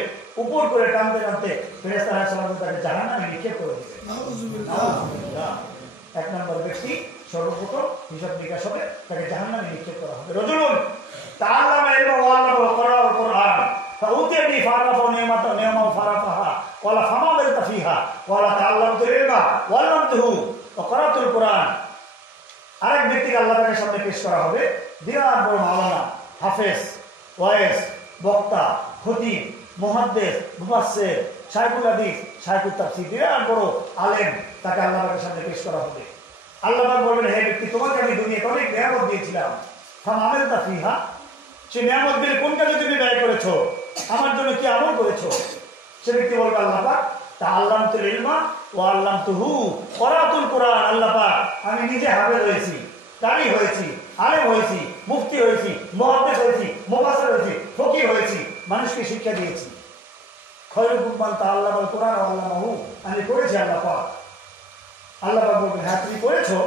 উপর করে টানতে টানতে ফেরেশতা আলাইহিস সালাম তাকে জাহান্নামে নিক্ষেপ করে দিবে। নাউযুবিল্লাহ। এক নম্বর ব্যক্তি সর্বপ্রথম হিসাব নিকাশ হবে, তাকে জাহান্নামে নিক্ষেপ করা হবে। রাজুলুন তাআল্লামা ইলমা ওয়া আল্লামা ওয়া কুরআন ফাউতিয়া বি ফারাফা নি'মাতা ফারাফাহা ওয়ালা ফামা আমিলতা ফিহা ওয়ালা তাআল্লামতুল ইলমা ওয়া আল্লামতুহু ওয়া ক্বরাতুল কুরআন। আরেক ব্যক্তিকে আল্লাহ পাকের সামনে পেশ করা হবে, বিরাট বড় মাওলানা, হাফেজ, ওয়াইজ, বক্তা, খতিব, মুহাদ্দিস, মুফাসসির, শাইখুল হাদিস, শাইখুত তাফসীর, বিরাট বড় আলেম, তাকে আল্লাহ পাকের সামনে পেশ করা হবে। আল্লাহ পাক বলবেন, হে ব্যক্তি, তোমাকে আমি দুনিয়াতে অনেক নিয়ামত দিয়েছিলাম, ফামালতা ফিহা, সেই নিয়ামতগুলি কোন কাজে তুমি ব্যয় করেছো, আমার জন্য কি আমল করেছো? সে ব্যক্তি বলবে, আল্লাহ পাক তাআল্লামতুল ইলমা ওয়া আল্লামতুহু, ক্বরাতুল কুরআন, আল্লাহ পাক আমি নিজে হাফেজ হয়েছি, কারি হয়েছি, আলেম হয়েছি, মুফতি হয়েছি, মুহাদ্দিস হয়েছি, মুফাসসির হয়েছি, ফকিহ হয়েছি, মানুষকে শিক্ষা দিয়েছি। খয়রুকুম মান তাআল্লামাল কুরআন ওয়া আল্লামাহু, আমি করেছি আল্লাহ পাক। আল্লাহ পাক বলবেন, হ্যাঁ তুমি করেছো,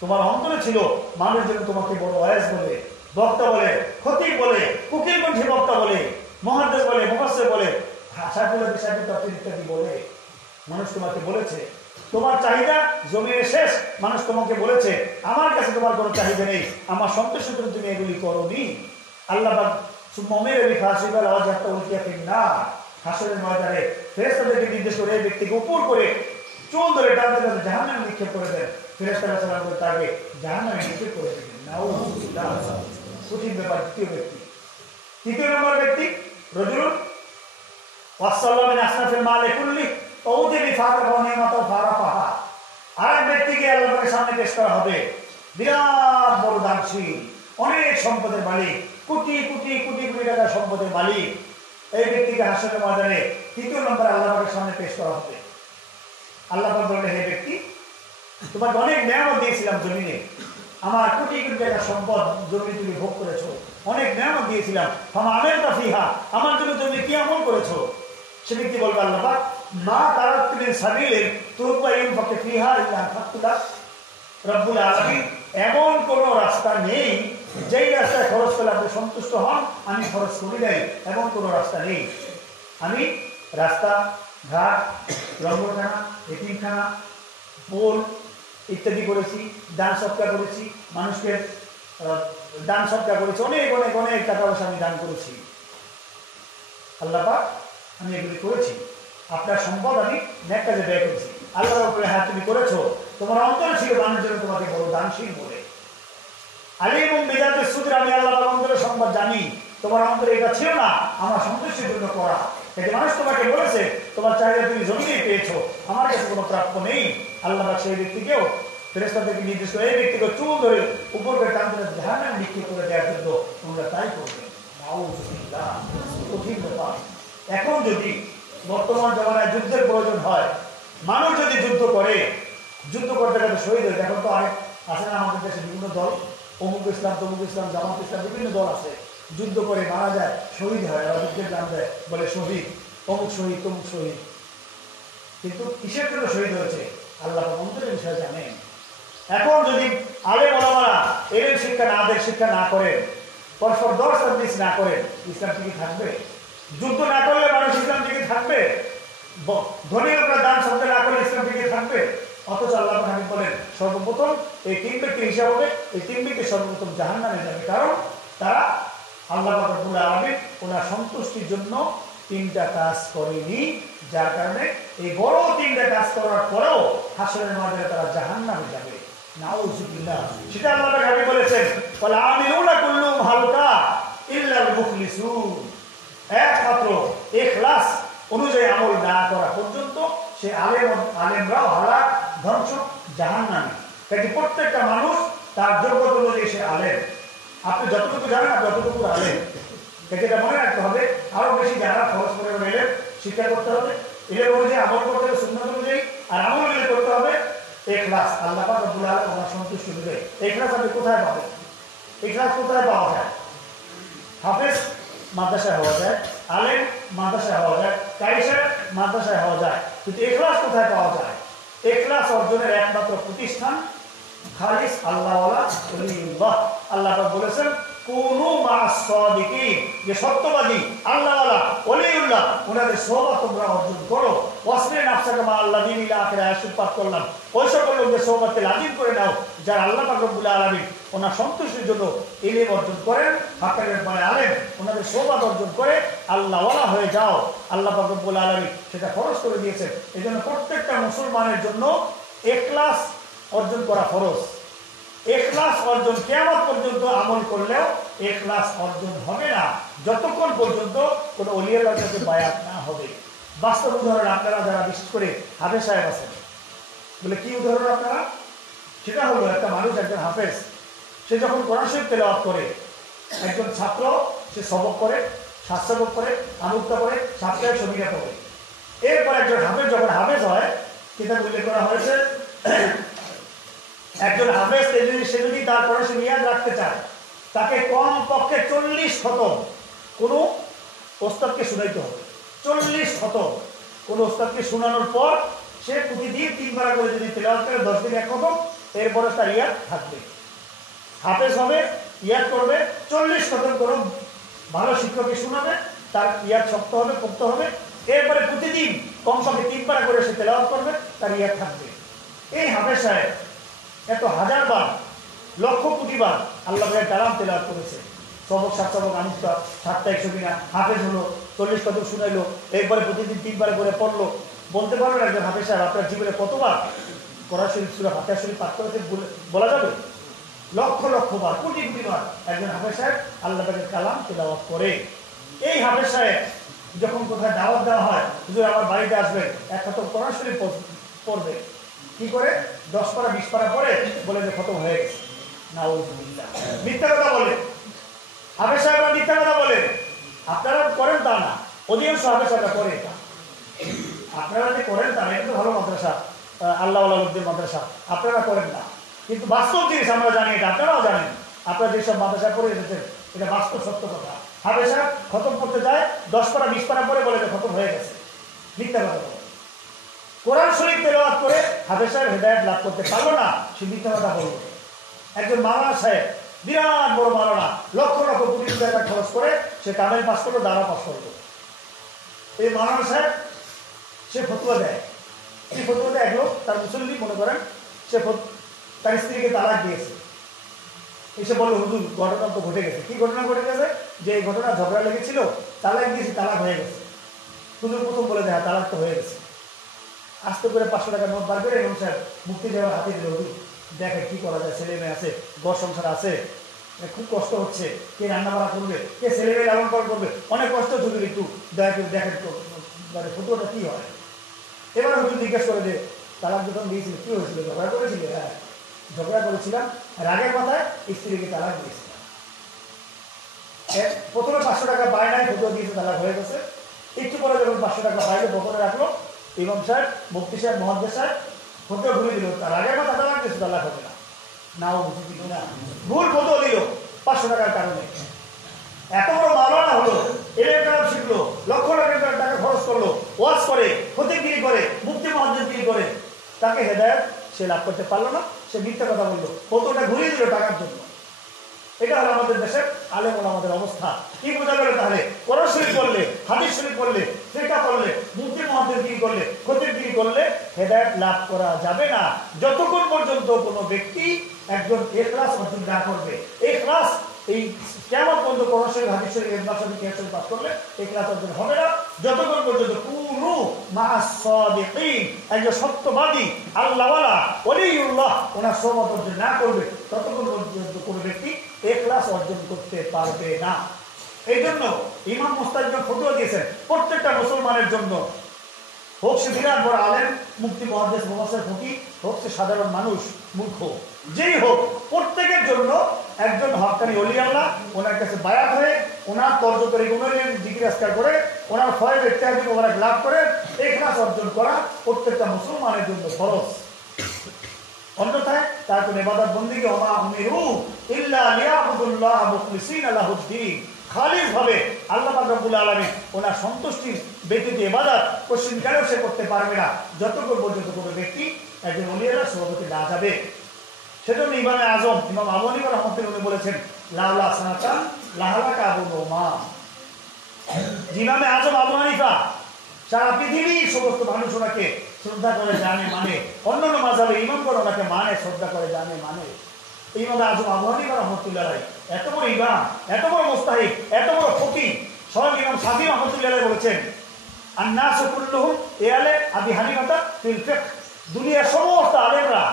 তোমার অন্তরে ছিল, মানুষ যেন তোমাকে বড় ওয়াইজ বলে, বক্তা বলে, খতিব বলে, কুকিল কণ্ঠী বক্তা বলে, মুহাদ্দিস বলে, মুফাসসির বলে, শায়খুল হাদিস তাফসীর ইত্যাদি বলে। মানুষ তোমাকে বলেছে তোমার চাহিদা জমিনে শেষ, মানুষ তোমাকে বলেছে আমার কাছে তোমার কোনো চাহিদা নেই, আমার সন্তুষ্টির জন্য তুমি এগুলি করোনি। আল্লাহ পাক সুম্মামের বিফাসিবাল ওয়াজহাতা উলকিয়া ফিন্নার, হাসরের ময়দানে ফেরেশতাদেরকে নির্দেশ করে এই ব্যক্তিকে উপর করে চুল ধরে টানতে টানতে জাহান্নামে নিক্ষেপ করে দেন। ফেরেশতারা সালাম করে তাকে জাহান্নামে নিক্ষেপ করে দেন। নাউযুবিল্লাহ। কঠিন ব্যাপার। তৃতীয় নম্বর ব্যক্তি রজুলুন ওয়াসাল্লাম মিন আসনাফিল মাল কুল্লি ওউতি বিফাতাহু নিমাতাহু ফারাফাহা। আরেক ব্যক্তিকে আল্লাহ পাকের সামনে পেশ করা হবে, বিরাট বড় দানশীল, অনেক সম্পদের মালিক, কোটি কোটি কোটি কোটি টাকার সম্পদের মালিক। এই ব্যক্তিকে হাসরের ময়দানে তৃতীয় নম্বরে আল্লাহ পাকের সামনে পেশ করা হবে। আল্লাহ পাক বলবেন, হে ব্যক্তি, তোমাকে অনেক নিয়ামত দিয়েছিলাম জমিনে, আমার কোটি কোটি টাকার সম্পদ জমি তুমি ভোগ করেছো, অনেক নিয়ামত দিয়েছিলাম, ফামাআমিলতা ফিহা, আমার জন্য তুমি কি আমল করেছো? সে ব্যক্তি বলবে, আল্লাহ পাক মা তারাকতু মিন সাবিলিন তুরবা ইনফাকু ফিহা ইল্লা আনফাকতুলা। রব্বুল আলামিন এমন কোন রাস্তা নেই যেই রাস্তায় খরচ করলে আপনি সন্তুষ্ট হন, আমি খরচ করি নাই, এমন কোন রাস্তা নেই। আমি রাস্তা ঘাট, লঙ্গরখানা, এতিমখানা, পোল ইত্যাদি করেছি, দান সৎকার করেছি, মানুষকে দান সৎকার করেছি, অনেক অনেক অনেক টাকা পয়সা আমি দান করেছি। আল্লাহ পাক আমি এগুলি করেছি, আপনার সম্পদ আমি নেক কাজে ব্যয় করেছি। আল্লাহর উপরে, হ্যাঁ তুমি করেছো, তোমার অন্তরে ছিল মানুষের জন্য তোমাকে বড় দানশীল বলে। আলিমুম বিযাতিস সুদূর, আমি আল্লাহ পাক অন্তরের সংবাদ জানি, তোমার অন্তরে এটা ছিল না, আমার সন্তুষ্টির জন্য করা। এই মানুষ তোমাকে বলেছে তোমার চাহিদা তুমি জমিনেই পেয়েছো, আমার কাছে কোনো প্রাপ্য নেই। আল্লাহ পাক সেই ব্যক্তিকেও ফেরেশতাদেরকে নির্দেশ করে এই ব্যক্তিকে চুল ধরে উপর করে টানতে জাহান্নামে নিক্ষেপ করে দেওয়ার জন্য তোমরা তাই করবে। নাউযুবিল্লাহ। কঠিন ব্যাপার। এখন যদি বর্তমান জমানায় যুদ্ধের প্রয়োজন হয়, মানুষ যদি যুদ্ধ করে, যুদ্ধ করতে গেলে শহীদ হয়। এখন তো অনেক আছে না আমাদের দেশে বিভিন্ন দল, অমুক ইসলাম, তমুক ইসলাম, জামাত ইসলাম, বিভিন্ন দল আছে, যুদ্ধ করে মারা যায়, শহীদ হয়, ওরা যুদ্ধের নাম দেয়, বলে শহীদ, অমুক শহীদ, তমুক শহীদ। কিন্তু কিসের জন্য শহীদ হয়েছে আল্লাহ অন্তরের বিষয়ে জানেন। এখন যদি আলেম ওলামারা এলেম শিক্ষা না দেন, শিক্ষা না করেন, পরস্পর দর্শ না করেন, ইসলাম টিকে থাকবে? যুদ্ধ না করলে মানুষ ইসলাম টিকে থাকবে? ধনী লোকরা দান শব্দ না করলে ইসলাম টিকে থাকবে? অথচ আল্লাহ হাবিব বলেন সর্বপ্রথম এই তিন ব্যক্তির হিসাব হবে, এই তিন ব্যক্তি সর্বপ্রথম জাহান্নামে যাবে, কারণ তারা আল্লাহ রাব্বুল আলামিন ওনার সন্তুষ্টির জন্য তিনটা কাজ করেনি, যার কারণে এই বড় তিনটা কাজ করার পরেও হাসরের ময়দানে তারা জাহান্নামে যাবে। নাউযুবিল্লাহ। সেটা আল্লাহ হাবিব বলেছেন, ওয়াল আমিলুনা কুল্লুহুম হালকা ইল্লাল মুখলিসুন। একমাত্র ইখলাস অনুযায়ী আমল না করা পর্যন্ত সে আলেমরাও হালাক, ধ্বংস, জাহান্নামী। তাই প্রত্যেকটা মানুষ তার যোগ্যতা অনুযায়ী সে আলেম। আপনি যতটুকু জানেন আপনি যতটুকু আলেম, এটা মনে রাখতে হবে। আরো বেশি যারা খরচ করে এলেম শিক্ষা করতে হবে, এলেম অনুযায়ী আমল করতে হবে, সুন্নাত অনুযায়ী, আর আমল অনুযায়ী করতে হবে ইখলাস। আল্লাহ পাক রব্বুল আলামিন ওনার সন্তুষ্টি অনুযায়ী। ইখলাস আপনি কোথায় পাবেন? ইখলাস কোথায় পাওয়া যায়? হাফেজ মাদ্রাসায় হওয়া যায়, আলেম মাদ্রাসায় হওয়া যায়, কাইসার মাদ্রাসায় হওয়া যায়, কিন্তু ইখলাস কোথায় পাওয়া যায়? ইখলাস অর্জনের একমাত্র প্রতিষ্ঠান খালিস আল্লাহওয়ালা ওলিউল্লাহ। আল্লাহ পাক বলেছেন কুনু মা'আস সাদিকিন, যে সত্যবাদী আল্লাহওয়ালা ওলিউল্লাহ ওনাদের সোহবত তোমরা অর্জন করো। ওয়াসবির নাফসাকা মা আল্লাযিনা ইলা আখিরা আয়াত পাঠ করলাম, ওই সকল লোকদের সোহবতে লাজিম করে নাও যারা আল্লাহ পাক রব্বুল আলামিন ওনার সন্তুষ্টির জন্য ইলম অর্জন করেন, হাক্কানের মানে আলেম, ওনাদের সোহবত অর্জন করে আল্লাহওয়ালা হয়ে যাও। আল্লাহ পাক রব্বুল আলামিন সেটা ফরজ করে দিয়েছেন। এজন্য প্রত্যেকটা মুসলমানের জন্য ইখলাস অর্জন করা ফরজ। ইখলাস অর্জন কিয়ামত পর্যন্ত আমল করলেও ইখলাস অর্জন হবে না যতক্ষণ পর্যন্ত কোনো ওলিয়ার কাছে বায়াত না হবে। বাস্তব উদাহরণ আপনারা যারা বিশেষ করে হাফেজ সাহেব আছেন, বলে কি উদাহরণ আপনারা? সেটা হলো একটা মানুষ, একজন হাফেজ, সে যখন কোরআন শরীফ তেলাওয়াত করে, একজন ছাত্র সে সবক করে, শাস্ত্রবক করে, আমুক্তা করে, সাপ্তাহিক সমীক্ষা করে। এরপর একজন হাফেজ যখন হাফেজ হয়, কিতাব উল্লেখ করা হয়েছে একজন হাফেজ সে যদি তার পড়াশোনা ইয়াদ রাখতে চায়, তাকে কম পক্ষে 40 খতম কোনো ওস্তাদকে শুনাইতে হবে। 40 খতম কোনো ওস্তাদকে শোনানোর পর সে প্রতিদিন 3 বার করে যদি তেলাওয়াত করে 10 দিন 1 খতম, এরপরে তার ইয়াদ থাকবে, হাফেজ হবে, ইয়াদ করবে, 40 খতম কোনো ভালো শিক্ষককে শোনাবে, তার ইয়াদ শক্ত হবে, পোক্ত হবে, এরপরে প্রতিদিন কমপক্ষে 3 বার করে সে তেলাওয়াত করবে, তার ইয়াদ থাকবে। এই হাফেজ সাহেব এত হাজার বার, লক্ষ কোটি বার আল্লাহ ভাইয়ের কালাম তেলাওয়াত করেছে, সবক সাতসবক আমুক্তা সাপ্তাহিক সমীক্ষা, হাফেজ হলো, 40 খতম শুনাইলো, এরপরে প্রতিদিন 3 বার করে পড়লো। বলতে পারবেন একজন হাফেজ সাহেব আপনার জীবনে কতবার কোরআন শরীফ সূরা ফাতিহা শরীফ পাঠ করেছে বলা যাবে? লক্ষ লক্ষ বার, কোটি কোটি বার একজন হাফেজ সাহেব আল্লাহ পাকের কালাম তেলাওয়াত করে। এই হাফেজ সাহেব যখন কোথায় দাওয়াত দেওয়া হয়, হুজুর আমার বাড়িতে আসবেন, এক খতম কোরআন শরীফ পড়বে, কি করে 10 পারা 20 পারা পড়ে বলে যে খতম হয়ে গেছে। নাউযুবিল্লাহ, মিথ্যা কথা বলে হাফেজ সাহেবরা, মিথ্যা কথা বলে। আপনারা করেন তা না, অধিকাংশ হাফেজ সাহেবরা করে এটা। আপনারা যে করেন তা না, এটা তো ভালো মাদ্রাসা, আল্লাহ লোকদের মাদ্রাসা, আপনারা করেন না, কিন্তু বাস্তব জিনিস আমরা জানি, এটা আপনারাও জানেন। আপনারা যেসব মাদ্রাসা করে এসেছেন এটা বাস্তব সত্য কথা। হাফেজ সাহেব খতম করতে যায়, 10 পারা 20 পারা পরে বলে যে খতম হয়ে গেছে, মিথ্যা কথা বলে। কোরআন শরীফ তেলাওয়াত করে হাফেজ সাহেব হেদায়েত লাভ করতে পারলো না, সে মিথ্যা কথা বলল। একজন মাওলানা সাহেব, বিরাট বড় মাওলানা, লক্ষ লক্ষ কোটি টাকা খরচ করে সে কামেল পাস করলো, দাঁড়া পাস করলো। এই মাওলানা সাহেব সে ফতুয়া দেয়, এই ফতুয়াতে এক লোক তার মুসল্লি মনে করেন, সে তার স্ত্রীকে তালাক দিয়েছে, এসে বললো হুজুর ঘটনা তো ঘটে গেছে। কি ঘটনা ঘটে গেছে? যে এই ঘটনা ঝগড়া লেগেছিল, তালাক দিয়েছি, তালাক হয়ে গেছে। হুজুর প্রথম বলে দেয় তালাক তো হয়ে গেছে। আস্তে করে 500 টাকা নোট বার করে এবং স্যার মুক্তি দেওয়ার হাতে দিল, হুজুর দেখে কি করা যায়, ছেলে মেয়ে আছে, ঘর সংসার আছে, খুব কষ্ট হচ্ছে, কে রান্না বাড়া করবে, কে ছেলে মেয়ে লালন পালন করবে, অনেক কষ্ট হচ্ছে, হুজুর একটু দয়া করে দেখেন মানে ফটোটা কি হয়। এবার হুজুর জিজ্ঞেস করে যে তালাক যখন দিয়েছিল কি হয়েছিল, ঝগড়া করেছিল? হ্যাঁ ঝগড়া করেছিলাম, রাগের মাথায় স্ত্রীকে তালাক দিয়েছিলাম। প্রথমে 500 টাকা পায় নাই, ফটো দিয়েছে, তালাক হয়ে গেছে। একটু পরে যখন 500 টাকা পাইলে বকরে রাখলো, ইমাম সাহেব, মুফতি সাহেব, মহাদ্দেশ সাহেব ফটো ঘুরে দিল, তার আগের মাথা তালাক দিয়েছে, তালাক হবে না। নাও বুঝে দিল না, ভুল ফটো দিল 500 টাকার কারণে। এত বড় মাওলানা হলো, এর কালাম শিখলো, লক্ষ লক্ষ টাকা খরচ করলো, ওয়াজ করে, ফতিহগিরি করে, মুফতি মুহাদ্দিসগিরি করে, তাকে হেদায়েত সে লাভ করতে পারলো না, সে মিথ্যা কথা বললো, ফটোটা ঘুরিয়ে দিল টাকার জন্য। এটা হলো আমাদের দেশের আলেম ওলামাদের অবস্থা। কি বোঝা গেল তাহলে? কোরআন শরীফ পড়লে, হাদিস শরীফ পড়লে, ফিকহ পড়লে, মুফতি মুহাদ্দিসগিরি করলে, ফতিহগিরি করলে হেদায়েত লাভ করা যাবে না, যতক্ষণ পর্যন্ত কোনো ব্যক্তি একজন ইখলাস অর্জন না করবে। ইখলাস এই কিয়ামত পর্যন্ত কোরআন শরীফ, হাদিস শরীফ, ইজমা শরীফ, কিয়াস শরীফ পাঠ করলে ইখলাস অর্জন হবে না, যতক্ষণ পর্যন্ত কুনু মা'আস সাদিকিন, একজন সত্যবাদী আল্লাহওয়ালা ওলিউল্লাহ ওনার সোহবত অর্জন না করবে, ততক্ষণ পর্যন্ত কোনো ব্যক্তি ইখলাস অর্জন করতে পারবে না। এই জন্য ইমাম মুস্তাহিদ ফতোয়া দিয়েছেন প্রত্যেকটা মুসলমানের জন্য, হোক সে বিরাট বড় আলেম, মুফতি, মুহাদ্দিস, মুফাসসির, ফকিহ, হোক সে সাধারণ মানুষ, মূর্খ, যেই হোক, প্রত্যেকের জন্য একজন হক্কানি ওলি আল্লাহ ওনার কাছে বায়াত হয়ে, ওনার তর্জ করে, গুণের জিকির আজকার করে, ওনার ফয়েজ ইত্যাদি ওনার লাভ করে ইখলাস অর্জন করা প্রত্যেকটা মুসলমানের জন্য ফরজ। অন্যথায় তার কোনো ইবাদত বন্দেগী ওমা উমিরু ইল্লা লিয়াবুদুল্লাহ মুখলিসিনা লাহুদ্দিন, খালিস ভাবে আল্লাহ পাক রব্বুল আলামিন ওনার সন্তুষ্টি ব্যতীত ইবাদত কোশ্চিনকালেও সে করতে পারবে না, যতক্ষণ পর্যন্ত কোনো ব্যক্তি একজন ওলিয়ার সহবতে না যাবে। সেজন্য ইমামে আজম ইমাম আবু হানিফা রাহমাতুল্লাহ উনি বলেছেন লাউলা সানাতান লাহালাকা আবু নুমান। ইমামে আজম আবু হানিফা, সারা পৃথিবীর সমস্ত মানুষ ওনাকে শ্রদ্ধা করে, জানে, মানে, অন্যান্য মাযহাবের ইমামগণ ওনাকে মানে, শ্রদ্ধা করে, জানে, মানে। ইমামে আজম আবু হানিফা রাহমাতুল্লাহ আলাইহি এত বড় ইমাম, এত বড় মুস্তাহিদ, এত বড় ফকিহ, স্বয়ং ইমাম শাফিঈ রাহমাতুল্লাহ আলাইহি বলেছেন আন-নাসু কুল্লুহুম ইয়ালে আবি হানিফা ফিল ফিকহ, দুনিয়ার সমস্ত আলেমরা,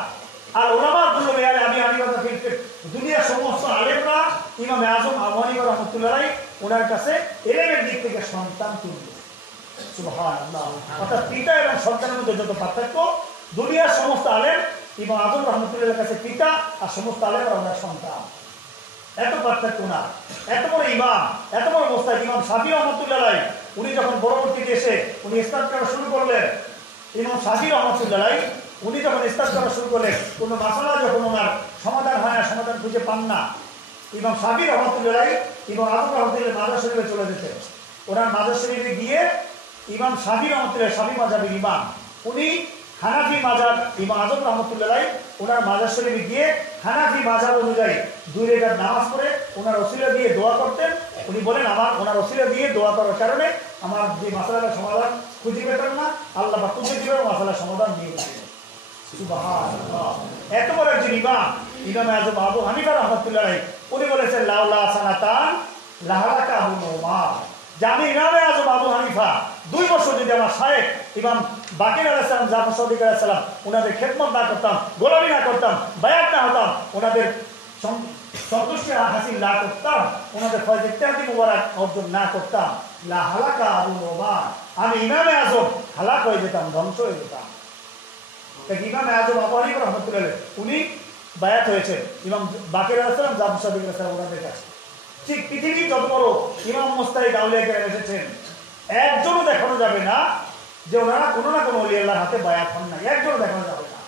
আর উলামা কুল্লু ইয়ালে আবি হানিফা ফিল ফিকহ, দুনিয়ার সমস্ত আলেমরা ইমামে আজম আবু হানিফা রাহমাতুল্লাহ আলাইহি ওনার কাছে ইলমের দিক থেকে সন্তান তুল্য। সুবহানাল্লাহ। অর্থাৎ পিতা এবং সন্তানের মধ্যে যত পার্থক্য, দুনিয়ার সমস্ত আলেম ইমাম আজম রহমতুল্লাহ কাছে পিতা আর সমস্ত আলেমরা ওনার সন্তান। এত পার্থক্য না, এত বড় ইমাম, এত বড় মোস্তাহিদ ইমাম শাফি রহমতুল্লাহ, উনি যখন পরবর্তীতে এসে উনি ইসলাম করা শুরু করলেন, ইমাম শাফি রহমতুল্লাহ উনি যখন ইসলাম করা শুরু করলেন, কোনো মাসালা যখন ওনার সমাধান হয় না, সমাধান খুঁজে পান না, ইমাম শাফি রহমতুল্লাহ ইমাম আজম রহমতুল্লাহ মাজার শরীফে চলে যেতেন। ওনার মাজার শরীফে গিয়ে ইমাম শাফি রহমতুল্লাহ, শাফি মাজাবের ইমাম, উনি হানাফি মাজাব ইমাম আজম রহমতুল্লাহ ওনার মাজার শরীফে গিয়ে হানাফি মাজাব অনুযায়ী 2 রাকাত নামাজ পড়ে ওনার ওসিলা দিয়ে দোয়া করতেন। উনি বলেন আমার ওনার ওসিলা দিয়ে দোয়া করার কারণে আমার যে মাসালার সমাধান খুঁজে পেতেন না, আল্লাহ বা খুঁজে দিলেও মাসালার সমাধান দিয়ে দিতেন। সুবহানাল্লাহ। এত বড় একজন ইমাম, ইমাম আজম আবু হানিফা রহমতুল্লাহ, উনি বলেছেন লাউলা সানাতান লাহালাকা আবু নোমান, যে আমি ইমামে আজম আবু হানিফা 2 বছর যদি আমার শায়েখ ইমাম বাকির আলাইহিস সালাম, জাফর সাদিক আলাইহিস সালাম ওনাদের খেদমত না করতাম, গোলামি না করতাম, বায়াত না হতাম, ওনাদের সন্তুষ্টি হাসিল না করতাম, ওনাদের ফয়জ ইত্তেহাদি মুবারক অর্জন না করতাম, লা হালাকা আবু নোমান, আমি ইমামে আজম হালাক হয়ে যেতাম, ধ্বংস হয়ে যেতাম। ইমামে আজম আবু হানিফা রহমতুল্লাহ উনি বায়াত হয়েছেন ইমাম বাকির আলাইহিস সালাম, জাফর সাদিক আলাইহিস সালাম ওনাদের কাছে। ঠিক পৃথিবীর যত বড় ইমাম মুস্তাহিদ আউলিয়া কেরাম এসেছেন, একজনও দেখানো যাবে না যে ওনারা কোনো না কোনো ওলি আল্লাহর হাতে বায়াত হন না, একজনও দেখানো যাবে না।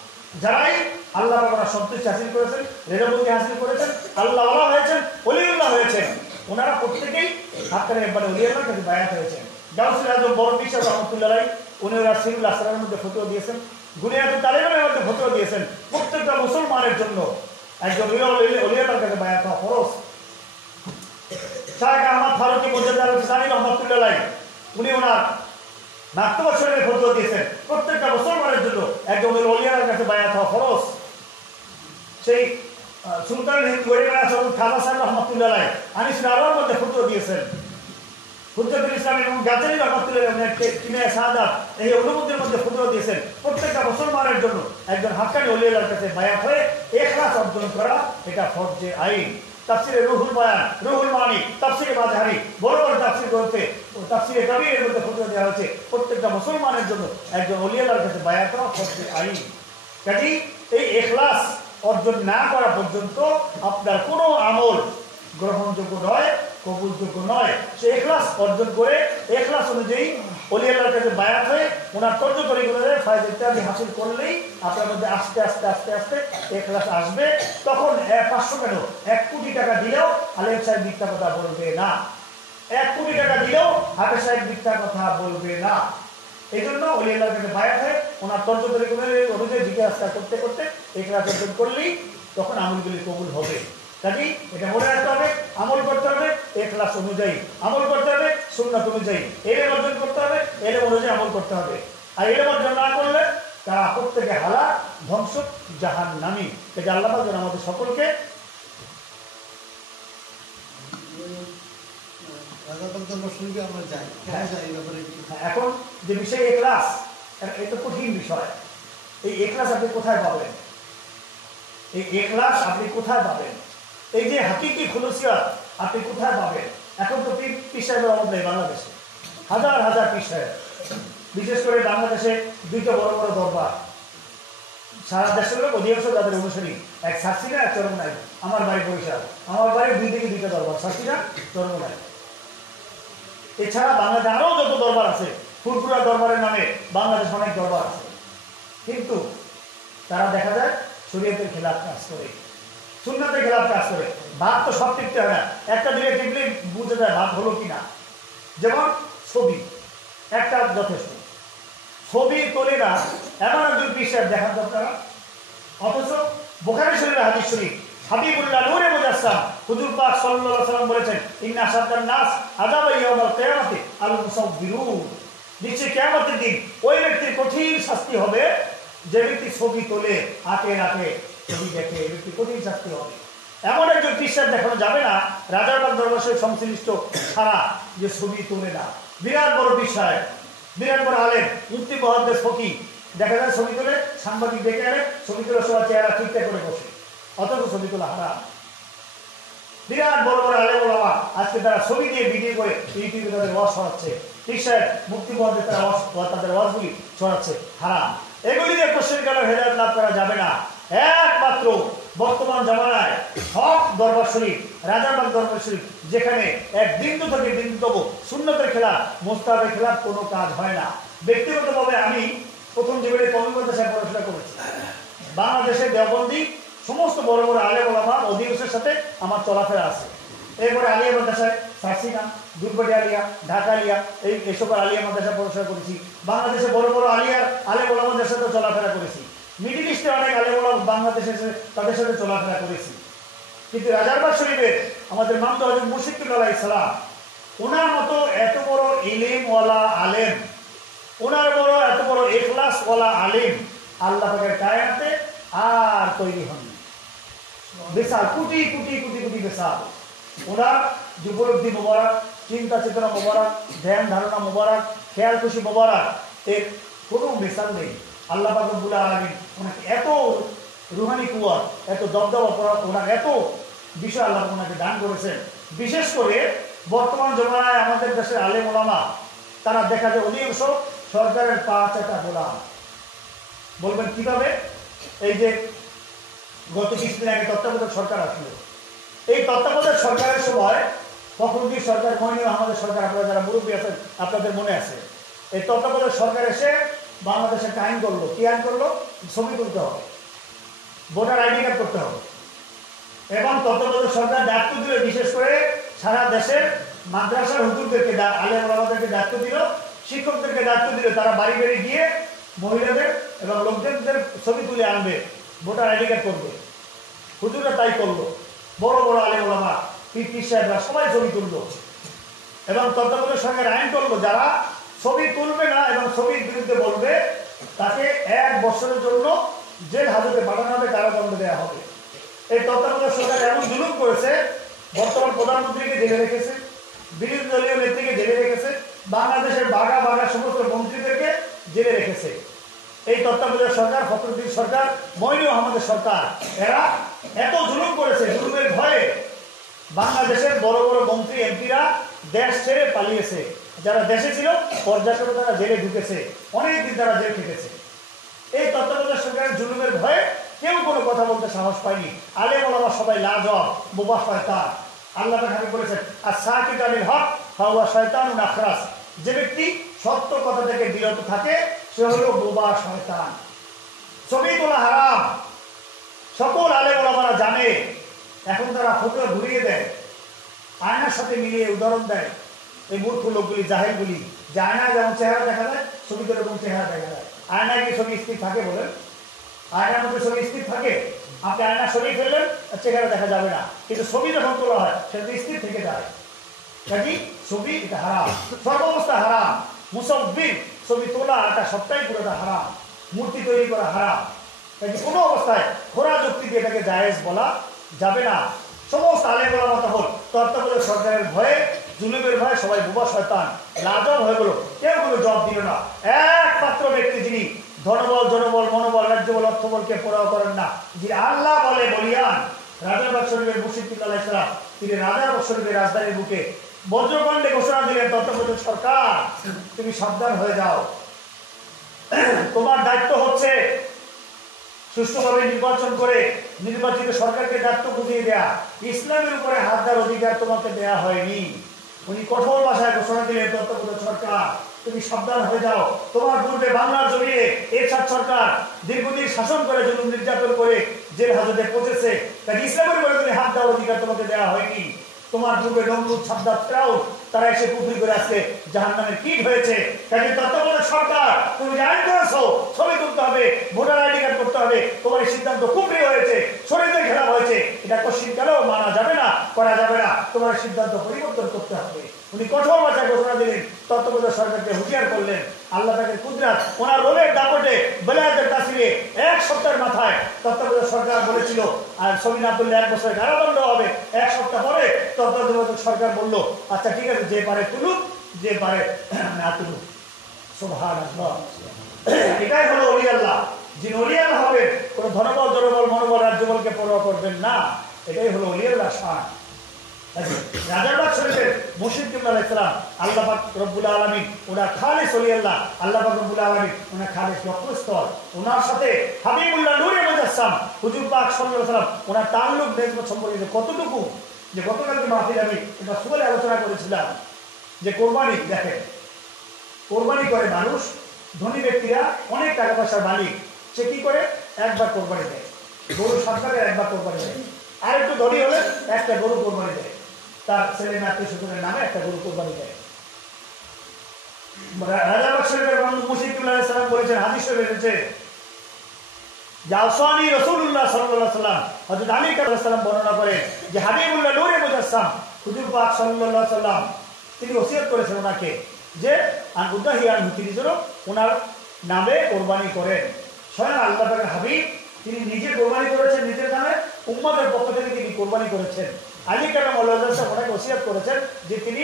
যারাই আল্লাহ ওনার সন্তুষ্টি হাসিল করেছেন, রেজাবুতি হাসিল করেছেন, আল্লাহ ওয়ালা হয়েছেন, ওলিউল্লাহ হয়েছেন, ওনারা প্রত্যেকেই হাক্কানি একবারে ওলি আল্লাহর কাছে বায়াত হয়েছেন। গাউসুল আজম বড় পীর সাহেব রহমতুল্লাহ উনি ওরা সিরুল আসরারের মধ্যে ফতোয়া দিয়েছেন, গুনিয়াতুত তালিমের মধ্যে ফতোয়া দিয়েছেন, প্রত্যেকটা মুসলমানের জন্য একজন ওলি আল্লাহর কাছে বায়াত হওয়া ফরজ। শায়েখ আহমদ ফারুকী মুজাদ্দিদ আল-ইসলামী রহমাতুল্লাহ উনি ওনার নাক্তবা শরীফে ফতোয়া দিয়েছেন, প্রত্যেকটা মুসলমানের জন্য একজন ওলিয়ার কাছে বায়াত হওয়া ফরজ। সেই সুলতান হিন্দ গরিব খাজা সাহেব রহমাতুল্লাহ আনিস নারওয়ার মধ্যে ফতোয়া দিয়েছেন। হুজ্জাতুল ইসলাম এবং গাজী রহমাতুল্লাহ কিমিয়া সাদাত এই অনুমতির মধ্যে ফতোয়া দিয়েছেন, প্রত্যেকটা মুসলমানের জন্য একজন হাক্কানি ওলিয়ার কাছে বায়াত হয়ে ইখলাস অর্জন করা এটা ফরজে আইন। তাফসিরে রুহুল বয়ান, রুহুল মানি, তাফসিরে মাযহারি, বড় বড় তাফসির গ্রন্থে ও তাফসিরে কাবীরের মধ্যে ফতোয়া দেওয়া হয়েছে প্রত্যেকটা মুসলমানের জন্য একজন ওলি আল্লাহর কাছে বায়াত করা ফরজে আইন। কাজেই এই ইখলাস অর্জন না করা পর্যন্ত আপনার কোনো আমল গ্রহণযোগ্য নয়, কবুলযোগ্য নয়। সে ইখলাস অর্জন করে ইখলাস অনুযায়ী ওলি আল্লাহর কাছে বায়াত হয়ে ওনার তর্জ তরিকতে ফায়দা ইত্যাদি হাসিল করলেই আপনার মধ্যে আস্তে আস্তে আস্তে আস্তে ইখলাস আসবে। তখন 500 কেন 1 কোটি টাকা দিলেও আলেম সাহেব মিথ্যা কথা বলবে না, 1 কোটি টাকা দিলেও হাফেজ সাহেব মিথ্যা কথা বলবে না। এই জন্য ওলি আল্লাহর কাছে বায়াত হয়ে ওনার তর্জ তরিকতে অনুযায়ী জিজ্ঞাসা করতে করতে ইখলাস অর্জন করলেই তখন আমলগুলি কবুল হবে। কাজেই এটা মনে রাখতে হবে, আমল করতে হবে ইখলাস অনুযায়ী, আমল করতে হবে সুন্নাত অনুযায়ী, এলেম অর্জন করতে হবে এলেম অনুযায়ী আমল করতে হবে। আর এলেম অর্জন না করলে তারা প্রত্যেকে হালাক, ধ্বংস, জাহান্নামী। এটা আল্লাহ পাক যেন আমাদের সকলকে এখন যে বিষয় ইখলাস, এটা কঠিন বিষয়। এই ইখলাস আপনি কোথায় পাবেন? এই ইখলাস আপনি কোথায় পাবেন? এই যে হাকিকি খুলুসিয়াত আপনি কোথায় পাবেন? এখন তো পীর সাহেবের অভাব নেই বাংলাদেশে, হাজার হাজার পীর সাহেব, বিশেষ করে বাংলাদেশে 2টা বড় বড় দরবার, সারা দেশের লোক অধিকাংশ তাদের অনুসারী, এক সার্সিনা এক চরমনাই। আমার বাড়ি বরিশাল, আমার বাড়ির 2 দিকে 2টা দরবার, সার্সিনা চরমনাই। এছাড়া বাংলাদেশে আরও যত দরবার আছে, ফুরফুরা দরবারের নামে বাংলাদেশ অনেক দরবার আছে, কিন্তু তারা দেখা যায় শরীয়তের খেলাফ কাজ করে, সুন্নাতের খেলাফ কাজ করে। ভাত তো সব টিপতে হয় না, একটা দিলে টিপলে বুঝে যায় ভাত হলো কিনা। যেমন ছবি একটা যথেষ্ট, ছবি তোলে না এমন একজন পীর সাহেব দেখান তো আপনারা। অথচ বুখারী শরীফের হাদিস শরীফ হাবিবুল্লাহ নূরে মুজাসসাম হুজুর পাক সাল্লাল্লাহু আলাইহি ওয়াসাল্লাম বলেছেন, ইন্না আশাদ্দান নাস আযাবা ইয়াউমাল কিয়ামাতি আল মুসাব্বিরুন, নিশ্চয়ই কিয়ামতের দিন ওই ব্যক্তির কঠিন শাস্তি হবে যে ব্যক্তি ছবি তোলে, আঁকে রাখে, ছবি দেখে, এই ব্যক্তি কঠিন শাস্তি হবে। এমন একজন পীর সাহেব দেখানো যাবে না রাজারবাগ দরবার সাহেব সংশ্লিষ্ট ছাড়া যে ছবি তোলে না। বিরাট বড় পীর সাহেব, বিরাট বড় আলেম, মুফতি মুহাদ্দিস ফকিহ, দেখা যায় ছবি তোলে, সাংবাদিক ডেকে আনে, ছবি তোলে সবার চেহারা ঠিকঠাক করে বসে, অথচ ছবি তোলা হারাম। বিরাট বড় বড় আলেম ওলামা আজকে তারা ছবি দিয়ে ভিডিও করে ইউটিউবে তাদের ওয়াজ ছড়াচ্ছে, পীর সাহেব মুফতি মুহাদ্দিস তারা তাদের ওয়াজগুলি ছড়াচ্ছে, হারাম। এগুলি দিয়ে কোশ্চেন কালার হেদায়েত লাভ করা যাবে না। একমাত্র বর্তমান জামানায় হক দরবার শরীফ, রাজারবাগ দরবার শরীফ, যেখানে এক বিন্দু থেকে বিন্দুতম সুন্নতের খেলাফ, মুস্তাহাবের খেলাফ কোনো কাজ হয় না। ব্যক্তিগতভাবে আমি প্রথম জীবনে কওমি মাদ্রাসায় পড়াশোনা করেছি। বাংলাদেশের দেওবন্দি সমস্ত বড় বড় আলেম ওলামা অধিবেশনের সাথে আমার চলাফেরা আছে। এরপরে আলিয়া মাদ্রাসায় সারসিনা, দুর্গটি আলিয়া, ঢাকা আলিয়া, এইসব আলিয়া মাদ্রাসায় পড়াশোনা করেছি। বাংলাদেশে বড় বড় আলিয়ার আলেম ওলামাদের সাথে চলাফেরা করেছি। মিডিল ইস্টে অনেক আলেম ওলামা বাংলাদেশে তাদের সাথে চলাফেরা করেছি। কিন্তু রাজারবাগ শরীফের আমাদের মামদু হযরত মুর্শিদুল আলাইহিস সালাম, ওনার মতো এত বড় ইলমওয়ালা আলেম, ওনার বড় এত বড় ইখলাসওয়ালা আলেম আল্লাহ পাকের কায়নাতে আর তৈরি হননি। বিশাল কোটি কোটি কোটি কোটি বিশাল ওনার উপলব্ধি মোবারক, চিন্তা চেতনা মোবারক, ধ্যান ধারণা মোবারক, খেয়াল খুশি মোবারক, এর কোনো মিসাল নেই। আল্লাহ পাক রব্বুল আলামিন ওনাকে এত রুহানি কুওয়াত, এত দবদবা, ওনার এত বিষয় আল্লাহ ওনাকে দান করেছেন। বিশেষ করে বর্তমান জমানায় আমাদের দেশের আলেম ওলামা তারা দেখা যায় অধিকাংশ সরকারের পা চাটা গোলাম। বলবেন কিভাবে? এই যে গত কিছুদিন আগে তত্ত্বাবধায়ক সরকার আসলো, এই তত্ত্বাবধায়ক সরকারের সময় ফখরুদ্দিন সরকার, মঈনুল আহমেদের সরকার, আপনারা যারা মুরব্বী আছেন আপনাদের মনে আছে, এই তত্ত্বাবধায়ক সরকার এসে বাংলাদেশে একটা আইন করলো। কি আইন করলো? ছবি তুলতে হবে, ভোটার আইডি কার্ড করতে হবে। এবং তত্ত্বাবধায়ক সরকার দায়িত্ব দিল, বিশেষ করে সারা দেশের মাদ্রাসার হুজুরদেরকে, আলেম ওলামাদেরকে দায়িত্ব দিল, শিক্ষকদেরকে দায়িত্ব দিল, তারা বাড়ি বাড়ি গিয়ে মহিলাদের এবং লোকজনদের ছবি তুলে আনবে, ভোটার আইডি কার্ড করবে। হুজুররা তাই করলো। বড় বড় আলেম ওলামা, পীর সাহেবরা সবাই ছবি তুললো। এবং তত্ত্বাবধায়ক সরকার আইন করলো, যারা ছবি তুলবে না এবং ছবির বিরুদ্ধে বলবে তাকে 1 বছরের জন্য জেল হাজতে পাঠানো হবে, কারাদণ্ড দেওয়া হবে। এই তত্ত্বাবধায়ক সরকার এমন জুলুম করেছে, বর্তমান প্রধানমন্ত্রীকে জেলে রেখেছে, বিরোধী দলীয় নেত্রীকে জেলে রেখেছে, বাংলাদেশের বাঘা বাঘা সমস্ত মন্ত্রীদেরকে জেলে রেখেছে। এই তত্ত্বাবধায়ক সরকার, ফখরুদ্দিন সরকার, মঈনুল আহমেদের সরকার, এরা এত জুলুম করেছে, জুলুমের ভয়ে বাংলাদেশের বড় বড় মন্ত্রী এমপিরা দেশ ছেড়ে পালিয়েছে। যারা দেশে ছিল পর্যায়ক্রমে তারা জেলে ঢুকেছে, অনেকদিন তারা জেল খেটেছে। এই তত্ত্বাবধায়ক সরকারের জুলুমের ভয়ে কেউ কোনো কথা বলতে সাহস পায়নি। আলেম ওলামা সবাই লাজবাব, বোবা শয়তান। আল্লাহ তাআলা বলেছেন, আস-সাকিতু আনিল হক ফাহুয়া শয়তানুন আখরাস, যে ব্যক্তি সত্য কথা থেকে বিরত থাকে সে হলো বোবা শয়তান। ছবি তোলা হারাম, সকল আলেম ওলামারা জানে। এখন তারা ফতোয়া ঘুরিয়ে দেয়, আয়নার সাথে মিলিয়ে উদাহরণ দেয়। এই মূর্খ লোকগুলি, জাহেলগুলি, যে আয়নায় যেমন চেহারা দেখা যায় ছবিতে এরকম চেহারা দেখা যায়। আয়নায় কি ছবি স্থির থাকে? বলেন, আয়নার মধ্যে ছবি স্থির থাকে? আপনি আয়না সরিয়ে ফেললেন, চেহারা দেখা যাবে না, কিন্তু ছবি যখন তোলা হয় সেটা স্থির থেকে যায়। কাজী ছবি এটা হারাম, সর্বাবস্থা হারাম। মুসাব্বির, ছবি তোলা এটা সবটাই পুরোটা হারাম। মূর্তি তৈরি করা হারাম। কাজী কোনো অবস্থায় খোরা যুক্তি দিয়ে এটাকে জায়েজ বলা যাবে না। সমস্ত আলেম ওলামা তখন তত্ত্বাবধায়ক সরকারের ভয়ে, জুলুমের ভয়ে সবাই বোবা শয়তান, লাজব হয়ে গেল, কেউ কোনো জবাব দিল না। একমাত্র ব্যক্তি যিনি ধনবল, জনবল, মনোবল, রাজ্যবল, অর্থবলকে পরাও করেন না, যিনি আল্লাহ বলে বলিয়ান, রাজারবাগ শরীফের মুর্শিদুল আলাইহিস সালাম, তিনি রাজারবাগ শরীফের রাজধানীর বুকে বজ্রকণ্ঠে ঘোষণা দিলেন, তত্ত্বাবধায়ক সরকার তুমি সাবধান হয়ে যাও। তোমার দায়িত্ব হচ্ছে সুষ্ঠুভাবে নির্বাচন করে নির্বাচিত সরকারকে দায়িত্ব বুঝিয়ে দেয়া। ইসলামের উপরে হাত দেওয়ার অধিকার তোমাকে দেয়া হয়নি। উনি কঠোর ভাষায় ঘোষণা দিলেন, তত্ত্বাবধায়ক সরকার তুমি সাবধান হয়ে যাও। তোমার পূর্বে বাংলার জমিনে এরশাদ সরকার দীর্ঘদিন শাসন করে, জুলুম নির্যাতন করে জেল হাজতে পৌঁছেছে। তাই ইসলামের উপরে তুমি হাত দেওয়ার অধিকার তোমাকে দেওয়া হয়নি। তোমার পূর্বে নমরুদ, সাদ্দাত, ফিরআউন তারা এসে কুফরি করে আসছে, জাহান্নামের কীট হয়েছে। কাজে তত্ত্বাবধায়ক সরকার তুমি যে আইন করেছো, ছবি তুলতে হবে, ভোটার আইডি কার্ড করতে হবে, তোমার এই সিদ্ধান্ত কুফরি হয়েছে, শরীয়তের খেলাফ হয়েছে, এটা কোশ্চিনকালেও মানা যাবে না, করা যাবে না। তোমার সিদ্ধান্ত পরিবর্তন করতে হবে। উনি কঠোর ভাষায় ঘোষণা দিলেন, তত্ত্বাবধায়ক সরকারকে হুঁশিয়ার করলেন। আল্লাহ তাকে কুদরত, ওনার রোলের দাপটে, বেলায়েতের তাসিরে 1 সপ্তাহের মাথায় তত্ত্বাবধায়ক সরকার বলেছিল আর ছবি না তুললে 1 বছরের কারাদণ্ড হবে। 1 সপ্তাহ পরে তত্ত্বাবধায়ক সরকার বলল, আচ্ছা ঠিক আছে, যে পারে তুলুক, যে পারে না তুলুক। সুবহানাল্লাহ। এটাই হলো ওলি আল্লাহ। যিনি ওলি আল্লাহ হবেন, কোনো ধনবল, জনবল, মনোবল, রাজ্যবলকে পরোয়া করবেন না। এটাই হলো ওলি আল্লাহ শান। রাজারবাগ শরীফের মুর্শিদ কিবলা আলাইহিস সালাম আল্লাহ পাক রব্বুল আলামিন ওনার খালিস ওলিয়াল্লাহ আল্লাহ পাক রব্বুল আলামিন ওনার খালিস লক্ষ্যস্থল ওনার সাথে হাবিবুল্লাহ নূরে মুজাসসাম হুজুর পাক সাল্লাল্লাহু আলাইহি ওয়াসাল্লাম ওনার তাআল্লুক নেসবত সম্পর্কে কতটুকু, যে গতকালকে মাহফিলে আমি এটা সুবলে আলোচনা করেছিলাম যে কোরবানি, দেখেন কোরবানি করে মানুষ, ধনী ব্যক্তিরা অনেক টাকা পয়সার মালিক, সে কি করে একবার কোরবানি দেয়, গরু সরকারের একবার কোরবানি দেয়, আর একটু ধনী হলে একটা গরু কোরবানি দেয়, তার ছেলে আত্মীয় স্বজনের নামে একটা গরু কোরবানি দেয়। রাজারবাগ শরীফের মুর্শিদ কিবলা আলাইহিস সালাম বলেছেন, হাদিস শরীফে এসেছে, জাওসানি রাসূলুল্লাহ সাল্লাল্লাহু আলাইহি ওয়াসাল্লাম, হযরত আলী কাল্লাহু সাল্লাম বর্ণনা করেন যে হাবিবুল্লাহ নূরে মুজাসসাম হুজুর পাক সাল্লাল্লাহু আলাইহি ওয়াসাল্লাম তিনি ওসিয়ত করেছেন ওনাকে যে উদাহিয়ান তিনি যেন ওনার নামে কোরবানি করেন। স্বয়ং আল্লাহ পাকের হাবিব তিনি নিজে কোরবানি করেছেন, নিজের নামে উম্মতের পক্ষ থেকে তিনি কোরবানি করেছেন। আলী কাল্লাহু সাল্লাম ওনাকে ওসিয়ত করেছেন যে তিনি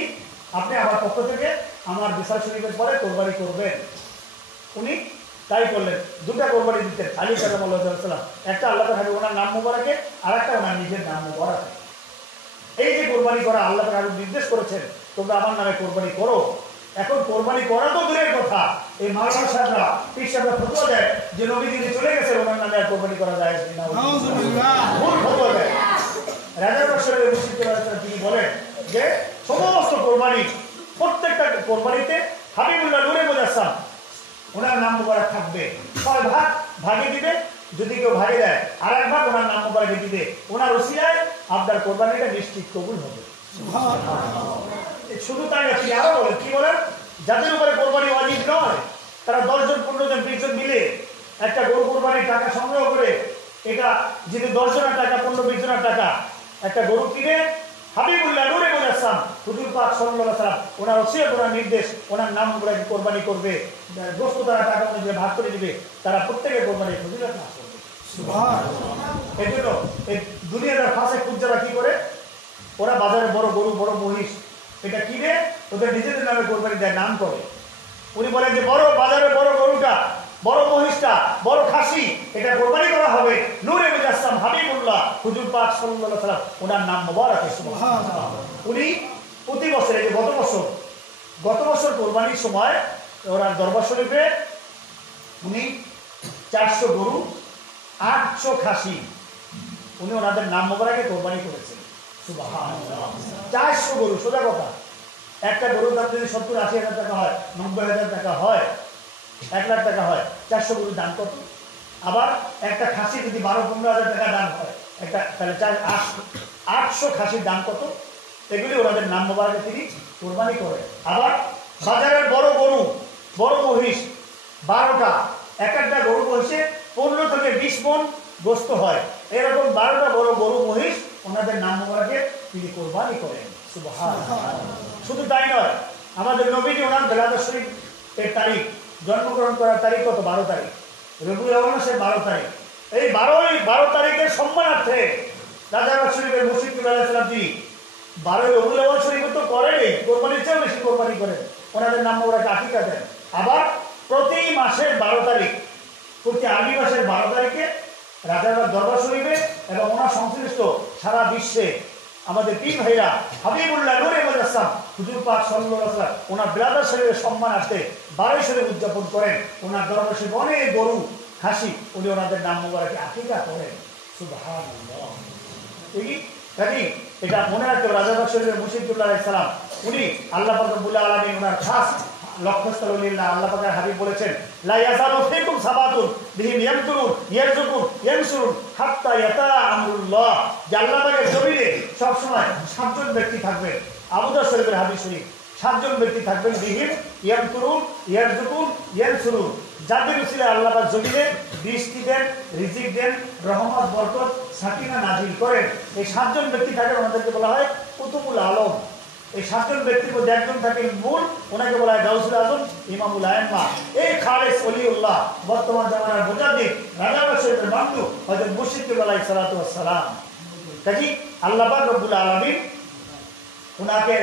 আপনি আমার পক্ষ থেকে আমার বিশাল শরীফের পরে কোরবানি করবেন। উনি তাই করলেন, দুটা কোরবানি দিতেন আলী কাল্লাহু সাল্লাম, একটা আল্লাহ পাক হাবিব ওনার নাম মুবারকে, আর একটা ওনার নিজের নাম মুবারকে। এই যে কোরবানি করা আল্লাহ পাক হাবিব নির্দেশ করেছেন তোমরা আমার নামে কোরবানি করো। এখন কোরবানি করা তো দূরের কথা, এই মাওলানা সাহেবরা পীর সাহেবরা ফতোয়া দেয় যে নবী যিনি চলে গেছেন ওনার নামে আর কোরবানি করা যায় না, ভুল ফতোয়া দেয়। রাজারবাগ শরীফের মুর্শিদ কিবলা আলাইহিস সালাম তিনি বলেন যে সমস্ত কোরবানি, প্রত্যেকটা কোরবানিতে হাবিবুল্লাহ নূরে মুজাসসাম ওনার নাম মুবারক থাকবে, 6 ভাগ ভাগে দিবে, যদি কেউ ভাগে দেয় আর এক ভাগ ওনার নাম মুবারকে দিবে, ওনার ওসিলায় আপনার কোরবানিটা নিশ্চিত কবুল হবে। শুধু তাই না, তিনি আরো বলেন, কি বলেন, যাদের উপরে কোরবানি ওয়াজিব নয় তারা 10 জন 15 জন 20 জন মিলে একটা গরু কোরবানির টাকা সংগ্রহ করে, এটা যদি 10 জনের টাকা 15-20 জনের টাকা একটা গরু কিনে হাবিবুল্লাহ নূরে মুজাসসাম হুজুর পাক সাল্লাল্লাহু আলাইহি ওয়াসাল্লাম ওনার ওসিয়ত ওনার নির্দেশ ওনার নাম মুবারকে কোরবানি করবে, গোশত তারা টাকা অনুযায়ী ভাগ করে দিবে, তারা প্রত্যেকে কোরবানির ফজিলত লাভ করবে। সুবহানাল্লাহ। এজন্য এই দুনিয়ার ফাঁসে কুজ্জারা কি করে, ওরা বাজারে বড় গরু বড় মহিষ এটা কিনে ওদের নিজেদের নামে কোরবানি দেয়, নাম করে। উনি বলেন যে বড় বাজারে বড় গরুটা, বড় মহিষটা, বড় খাসি এটা কোরবানি করা হবে নূরে মুজাসসাম হাবিবুল্লাহ হুজুর পাক সাল্লাল্লাহু আলাইহি ওয়াসাল্লাম ওনার নাম মুবারকে। সুবহানাল্লাহ। উনি প্রতি বছর, এই যে গত বছর কোরবানির সময় ওনার দরবার শরীফে উনি 400 গরু 800 খাসি উনি ওনাদের নাম মুবারকে কোরবানি করেছেন। সুবহানাল্লাহ। 400 গরু, সোজা কথা, একটা গরুর দাম যদি 70-80 হাজার টাকা হয়, 90,000 টাকা হয়, 1 লাখ টাকা হয়, 400 গরুর দাম কত? আবার একটা খাসি যদি 12-15 হাজার টাকা দাম হয় একটা, তাহলে 800 খাসির দাম কত? এগুলি ওনাদের নাম মোবারকে তিনি কোরবানি করেন। আবার বাজারের বড় গরু বড় মহিষ 12টা, এক একটা গরু মহিষে 15 থেকে 20 মণ গোশত হয়, এরকম 12টা বড় গরু মহিষ ওনাদের নাম মোবারকে তিনি কোরবানি করেন। সুবহানাল্লাহ। শুধু তাই নয়, আমাদের নবীজি ওনার বেলাদত শরীফ এর তারিখ, জন্মগ্রহণ করার তারিখ কত? 12 তারিখ, রবিউল আউয়াল মাসের 12 তারিখ। এই 12 তারিখের সম্মানার্থে রাজারবাগ শরীফের মুর্শিদ কিবলা আলাইহিস সালাম তিনি 12 রবিউল আউয়াল শরীফ তো করেনই, কোরবানির চেয়েও বেশি কোরবানি করেন, ওনাদের নাম মোবারকে আকিকা দেন। আবার প্রতি মাসের 12 তারিখ, প্রতি আরবি মাসের 12 তারিখে রাজারবাগ দরবার শরীফে এবং ওনার সংশ্লিষ্ট সারা বিশ্বে আমাদের পীর ভাইরা হাবিবুল্লাহ নূরে মুজাসসাম হুজুর পাক সাল্লাল্লাহু আলাইহি ওয়াসাল্লাম ওনার বেলাদত শরীফের সম্মান আসতে 12 শরীফ উদযাপন করেন। ওনার দরবার শরীফে অনেক গরু খাসি উনি ওনাদের নাম মোবারকে আকিকা করেন। সুবহানাল্লাহ। এটা মনে রাখতে হবে, রাজারবাগ শরীফের মুর্শিদ কিবলা আলাইহিস সালাম উনি আল্লাহ পাক রব্বুল আলামিন ওনার খাস লক্ষ্যস্থল উল্লাহ। আল্লাহ পাকের হাবিব বলেছেন, লা ইয়াযালু ফীকুম সাবাতুন বিহিম ইয়ামতুরুন ইয়ারযুকুন ইয়ানসুরুন হাত্তা ইয়াতা আমরুল্লাহ, যে আল্লাহ পাকের জমিনে সব সময় 7 জন ব্যক্তি থাকবেন। আবু দাউদ শরীফের হাদিস শরীফ, 7 জন ব্যক্তি থাকবেন, বিহিম ইয়ামতুরুন ইয়ারযুকুন ইয়ানসুরুন, যাদের উসিলায় আল্লাহ পাক জমিনে বৃষ্টি দেন, রিজিক দেন, রহমত বরকত সাকিনা নাজিল করেন। এই 7 জন ব্যক্তি থাকেন, ওনাদেরকে বলা হয় কুতুবুল আলম। এই 7 জন ব্যক্তির মধ্যে একজন থাকেন মূল, ওনাকে বলা হয় গাউসুল আজম ইমামুল আইম্মা। এই খালেস ওলিউল্লাহ বর্তমান জামানার মুজাদ্দিদ রাজারবাগ শরীফের বান্দু হযরত মুর্শিদ কিবলা আলাইহিস সালাতু ওয়াস সালাম। কাজী আল্লাহ পাক রব্বুল আলামিন ওনাকে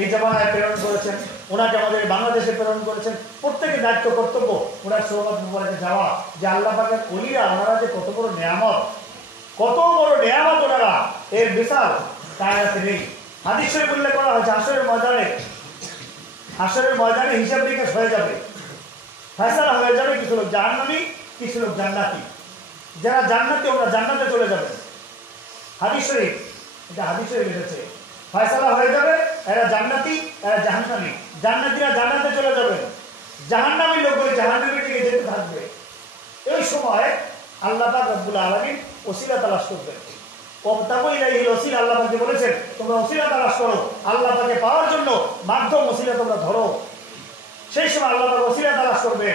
এই জামানায় প্রেরণ করেছেন, ওনাকে আমাদের বাংলাদেশে প্রেরণ করেছেন। প্রত্যেকের দায়িত্ব কর্তব্য ওনার সোহবত মুবারকে যাওয়া, যে আল্লাহ পাকের ওলিরা ওনারা যে কত বড় নেয়ামত, কত বড় নেয়ামত ওনারা, এর বিশাল তার কাছে নেই। হাদিস শরীফে উল্লেখ করা হয়েছে হাসরের ময়দানে হিসাব নিকাশ হয়ে যাবে, ফয়সালা হয়ে যাবে, কিছু লোক জাহান্নামী, কিছু লোক জান্নাতি। যারা জান্নাতি ওরা জান্নাতে চলে যাবে। হাদিস শরীফ, এটা হাদিস শরীফ এসেছে, ফয়সালা হয়ে যাবে, এরা জান্নাতি, এরা জাহান্নামী। জান্নাতীরা জান্নাতে চলে যাবে, জাহান্নামী লোকগুলো জাহান্নামের দিকে যেতে থাকবে। এই সময় আল্লাহ পাক রব্বুল আলামিন ওসিলা তালাশ করবেন। ওয়াবতাগু ইলাইহিল ওসিলা, আল্লাহ পাক বলেছেন তোমরা ওসিলা তালাশ করো, আল্লাহ পাকে পাওয়ার জন্য মাধ্যম ওসিলা তোমরা ধরো। সেই সময় আল্লাহ পাক ওসিলা তালাশ করবে,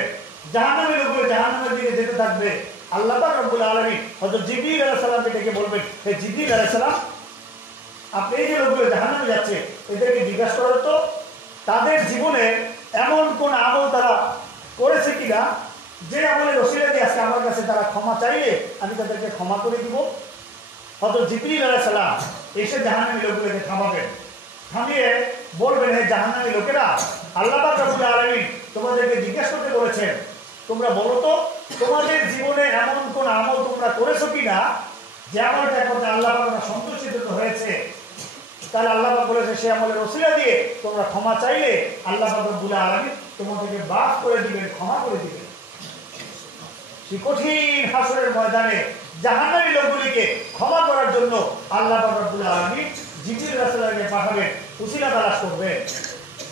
জাহান্নামী লোকগুলো জাহান্নামের দিকে যেতে থাকবে। আল্লাহ পাক রব্বুল আলামিন হযরত জিবরিল আলাইহিস সালামকে ডেকে বলবেন, হে জিবরিল আলাইহিস সালাম, আপনি এই যে লোকগুলো জাহান্নামে যাচ্ছে এদেরকে জিজ্ঞাসা করো তো তাদের জীবনে এমন কোন আমল তারা করেছে কিনা যে আমলের ওসিলা দিয়ে আজকে আমার কাছে তারা ক্ষমা চাইলে আমি তাদেরকে ক্ষমা করে দিব। হযরত জিবরিল আলাইহিস সালাম এসে জাহান্নামী লোকগুলোকে থামাবেন, থামিয়ে বলবেন, হে জাহান্নামী লোকেরা, আল্লাহ পাক রব্বুল আলামিন তোমাদেরকে জিজ্ঞাসা করতে বলেছেন, তোমরা বলো তো তোমাদের জীবনে এমন কোন আমল তোমরা করেছো কিনা যে আমলটা করতে আল্লাহ পাক সন্তুষ্ট হয়েছে। তাহলে আল্লাহ পাক বলেছে সে আমলের ওসিলা দিয়ে তোমরা ক্ষমা চাইলে আল্লাহ পাক রব্বুল আলামিন তোমাদেরকে মাফ করে দিবেন, ক্ষমা করে দিবেন। সেই কঠিন হাসরের ময়দানে জাহান্নামী লোকগুলিকে ক্ষমা করার জন্য আল্লাহ পাক রব্বুল আলামিন জিবরিল রাসূলকে পাঠাবেন, ওসিলা তালাশ করবেন।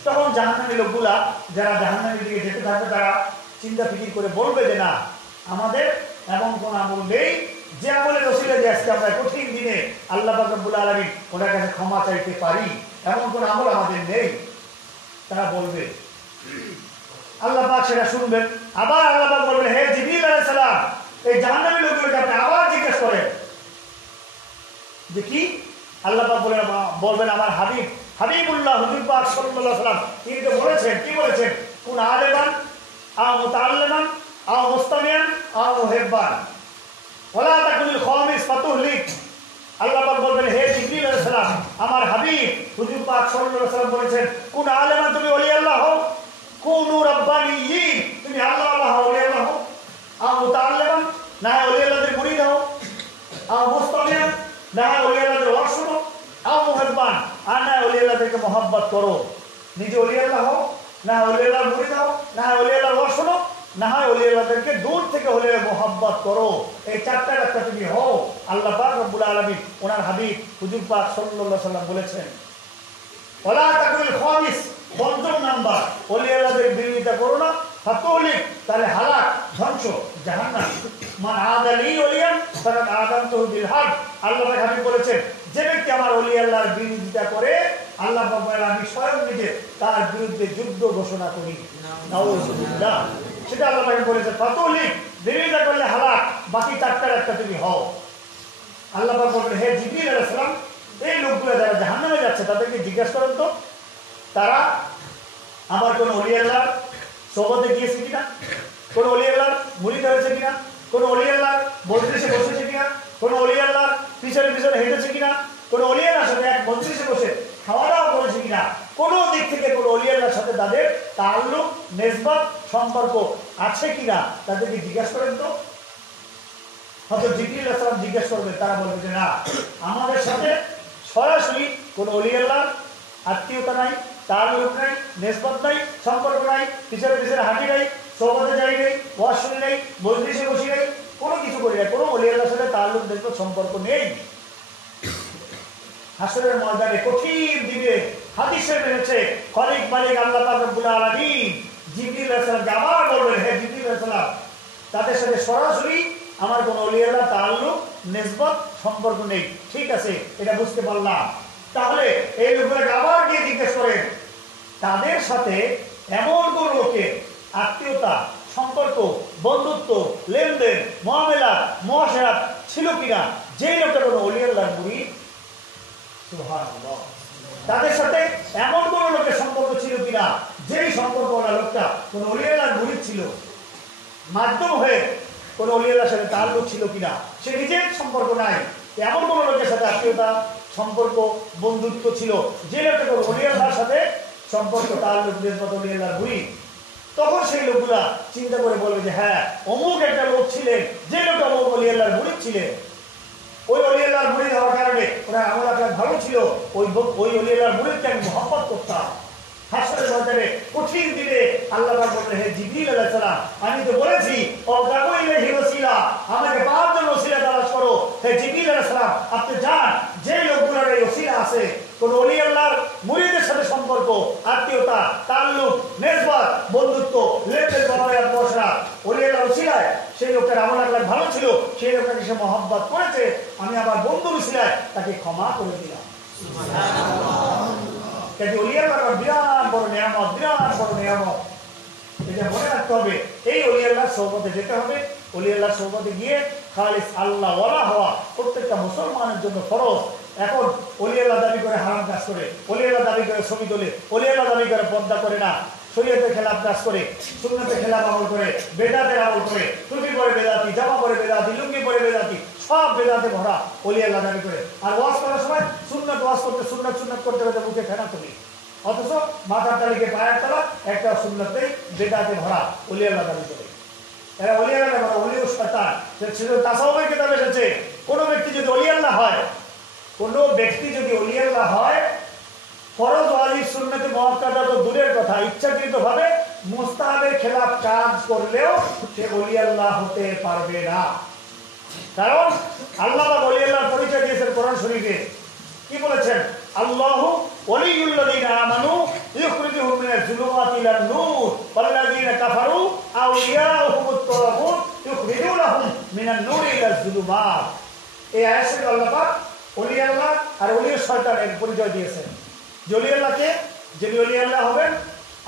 তখন জাহান্নামী লোকগুলা যারা জাহান্নামের দিকে যেতে থাকবে তারা চিন্তা ফিকির করে বলবে যে না, আমাদের এমন কোন আমল নেই যে আমলের ওসিলা দিয়ে আজকে আমরা কঠিন দিনে আল্লাহ পাক রব্বুল আলামিন ওনার কাছে ক্ষমা চাইতে পারি, এমন কোন আমল আমাদের নেই। তারা বলবে, আল্লাহ পাক সেটা শুনবেন। আবার আল্লাহ পাক বলবেন, হে জিবরিল আলাইহিস সালাম, এই জাহান্নামী লোকগুলোকে আপনি আবার জিজ্ঞেস করেন যে কি। আল্লাহ পাক বলবেন, আমার হাবিবুল্লাহ হুজুর পাক সাল্লাল্লাহু আলাইহি ওয়াসাল্লাম তিনি তো বলেছেন, কি বলেছেন, কোন আলেমান আও মুতাআল্লিমান আও মুস্তামিয়ান আও মুহিব্বান ওয়ালা তাকুনিল খামিস ফাতুহলিক। আল্লাহ পাক বলবেন, হে জিবরিল আলাইহিস সালাম, আমার হাবিব হুজুর পাক সাল্লাল্লাহু আলাইহি ওয়াসাল্লাম বলেছেন, কোন আলেমান তুমি ওলি আল্লাহ হও, কুনু রাব্বানিয়িন তুমি আল্লাহ ওলি আল্লাহ হও, আও মুতাআল্লিমান না ওলি আল্লাহদের মুরিদ হও, আও মুস্তামিয়ান না ওলি আল্লাহদের ওয়াজ শোনো, আও মুহিব্বান আর না ওলি আল্লাহদেরকে মহব্বত করো। নিজে ওলি আল্লাহ হও, না ওলি আল্লাহর মুরিদ হও, না ওলি আল্লাহর ওয়াজ শোনো, না হয় ওলি আল্লাহদেরকে দূর থেকে হলে মহব্বত করো। এই চারটা রাস্তা তুমি হও। আল্লাহ পাক রব্বুল আলামিন ওনার হাবিব হুজুর পাক সাল্লাল্লাহু আলাইহি ওয়াসাল্লাম বলেছেন, ওয়ালা তাকুনিল খামিস, পঞ্চম নাম্বার, ওলি আল্লাহদের বিরোধিতা করো না, ফাতুহলিক তাহলে হালাক, ধ্বংস, জাহান্নাম। মান আদালি ওলিয়ান ফাকাদ আযানতুহু বিল হক। আল্লাহ পাক হাবিব বলেছেন, যে ব্যক্তি আমার ওলি আল্লাহর বিরোধিতা করে আল্লাহ পাক বলেন আমি স্বয়ং নিজে তার বিরুদ্ধে যুদ্ধ ঘোষণা করি। নাউযুবিল্লাহ। সেটা আল্লাহ পাক বলেছেন, ফাতুহলিক বিরোধিতা করলে হালাক, বাকি চারটা একটা তুমি হও। আল্লাহ পাক বলেন, হে জিবরিল আলাইহিস সালাম, এই লোকগুলো যারা জাহান্নামে যাচ্ছে তাদেরকে জিজ্ঞাসা করেন তো তারা আমার কোন ওলি আল্লাহর সোহবতে গিয়েছে কিনা, কোন ওলি আল্লাহর মুরিদ হয়েছে কিনা, কোন ওলি আল্লাহর মজলিসে বসেছে কিনা, কোন ওলি আল্লাহর পিছনে পিছনে হেঁটেছে কিনা, কোন ওলি আল্লাহর সাথে এক মজলিসে বসে খাওয়া দাওয়া করেছে কিনা, কোন দিক থেকে কোন ওলি আল্লাহর সাথে তাদের তাআল্লুক, নিসবত, সম্পর্ক আছে কিনা তাদেরকে জিজ্ঞাসা করেন তো। হযরত জিবরিল আলাইহিস সালাম জিজ্ঞাসা করবেন, তারা বলবে যে না, আমাদের সাথে সরাসরি কোন ওলি আল্লাহর আত্মীয়তা নাই, তাআল্লুক নাই, নিসবত নাই, সম্পর্ক নাই, পিছনে পিছনে হাঁটি নাই, সোহবতে যাই নাই, ওয়াজ শুনি নাই, মজলিসে বসি নাই, কোনো কিছু করি নাই, কোনো ওলি আল্লাহর সাথে তাআল্লুক, নিসবত, সম্পর্ক নেই। হাসরের ময়দানে কঠিন দিনে হাদিসে রয়েছে, খালিক মালিক আল্লাহ পাক রব্বুল আলামিন জিবরিল আলাইহিস সালামকে আবার বলবেন, হে জিবরিল আলাইহিস সালাম, তাদের সাথে সরাসরি আমার কোন ওলি আল্লাহ তাআল্লুক, নিসবত, সম্পর্ক নেই। ঠিক আছে, এটা বুঝতে পারলাম। তাহলে এই লোকগুলোকে আবার গিয়ে জিজ্ঞেস করেন তাদের সাথে এমন কোন লোকের আত্মীয়তা, সম্পর্ক, বন্ধুত্ব, লেনদেন, মুআমালাত, মুআশারাত ছিল কিনা যে লোকটা কোনো ওলি আল্লাহর মুরিদ। সুবহানাল্লাহ। তাদের সাথে এমন কোন লোকের সম্পর্ক ছিল কিনা যেই সম্পর্কওয়ালা লোকটা কোন ওলি আল্লাহর মুরিদ ছিল, মাধ্যম হয়ে কোন ওলি আল্লাহর সাথে তাআল্লুক ছিল কিনা, সে নিজের সম্পর্ক নাই, এমন কোন লোকের সাথে আত্মীয়তা, সম্পর্ক, বন্ধুত্ব ছিল যে লোকটা কোন ওলি আল্লাহর সাথে সম্পর্ক, তাআল্লুক, নিসবত, ওলি আল্লাহর মুরিদ। তখন সেই লোকগুলা চিন্তা করে বলবে যে হ্যাঁ, অমুক একটা লোক ছিলেন যে লোকটা অমুক ওলি আল্লাহর মুরিদ ছিলেন। ওই অলি আল্লাহর মুরিদ হওয়ার কারণে ওনার আমল আখলাক ভালো ছিল, ওই অলি আল্লাহর মুরিদকে আমি মহব্বত করতাম। হাসরের ময়দানে কঠিন দিনে আল্লাহ পাক বললেন, হে জিবরিল আলাইহিস সালাম, আমি তো বলেছি অবতাগু ইলাইহি ওসিলা, আমাকে পাওয়ার জন্য ওসিলা তালাশ করো। হে জিবরিল আলাইহিস সালাম, আপনি যান, যে লোকগুলোর এই ওসিলা আছে, কোন ওলি আল্লাহর মুরিদের সাথে সম্পর্ক, আত্মীয়তা, তাল্লুক, নেসবত, বন্ধুত্ব, লেনদেন, বড়াইয়াত, বসরা, ওলি আল্লাহর ওসিলায় সেই লোকের আমল আখলাক ভালো ছিল, সেই লোকটাকে সে মহব্বত করেছে, আমি আমার বন্ধুর ওসিলায় তাকে ক্ষমা করে দিলাম। ওলি আল্লাহর বিরাট বড় নিয়ামত, বিরাট বড় নিয়ামত, এটা মনে রাখতে হবে। এই ওলি আল্লাহর সোহবতে যেতে হবে। ওলি আল্লাহর সোহবতে গিয়ে খালিস আল্লাহ ওয়ালা হওয়া প্রত্যেকটা মুসলমানের জন্য ফরজ। এখন ওলি আল্লাহ দাবি করে হারাম কাজ করে, ওলি আল্লাহ দাবি করে ছবি তোলে, ওলি আল্লাহ দাবি করে পর্দা করে না, শরীয়তের খেলাফ কাজ করে, সুন্নতের খেলাফ আমল করে, বেদাতের আমল করে, টুপি পরে বেদাতি, জামা পরে বেদাতি, লুঙ্গি পরে বেদাতি, সব বেদাতে ভরা ওলি আল্লাহ দাবি করে। আর ওয়াজ করার সময় সুন্নত ওয়াজ করতে, সুন্নত করতে করতে মুখে ফেনা তুলি, অথচ মাথার তালিকে পায়ের তলা একটা সুন্নতেই বেদাতে ভরা ওলি আল্লাহ দাবি করে। এরা ওলি আল্লাহ বলা, ওলি ও শয়তান। তাসাউফের কিতাবে এসেছে, কোনো ব্যক্তি যদি ওলি আল্লাহ হয়, কোনো ব্যক্তি যদি ওলি আল্লাহ হয়, ফরজ ওয়াজিব সুন্নতে মুআক্কাদা তো দূরের কথা, ইচ্ছাকৃতভাবে মুস্তাহাবের খেলাফ কাজ করলেও সে ওলি আল্লাহ হতে পারবে না। কারণ আল্লাহ ওলি আল্লাহর পরিচয় দিয়েছেন কোরআন শরীফে। কি বলেছেন? আল্লাহু ওয়ালিয়ুল্লাযীনা আমানু ইখরিজুহুম মিনাজ যুলুমাতি ইলান নূর ওয়াল্লাযীনা কাফারু আউলিয়াউহুমুত তাগুত ইখরিজুনাহুম মিনান নূরি ইলাজ যুলুমাত। এই আয়াতে আল্লাহ পাক ওলি আল্লাহ আর ওলি শয়তানের পরিচয় দিয়েছেন। যে ওলি আল্লাহকে, যিনি ওলি আল্লাহ হবেন,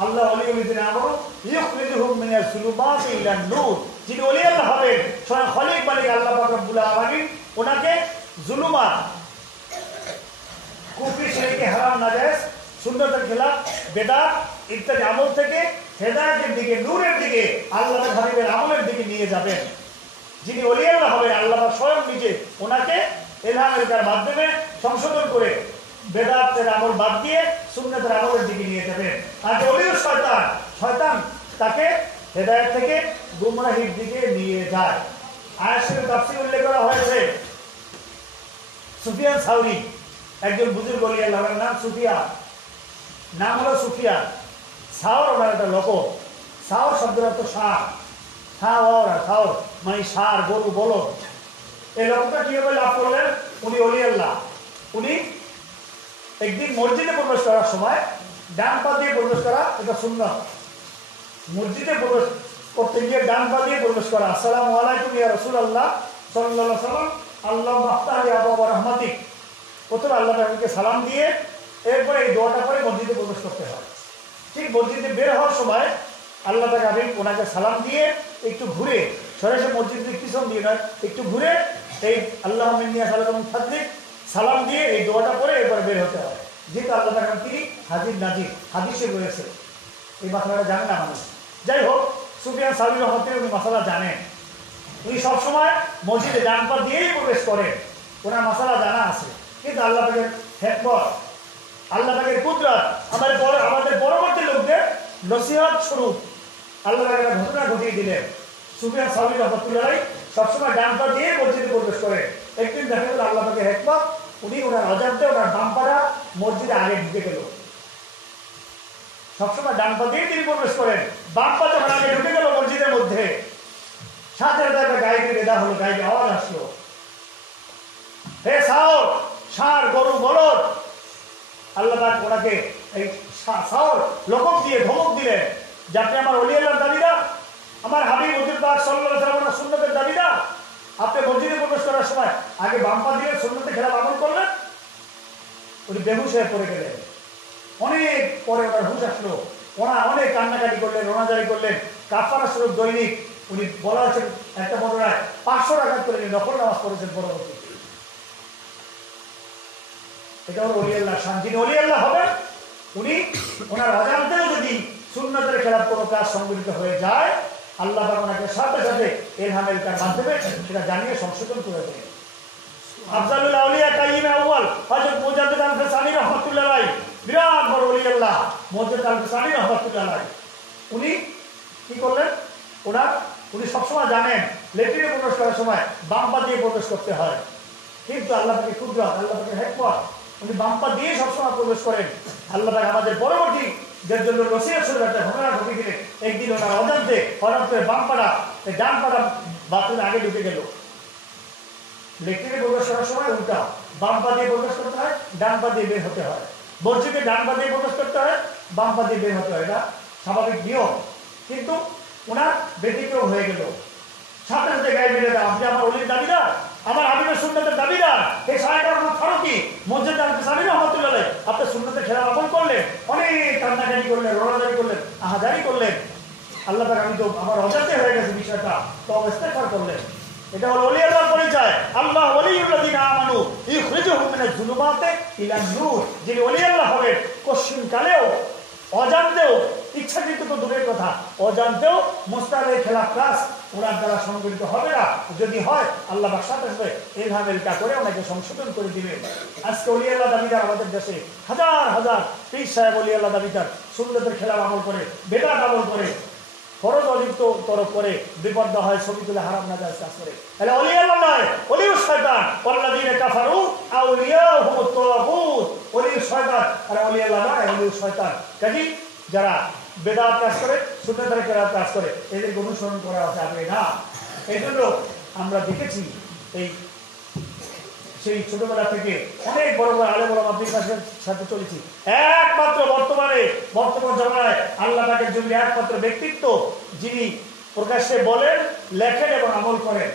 আল্লাহ ওয়ালিয়ুল্লাযীনা আমানু ইখরিজুহুম মিনাজ যুলুমাতি ইলান নূর, যিনি ওলি আল্লাহ হবেন স্বয়ং খলিক মালিক আল্লাহ পাক রব্বুল আলামিন ওনাকে যুলুমাত, কুফরি, শিরক, হারাম, নাজায়েজ, সুন্নতের খেলাফ, বেদাত ইত্যাদি আমল থেকে হেদায়েতের দিকে, নূরের দিকে, আল্লাহর হাবিবের আমলের দিকে নিয়ে যাবেন। যিনি ওলি আল্লাহ হবেন, আল্লাহ স্বয়ং নিজে ওনাকে ইলহামের মাধ্যমে সংশোধন করে বেদাতের আমল বাদ দিয়ে সুন্নতের আমলের দিকে নিয়ে যাবেন। আর যে ওলি শয়তান, শয়তান তাকে হেদায়েত থেকে গুমরাহির দিকে নিয়ে যায়। আয়াতের তাফসীরে উল্লেখ করা হয়েছে, সুফিয়ান সাউরি একজন বুজুর্গ ওলি আল্লাহর নাম সুফিয়ান, নাম হলো সুফিয়ান। সাওর ওনার একটা লোক, সাওর শব্দের অর্থ সার, সাওর মানে সার, গরু, বলদ। এই লোকটা কিভাবে লাভ করলেন? উনি ওলি আল্লাহ। উনি একদিন মসজিদে প্রবেশ করার সময় ডান পা দিয়ে প্রবেশ করা, এটা সুন্নাত। মসজিদে প্রবেশ করতে গিয়ে ডান পা দিয়ে প্রবেশ করা, আসসালামু আলাইকুম ইয়া রাসূলুল্লাহ সাল্লাল্লাহু আলাইহি ওয়াসাল্লাম, আল্লাহুম্মা আফতাহ লি আবওয়াব রাহমাতিক। প্রথমে আল্লাহ তাআলাকে সালাম দিয়ে এরপরে এই দোয়াটা করে মসজিদে প্রবেশ করতে হয়। ঠিক মসজিদে বের হওয়ার সময় আল্লাহ তাআলা ওনাকে সালাম দিয়ে একটু ঘুরে, সরাসরি মসজিদের পিছন দিয়ে নয়, একটু ঘুরে এই আল্লাহুম্মা ইন্নী আসআলুকা মিন ফাদলিক সালাম দিয়ে এই দোয়াটা করে এরপর বের হতে হয়। যেহেতু আল্লাহ তাআলা তিনি হাজির নাজির, হাদিসে রয়েছে, এই মাসালাটা জানে না মানুষ। যাই হোক, সুফিয়ান সাউরি রহমাতুল্লাহ উনি মাসালা জানেন। উনি সবসময় মসজিদে ডান পা দিয়েই প্রবেশ করেন, ওনার মাসালা জানা আছে। কিন্তু আল্লাহ পাকের হিকমত, আল্লাহ পাকের কুদরত, আমাদের পরবর্তী লোকদের নসিহত স্বরূপ আল্লাহ পাক একটা ঘটনা ঘটিয়ে দিলেন। সুফিয়ান সাউরি রহমাতুল্লাহ সবসময় ডান পা দিয়ে মসজিদে প্রবেশ করেন। একদিন দেখা গেল আল্লাহ পাকের হিকমত, উনি ওনার অজান্তে ওনার বাম পাটা মসজিদে আগে ঢুকে গেল। সবসময় ডান পা দিয়ে তিনি প্রবেশ করেন, বাম পা যখন আগে ঢুকে গেল মসজিদের মধ্যে, সাথে সাথে একটা গাইকে বেদা হলো, গাইকে আওয়াজ আসলো, হে সাওর, ষাঁড়, গরু, বলদ। আল্লাহ পাক ওনাকে এই সাওর লকব দিয়ে ধমক দিলেন যে আপনি আমার ওলি আল্লাহর দাবিদার, আমার হাবিব হুজুর পাক সাল্লাল্লাহু আলাইহি ওয়াসাল্লামের সুন্নতের দাবিদার। আপনি মসজিদে প্রবেশ করার সময় আগে বাম পা দিয়ে সুন্নতে খেলাফ আমল করলেন। উনি বেহুশ হয়ে পড়ে গেলেন। অনেক পরে ওনার হুঁশ আসলো, ওনা অনেক কান্নাকাটি করলেন, রোনাজারি করলেন, কাফারা স্বরূপ দৈনিক উনি বলা হচ্ছে একটা বর্ণনায় 500 রাকাত করে নফল নামাজ পড়েছেন পরবর্তী। এটা হলো ওলি আল্লাহ শান। যিনি ওলি আল্লাহ হবেন, উনি ওনার অজান্তেও যদি সুন্নতের খেলাফ কোনো কাজ সংগঠিত হয়ে যায়, আল্লাহ পাক ওনাকে সাথে সাথে ইলহামের মাধ্যমে সেটা জানিয়ে সংশোধন করে দেন। আফজালুল আউলিয়া কাইয়িম আউয়াল হযরত মুজাদ্দিদ আল-ফিসানি রাহমাতুল্লাহ আলাইহি, বিরাট বড় ওলি আল্লাহ মুজাদ্দিদ আল-ফিসানি রাহমাতুল্লাহ আলাইহি, উনি কি করলেন? উনি সবসময় জানেন লেট্রিনে প্রবেশ করার সময় বাম পা দিয়ে প্রবেশ করতে হয়। কিন্তু আল্লাহ পাকের কুদরত, আল্লাহ পাকের হিকমত, উনি বাম পা দিয়ে সবসময় প্রবেশ করেন। আল্লাহ পাক আমাদের পরবর্তী যার জন্য রসিয়া শুরু একটা ঘটনা ঘটে দিলেন। একদিন ওনার অজান্তে হঠাৎ করে বাম পাটা ডান পাটা বাথরুমে আগে ঢুকে গেল। লেট্রিনে প্রবেশ করার সময় উল্টা, বাম পা দিয়ে প্রবেশ করতে হয়, ডান পা দিয়ে বের হতে হয়। মসজিদে ডান পা দিয়ে প্রবেশ করতে হয়, বাম পা দিয়ে বের হতে হয়, এটা স্বাভাবিক নিয়ম। কিন্তু ওনার ব্যতিক্রম হয়ে গেল। সাথে সাথে গায়ে বেড়ে দেয়, আপনি আমার অলির দাবিদার, আমার হাবিবের সুন্নতের দাবিদার, এই সাহেবের ফারুকি মসজিদ সামির রহমতুল্লাহ, আপনার সুন্নতের খেলাফ আমল করলেন, অনেক কান্নাকাটি করলেন, রোনাজারি করলেন, আহাজারি করলেন। আল্লাহ পাক আমি তো আমার অজান্তে হয়ে গেছে বিষয়টা, তো ইস্তেগফার করলেন। এটা হলো ওলি আল্লাহর পরিচয়। আল্লাহ ওলিউল্লাযিনা আমানু ইখরিজুহুম মিনাজ যুলুমাতি ইলান নূর। যিনি ওলি আল্লাহ হবেন, কশিন কালেও অজান্তেও, ইচ্ছাকৃত তো দূরের কথা, অজান্তেও মুস্তাহের খেলাফ কাজ ওনার দ্বারা সংগঠিত হবে না। যদি হয় আল্লাহ পাক সাথে সাথে ইলহামেলটা করে ওনাকে সংশোধন করে দিবেন। আজকে ওলি আল্লাহ দাবিদার আমাদের দেশে হাজার হাজার পীর সাহেব ওলি আল্লাহ দাবিদার সুন্নতের খেলাফ আমল করে, বেদাত আমল করে, ফরজ অলিপ্ত তরফ করে, বিপদ হয়, ছবি তুলে হারাম না যায় কাজ করে। তাহলে ওলি আল্লাহ নয়, ওলিউশ শয়তান। ওয়াল্লাযীনা কাফারু আউলিয়াহুমুত তাগুত। ওলিউশ শয়তান আর ওলি আল্লাহ নয়, ওলিউশ শয়তান। কাজী যারা বেদাত কাজ করে, সুন্নতের খেলাফ কাজ করে, এদেরকে অনুসরণ করা যাবে না। এই জন্য আমরা দেখেছি এই সেই ছোটবেলা থেকে অনেক বড় বড় আলেম ওলামা পীরের সাথে চলেছি। একমাত্র বর্তমান জমানায় আল্লাহ পাকের জন্য একমাত্র ব্যক্তিত্ব যিনি প্রকাশ্যে বলেন, লেখেন এবং আমল করেন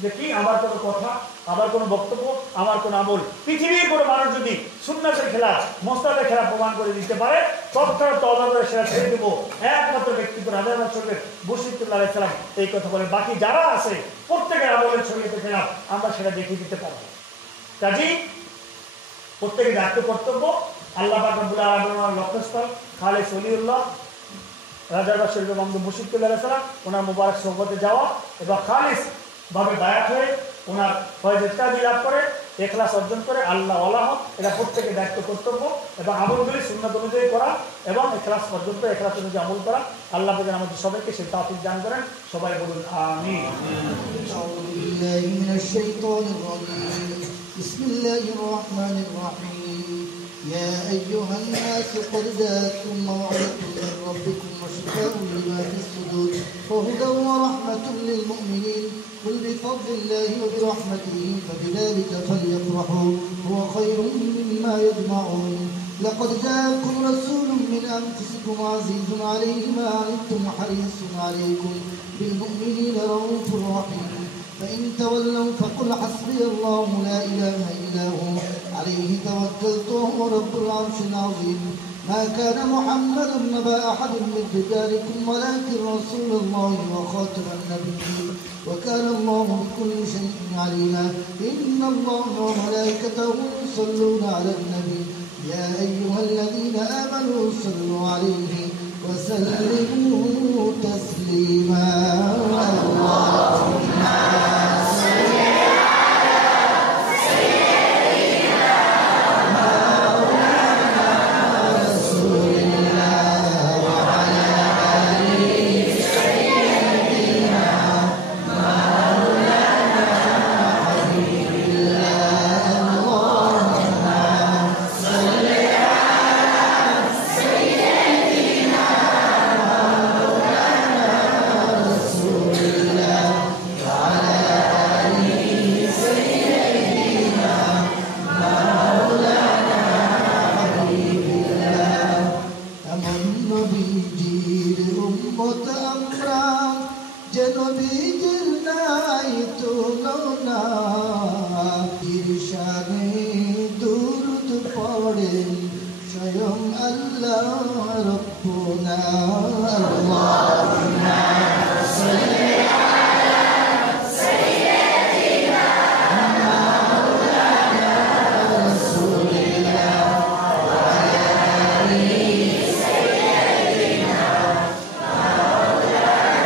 যে কি আমার কোনো কথা, আমার কোনো বক্তব্য, আমার কোনো আমল, পৃথিবীর কোনো মানুষ যদি সুন্নাতের খেলাফ, মুস্তাহের খেলাফ প্রমাণ করে দিতে পারে, তৎক্ষণাৎ তওবা করে সেটা ছেড়ে দেবো। একমাত্র ব্যক্তিত্ব রাজা রাসূলের বশিরুল্লাহ আলাইহিস সালাম এই কথা বলে। বাকি যারা আছে প্রত্যেকের আমলের শরীয়তের খেলাফ আমরা সেটা দেখিয়ে দিতে পারবো। কাজী প্রত্যেকের দায়িত্ব কর্তব্য আল্লাহ পাক রব্বুল আলামিনের লক্ষ্যস্থল খালেস ওলিউল্লাহ রাজা শরীফ মাহমুদ বশিরুল্লাহ আলাইহিস সালাম ওনার মুবারক সোহবতে যাওয়া এবং খালিস ভাবে বায়াত হয়ে ওনার ফয়েজের তাজি লাভ করে, ইখলাস অর্জন করে আল্লাহ ওয়ালা হক। এটা প্রত্যেকের দায়িত্ব কর্তব্য এবং আমলগুলি সুন্নাত অনুযায়ী করা এবং ইখলাস পর্যন্ত ইখলাস অনুযায়ী আমল করা। আল্লাহ পাক আমাদের সবাইকে সেই তৌফিক দান করেন। সবাই বলুন আমিন। بسم الله الرحمن الرحيم. يا أيها الناس قد جاءتكم موعظة من ربكم وشفاء لما في الصدور وهدى ورحمة للمؤمنين. قل بفضل الله وبرحمته فبذلك فليفرحوا هو خير مما يجمعون. لقد جاءكم رسول من أنفسكم عزيز عليه ما عنتم حريص عليكم بالمؤمنين رؤوف رحيم. فإن تولوا فقل حسبي الله لا إله إلا هو عليه توكلت وهو رب العرش العظيم. ما كان محمد نبأ أحد من رجالكم ولكن رسول الله وخاتم النبيين وكان الله بكل شيء عليما. إن الله وملائكته يصلون على النبي يا أيها الذين آمنوا صلوا عليه وسلموا تسليما. স্বয়ং আল্লাহ রব্বুনা আল্লাহুম্মা সাল্লি আলা সাইয়্যিদিনা মাওলানা রাসূলিল্লাহ ওয়া আলা আলি সাইয়্যিদিনা মাওলানা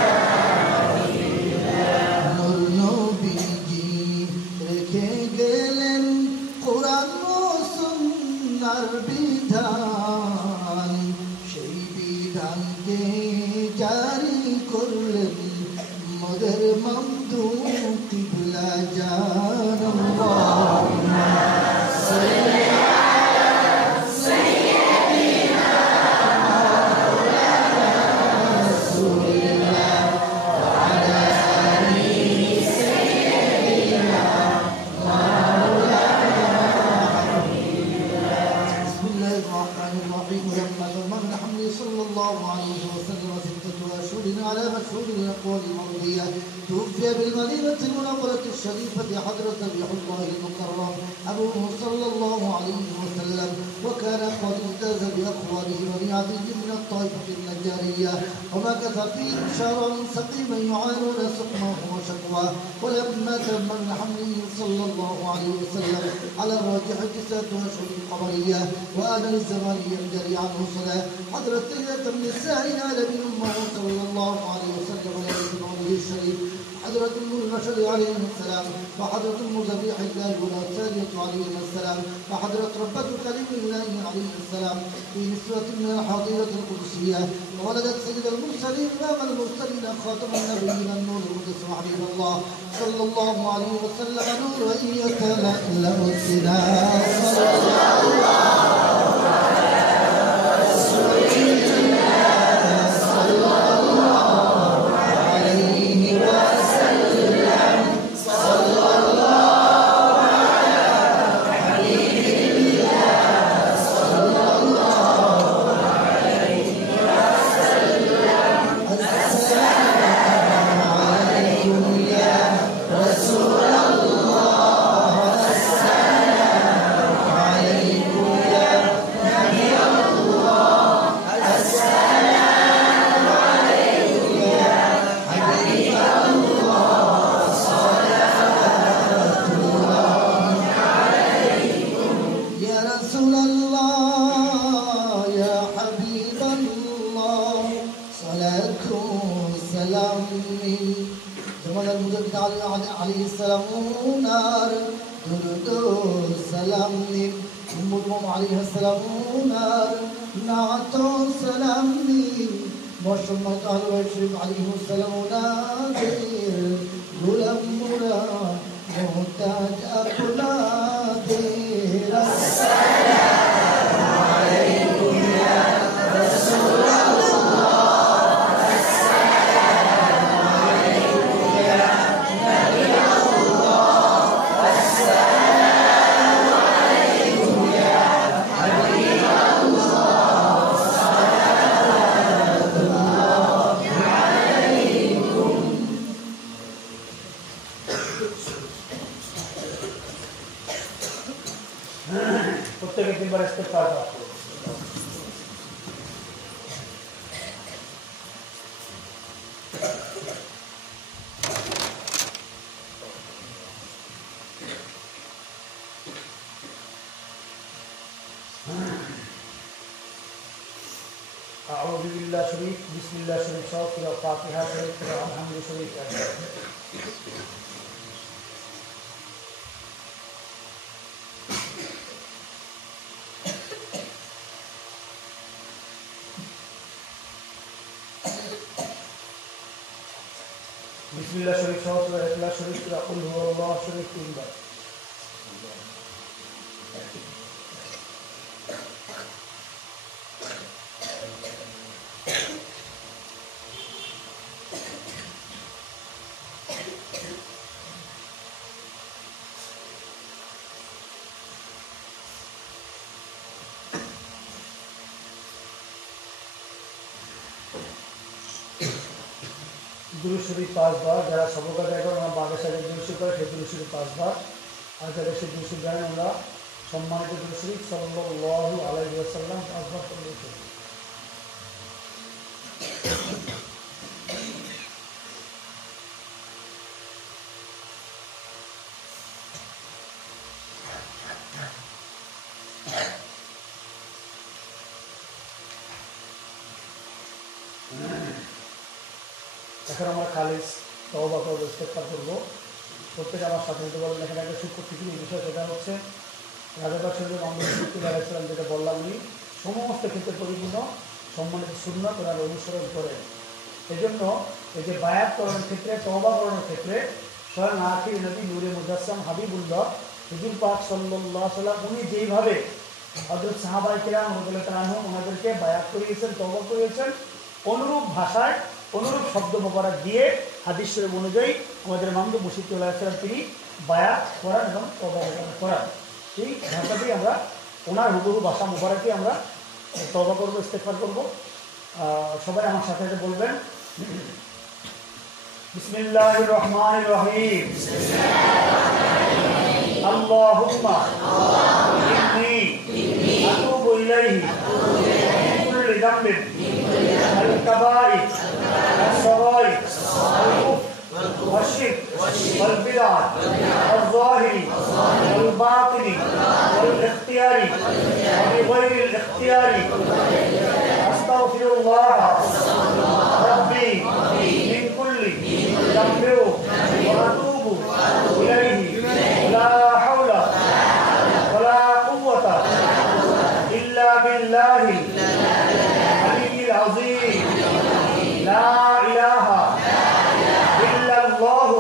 হাবিবিল্লাহ। নূর নবীজি রেখে গেলেন কোরআন ও সুন্নাহর বিধান, সেই বিধানকে জারি করলেন মোদের মামদুহ কিবলা জান। من حمله صلى الله عليه وسلم 6 أشهر على مشهور الأقوال المرضية. توفي بالمدينة المنورة الشريفة حضرة ربيع الله المكرم أبوه صلى الله عليه وسلم، وكان قد اجتاز بأقواله بني عدي من الطائفة النجارية، ومكث فيه شهرا سقيما يعانون سقمه وشكواه. ولما تم من حمله صلى الله عليه وسلم على الراجح 9 أشهر قمرية وأجل الزمان ينجلي عنه صلاة حضرت ليلة النساء نال من أمه صلى الله عليه وسلم ليلة عمره الشريف حضرة البشر عليهم السلام، وحضرة المذبيح الله والأنصارية عليهم السلام، وحضرة ربة كريم الله عليه السلام في نسوة من الحاضرة القدسية. وولدت سيد المرسلين إمام المرسلين خاتم النبيين النور القدس حبيب الله صلى الله عليه وسلم نور أن يتلألأ السلام صلى الله عليه السلام نار درود السلام أمكم عليه السلام نار نعت السلام وشمت أهل الشريف عليه السلام نادر غلام مراد محتاج أقنادر السلام عليكم يا رسول الله প্রত্যেকে 3 বার ইস্তেগফার করো। أعوذ بالله شريف بسم الله شريف صوت الفاتحة شريف الحمد شريف بسم الله شريف صوت الإخلاص شريف قل هو الله شريف 3 বার दुरूद शरीफ 5 বার যারা সবকা দেখো আমরা বাংলা সাহিত্যে দুরূদ শরীফ করে সেই দুরূদ শরীফ 5 বার আর যারা সেই দুরূদ শরীফ জানেন আমরা সম্মানিত দুরূদ শরীফ সাল্লাল্লাহু আলাইহি ওয়াসাল্লাম 5 বার পড়তে এখন আমরা খালিস তওবা করব ইস্তেগফার করব প্রত্যেকে আমার সাথে দিতে বলেন এখানে একটা সূক্ষ্ম টিকির বিষয় সেটা হচ্ছে রাজাবাগ শরীফ মোহাম্মদ আলাইহিস সালাম যেটা বললাম উনি সমস্ত ক্ষেত্রে পরিপূর্ণ সম্মানিত সুন্নাত ওনার অনুসরণ করেন এজন্য এই যে বায়াত করার ক্ষেত্রে তওবা করার ক্ষেত্রে স্বয়ং আখির নবী নূরে মুজাসসাম হাবিবুল্লাহ হুজুর পাক সাল্লাল্লাহু আলাইহি ওয়াসাল্লাম উনি যেইভাবে হযরত সাহাবায়ে কেরাম রাদিয়াল্লাহু তাআলা ওনাদেরকে বায়াত করিয়েছেন তওবা করিয়েছেন অনুরূপ ভাষায় অনুরূপ শব্দ মোবারক দিয়ে হাদিস শরীফ অনুযায়ী আমাদের মামদু মুশিদ আলাইহিস সালাম তিনি বায়াত করেন এবং তওবা করেন সেই ভাষাতেই আমরা ওনার হুবহু ভাষা মোবারকই আমরা তওবা করব, ইস্তেগফার করব। সবাই আমার সাথে বলবেন, বিসমিল্লাহির রহমানির রহিম। আল্লাহুম্মা ইন্নী আতুবু ইলাইহি মিন কুল্লি যামবিন আল কাবাইর والصغائر والكفر والشرك والبدع والظاهر والباطن والاختيار وبغير الاختيار أستغفر الله ربي من كل ذنب وأتوب إليه لا حول ولا قوة إلا بالله العلي العظيم لا إله إلا الله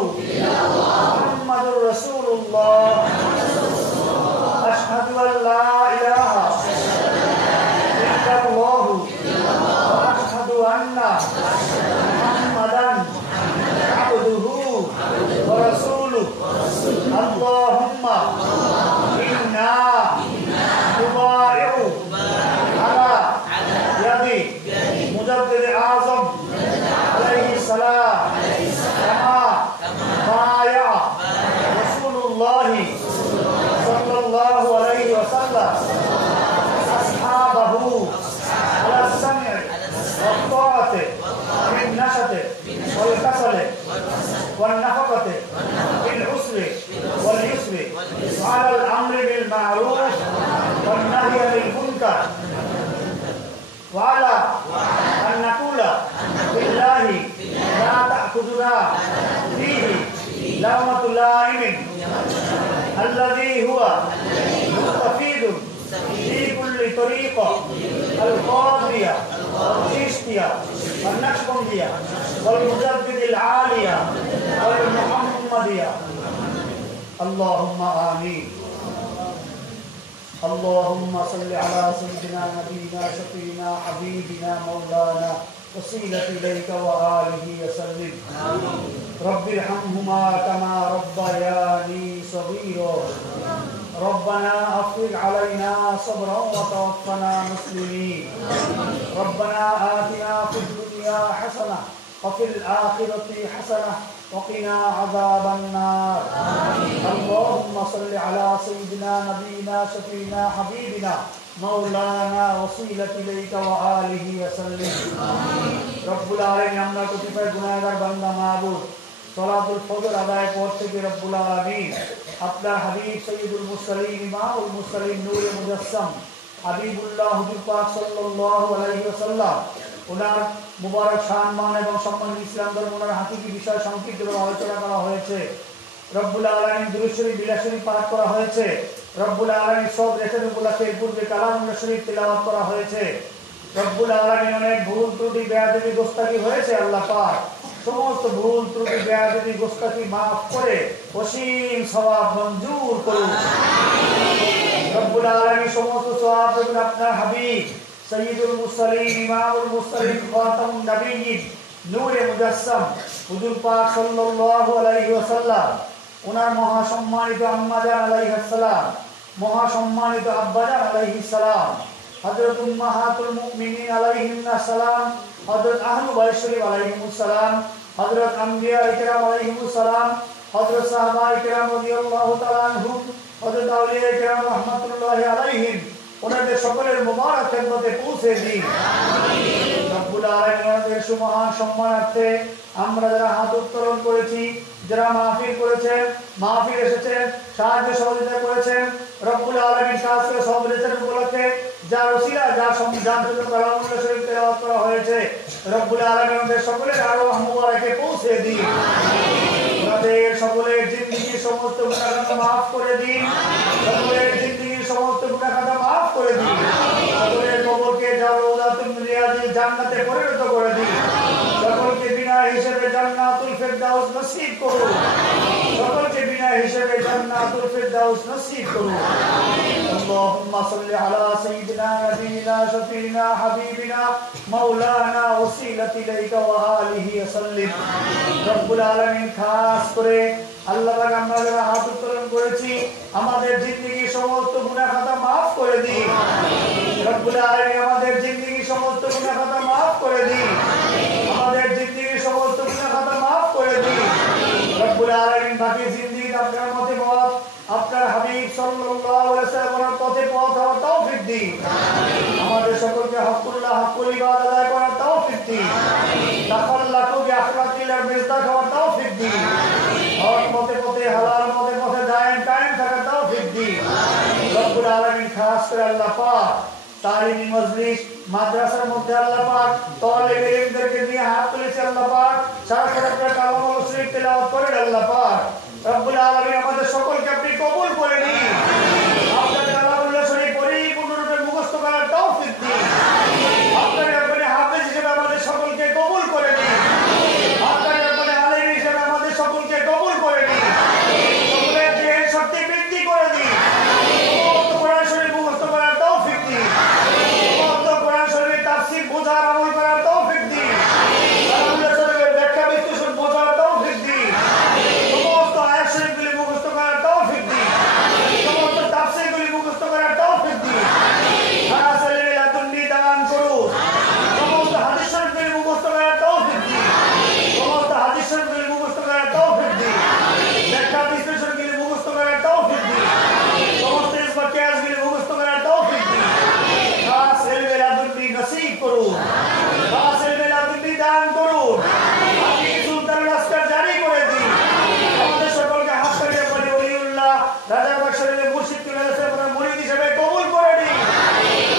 محمد رسول الله أشهد أن لا إله إلا الله وأشهد أن محمدا عبده ورسوله اللهم إنا نبايع على يد مجدد أعظم عليه السلام كما بايع رسول الله صلى الله عليه وسلم أصحابه على السمع والطاعة في النشط والكسل والنفقة في العسر واليسر وعلى الأمر بالمعروف والنهي عن المنكر وعلى أن نقول بالله لا تأخذنا فيه لومة لائم الذي هو مستفيد في كل طريقة القاضية والشيشتية والنقشبندية والمجدد العالية والمحمدية اللهم آمين. اللهم صل على سيدنا نبينا شفينا حبيبنا مولانا وسيلة إليك وآله وسلم. رب ارحمهما كما ربياني صغيرا. ربنا أفرغ علينا صبرا وتوفنا مسلمين. ربنا آتنا في الدنيا حسنة وفي الآخرة حسنة وقنا عذاب النار. اللهم صل على سيدنا نبينا شفينا حبيبنا مولانا وسيلة إليك وآله وسلم. رب العالمين আমরা কতিপয় গুনাহগার বান্দা মাবুদ সালাতুল ফজর আদায় করতে গিয়ে রব্বুল আলামিন আপনার হাবিব সৈয়দুল মুরসালিন ইমামুল মুরসালিন নূরে মুজাসসাম হাবিবুল্লাহ হুজুর পাক সাল্লাল্লাহু আলাইহি ওয়াসাল্লাম ওনার মুবারক সম্মান এবং সম্মানিত ইসলাম ধর্ম ওনার হাকিকি বিষয় সংক্ষিপ্তভাবে আলোচনা করা হয়েছে। রব্বুল আলামিন দুরূদ শরীফ বিলাস শরীফ পাঠ করা হয়েছে। রব্বুল আলামিন সব রেখের উপলক্ষে পূর্বে কালামুল্লাহ শরীফ তেলাওয়াত করা হয়েছে। রব্বুল আলামিন অনেক ভুল ত্রুটি বেয়াদবি গোস্তাকি হয়েছে। আল্লাহ পাক সমস্ত ভুল ত্রুটি বেয়াদবি গোস্তাকি মাফ করে অসীম সওয়াব মঞ্জুর করুন। রব্বুল আলামিন সমস্ত সওয়াব দেবেন আপনার হাবিব সৈয়দুল মুরসালিন ইমামুল মুরসালিন খাতামুন নবিয়্যিন নূরে মুজাসসাম হুজুর পাক সাল্লাল্লাহু আলাইহি ওয়াসাল্লাম ওনার মহা সম্মানিত আম্মাজান আলাইহিস সালাম, মহা সম্মানিত আব্বাজান আলাইহিস সালাম, হযরত উম্মাহাতুল মুমিনিন আলাইহিন্নাস সালাম, হযরত আহলু বাইত শরীফ আলাইহিমুস সালাম, হযরত আম্বিয়া ইকরাম আলাইহিমুস সালাম, হযরত সাহাবা ইকরাম রাদিয়াল্লাহু তাআলা আনহুম, হযরত আউলিয়া ইকরাম রাহমাতুল্লাহি আলাইহিম ওনাদের সকলের মুবারক খেদমতে পৌঁছে দিন। রব্বুল আলামিন ওনাদের সুমহান সম্মানার্থে আমরা যারা হাত উত্তোলন করেছি, যারা মাহফিল করেছেন, মাহফিল এসেছেন, সাহায্য সহযোগিতা করেছেন, রব্বুল আলামিন শাস্ত্র সবরেছেন উপলক্ষে যার ওসিলা যার সম্মানিত কালামুল্লাহ শরীফ তেলাওয়াত করা হয়েছে, রব্বুল আলামিন ওনাদের সকলের আরওয়াহ মুবারকে পৌঁছে দিন। ওনাদের সকলের জিন্দেগির সমস্ত গুনাহ মাফ করে দিন। সকলের জিন্দেগির সমস্ত গুনাহ মাফ করে দিন। সকলের কবরকে জান্নাতুল রিয়াজিল জান্নাতে পরিণত করে দিন। সকলকে বিনা হিসেবে জান্নাতুল ফিরদাউস নসিব করুন। সকলকে বিনা হিসেবে জান্নাতুল ফিরদাউস নসিব করুন। اللهم صل على سيدنا نبينا شفينا حبيبنا مولانا وسيلة إليك وآله وسلم. رب العالمين খাস করে আল্লাহ পাক আমরা যারা হাত উত্তোলন করেছি আমাদের জিন্দেগির সমস্ত গুনাহ খাতা মাফ করে দিন। রব্বুল আলামিন আমাদের জিন্দেগি সমস্ত গুনাহ খাতা maaf করে দিন আমাদের জিন্দেগি সমস্ত গুনাহ খাতা maaf করে দিন রব্বুল আলামিন বাকি জিন্দেগি আপনার মতে পথ আপনার হাবিব সাল্লাল্লাহু আলাইহি ওয়াসাল্লামের পথে পথ হওয়ার তৌফিক দিন আমাদের সকলকে হকুল্লাহ হকুল ইবাদত আদায় করার তৌফিক দিন তাকাল্লাকু বিআখলাকিল মিজদাক হওয়ার তৌফিক দিন হক মতে পথে হালাল মতে পথে দায়েম কায়েম থাকার তৌফিক দিন রব্বুল আলামিন খাস করে আল্লাহ পাক তালিমি মজলিস মাদ্রাসার মধ্যে আল্লাহ পাক তালিবে ইলমদেরকে নিয়ে হাত তুলেছে আল্লাহ পাক সারা সারা কালামুল শরীফ তেলাওয়াত করেন আল্লাহ পাক রব্বুল আলামিন আমাদের সকলকে আপনি কবুল করে নিন আপনার কালামুল শরীফ পরিপূর্ণরূপে মুখস্থ করার তৌফিক দিন আপনার আপনি হাফেজ হিসেবে আমাদের সকলকে কবুল করে নিন আপনার আপনি আলেম হিসেবে আমাদের সকলকে কবুল করে নিন সকলের দেহের শক্তি বৃদ্ধি করে দিন কোরআন শরীফ মুখস্থ করার তৌফিক দিন কোরআন শরীফের তাফসীর বোঝার আমল করার তৌফিক দিন কালামুল শরীফের ব্যাখ্যা বিশ্লেষণ বোঝার তৌফিক দিন সমস্ত আয়াত শরীফগুলি মুখস্থ করার তৌফিক দিন সমস্ত তাফসীরগুলি মুখস্থ করার তৌফিক দিন খাস এলেমে লাদুন্নি দান করুন সমস্ত হাদিস শরীফগুলি মুখস্থ করার তৌফিক দিন সমস্ত হাদিস শরীফগুলি মুখস্থ করার তৌফিক দিন ব্যাখ্যা বিশ্লেষণগুলি মুখস্থ করার তৌফিক দিন সমস্ত ইসবা কিয়াসগুলি মুখস্থ করার তৌফিক দিন খাস এলেমে লাদুন্নি নসিব করুন খাস এলেমে লাদুন্নি দান করুন আপনি সুলতানুল আসকার জারি করে দিন আমাদের সকলকে হাত করে বলি ওলিউল্লাহ রাজা বাদশাহের মুর্শিদ তুলাসে আপনার মুরিদ হিসেবে কবুল করে নিন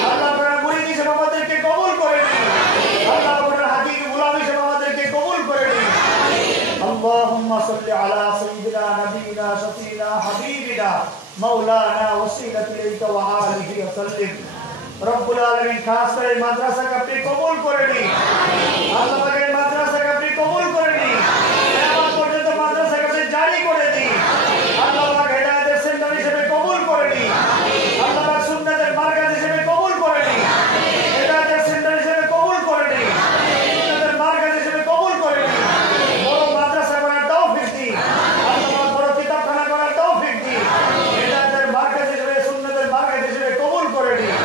আল্লাহ আপনার মুরিদ হিসেবে আমাদেরকে কবুল করে নিন আল্লাহ আপনার হাকিকি গোলাম হিসেবে আমাদেরকে কবুল করে নিন আল্লাহুম্মা সাল্লি আলা সাইয়্যিদিনা নাবিয়িনা শাফিনা হাবিবিনা মাওলানা ওয়াসিলাতি ইলাইকা ওয়া আলিহি ওয়া সাল্লিম রব্বুল আলামিন খাস করে মাদ্রাসাকে আপনি কবুল করে নিন আল্লাহ পাকের মাদ্রাসাকে আপনি কবুল করে নিন কিয়ামত পর্যন্ত মাদ্রাসাকে আপনি জারি করে দিন আল্লাহ পাক হেদায়েতের সেন্টার হিসেবে কবুল করে নিন আল্লাহ পাক সুন্নাতের মার্কাজ হিসেবে কবুল করে নিন হেদায়েতের সেন্টার হিসেবে কবুল করে নিন সুন্নাতের মার্কাজ হিসেবে কবুল করে নিন বড় মাদ্রাসা করার তৌফিক দিন আল্লাহ পাক বড় কিতাবখানা করার তৌফিক দিন হেদায়েতের মার্কাজ হিসেবে সুন্নাতের মার্কাজ হিসেবে কবুল করে নিন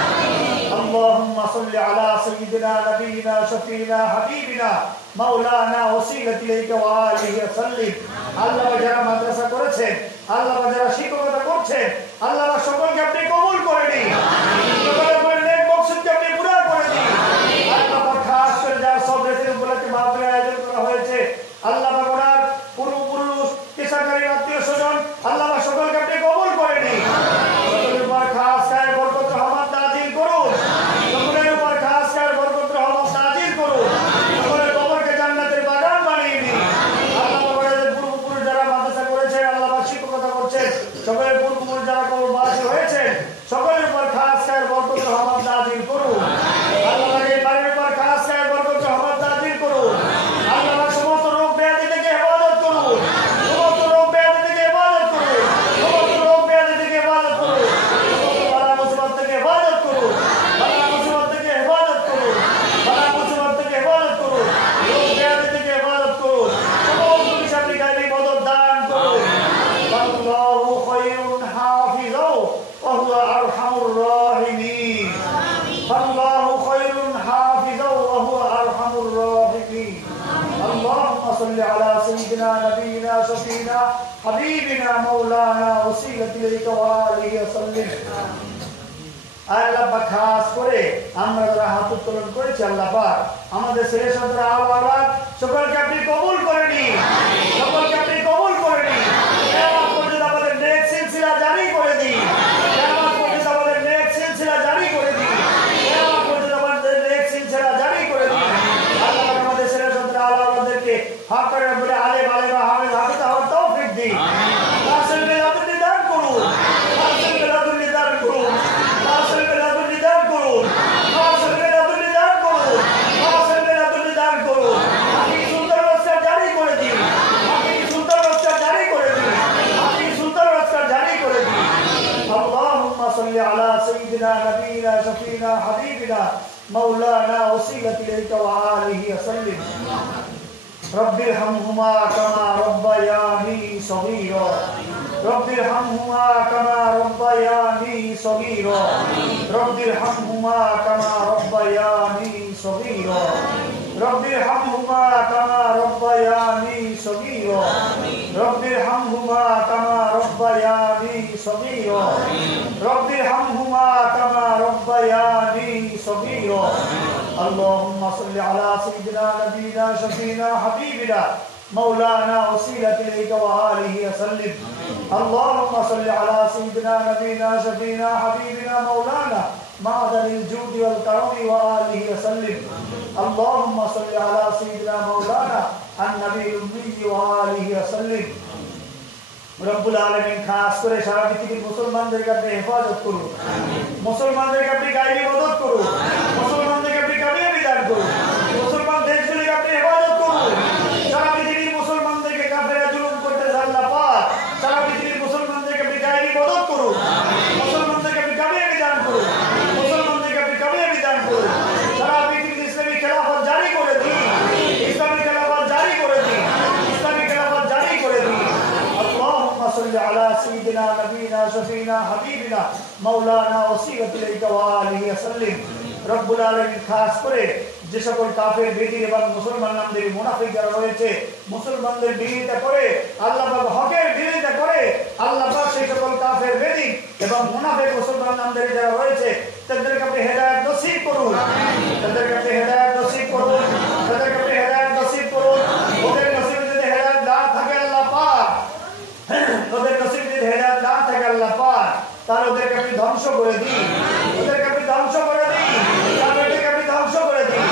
اللهم صل على سيدنا نبينا شفينا حبيبنا مولانا وسيلة إليك وآله وسلم আল্লাহ যারা মাদ্রাসা করেছেন আল্লাহ যারা শিক্ষকতা করছেন আল্লাহ সকলকে আপনি কবুল করে নিন সকলের নেক মকসদকে আপনি পুরা করে দিন আল্লাহ খাস করে যারা সব রেসির উপলক্ষে মাহফিলের আয়োজন করা হয়েছে আল্লাহ ওনার পূর্বপুরুষ পেশাকারী আত্মীয় স্বজন আল্লাহ সকলকে আপনি কবুল করে নিন সকলের উপর খাস করে বরকত রহমত নাজিল করুন সকলের উপর খাস করে বরকত রহমত নাজিল করুন সকলের কবরকে জান্নাতের বাগান বানিয়ে দিন আল্লাহ আমাদের পূর্বপুরুষ যারা মাদ্রাসা করেছে আল্লাহ শিক্ষকতা করছে সকলের পূর্বপুরুষ যারা কবরবাসী হয়েছে সকলের উপর খাস করে বরকত রহমত নাজিল করুন আল্লাহ এই বাড়ির উপর খাস করে বরকত রহমত নাজিল করুন আল্লাহ সমস্ত রোগ ব্যাধি থেকে হেফাজত করুন সমস্ত রোগ ব্যাধি থেকে হেফাজত করুন সমস্ত রোগ ব্যাধি থেকে হেফাজত করুন সমস্ত বালা মুসিবত থেকে হেফাজত করুন বালা মুসিবত থেকে হেফাজত করুন বালা মুসিবত থেকে হেফাজত করুন রোগ ব্যাধি থেকে হেফাজত করুন সমস্ত বিষয়ে গায়বী মদদ দান করুন আল্লাহু খায়রুন হাফিজা ওয়া হুয়া আরহামুর রাহিমিন আল্লাহু খায়রুন হাফিজা ওয়া হুয়া আরহামুর রাহিমিন اللهم صل على سيدنا نبينا شفينا حبيبنا مولانا وسيلة إليك وآله وسلم আল্লাহ পাক খাস করে আমরা যারা হাত উত্তোলন করেছি আল্লাহ পাক আমাদের ছেলে সন্তান আওলাদ সকলকে আপনি কবুল করে নিন সকলকে আপনি কবুল করে নিন কিয়ামত পর্যন্ত আমাদের নেক সিলসিলা জারি করে দিন কিয়ামত পর্যন্ত আমাদের নেক সিলসিলা জারি করে দিন কিয়ামত পর্যন্ত আমাদের নেক সিলসিলা জারি করে দিন আল্লাহ পাক আমাদের ছেলে সন্তান আওলাদদেরকে হক করে বলে আলেম আলেমা হাফেজ হাফেজ হওয়ার তৌফিক দিন রাসূল বেলাদুল দান করুন রাসূল বেলাদুল দান করুন রাসূল বেলাদুল দান করুন রাসূল বেলাদুল দান করুন রাসূল বেলাদুল দান করুন আপনি সুন্দর রাস্তা জারি করে দিন আপনি সুন্দর রাস্তা জারি করে দিন আপনি সুন্দর রাস্তা জারি করে দিন اللهم صل على سيدنا نبينا شفينا حبيبنا مولانا وسيلة إليك وآله وسلم رب ارحمهما كما ربياني صغيرا رب ارحمهما كما ربياني صغيرا رب ارحمهما كما ربياني صغيرا رب ارحمهما كما ربياني صغيرا رب ارحمهما كما ربياني صغيرا رب ارحمهما كما ربياني صغيرا اللهم صل على سيدنا نبينا شفينا حبيبنا مولانا وسيلة إليك وآله وسلم اللهم صل على سيدنا نبينا شفينا حبيبنا مولانا معدن الجود والكرم وآله وسلم اللهم صل على سيدنا مولانا النبي الأمي وآله وسلم রব্বুল আলামিন খাস করে সারা পৃথিবীর মুসলমানদেরকে আপনি হেফাজত করুন মুসলমানদেরকে আপনি গায়েবী মদত করুন মুসলমানদেরকে আপনি কামিয়াবি দান করুন মুসলমান দেশগুলিকে আপনি হেফাজত করুন সারা পৃথিবীর মুসলমানদেরকে কাফেররা জুলুম করতেছে আল্লাহ পাক সারা পৃথিবীর মুসলমানদেরকে আপনি গায়েবী মদত করুন মুসলমানদেরকে আপনি কামিয়াবি দান করুন মুসলমানদেরকে আপনি কামিয়াবি দান করুন সারা পৃথিবীতে ইসলামী খেলাফত জারি করে দিন ইসলামী খেলাফত জারি করে দিন ইসলামী খেলাফত জারি করে দিন صل على سيدنا نبينا شفينا حبيبنا مولانا وسيلة إليك وآله وسلم رب العالمين খাস করে যে সকল কাফের বেদিন এবং মুসলমান নামদের মুনাফিক যারা রয়েছে মুসলমানদের বিরোধিতা করে আল্লাহ পাক হকের বিরোধিতা করে আল্লাহ পাক সেই সকল কাফের বেদিন এবং মুনাফিক মুসলমান নামদের যারা রয়েছে তাদেরকে আপনি হেদায়েত নসিব করুন তাদেরকে আপনি হেদায়েত নসিব করুন তাদেরকে আপনি হেদায়েত নসিব করুন ওদের নসিবে যদি হেদায়েত না থাকে আল্লাহ পাক ওদের নসিবে যদি হেদায়েত না থাকে আল্লাহ পাক তাহলে ওদেরকে আপনি ধ্বংস করে দিন ওদেরকে আপনি ধ্বংস করে দিন কাফেরদেরকে আপনি ধ্বংস করে দিন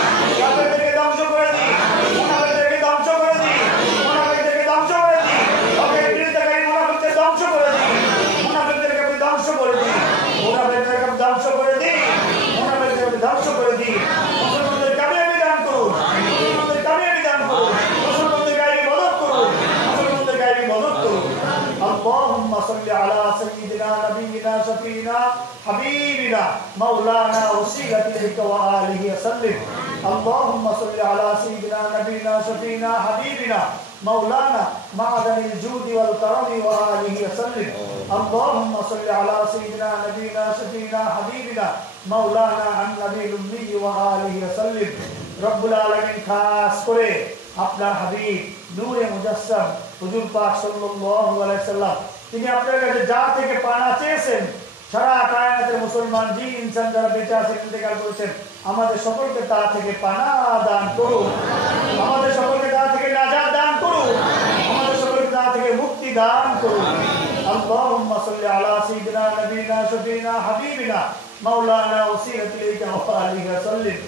কাফেরদেরকে ধ্বংস করে দিন মুনাফিকদেরকে ধ্বংস করে দিন মুনাফিকদেরকে ধ্বংস করে দিন হকের বিরোধিতাকারী মুনাফিকদের ধ্বংস করে দিন মুনাফিকদেরকে আপনি ধ্বংস করে দিন মুনাফিকদেরকে আপনি ধ্বংস করে দিন মুনাফিকদেরকে আপনি ধ্বংস করে দিন মুসলমানদের কামিয়াবি দান করুন মুসলমানদের কামিয়াবি দান করুন মুসলমানদের গায়েবী মদত করুন মুসলমানদের গায়েবী মদত করুন اللهم صل على سيدنا نبينا شفينا حبيبنا مولانا وسيلة إليك وآله وسلم اللهم صل على سيدنا نبينا شفينا حبيبنا مولانا معدن الجود والكرم وآله وسلم اللهم صل على سيدنا نبينا شفينا حبيبنا مولانا النبي الأمي وآله وسلم رب العالمين খাস করে আপনার হাবিব নূরে মুজাসসাম হুজুর পাক সাল্লাল্লাহু আলাইহি সাল্লাম তিনি আপনার কাছে যা থেকে পানা চেয়েছেন সারা কায়নাতের মুসলমান জিন ইনসান যারা বেঁচে আছেন ইন্তেকাল করেছেন আমাদের সকলকে তা থেকে পানা দান করুন আমাদের সকলকে তা থেকে নাজাত দান করুন আমাদের সকলকে তা থেকে মুক্তি দান করুন আল্লাহুম্মা সাল্লি আলা সাইয়্যিদিনা নবিনা শফিনা হাবিবিনা মাওলানা ওসিলাতি ইলাইকা ওয়া আলিহি ওয়া সাল্লিম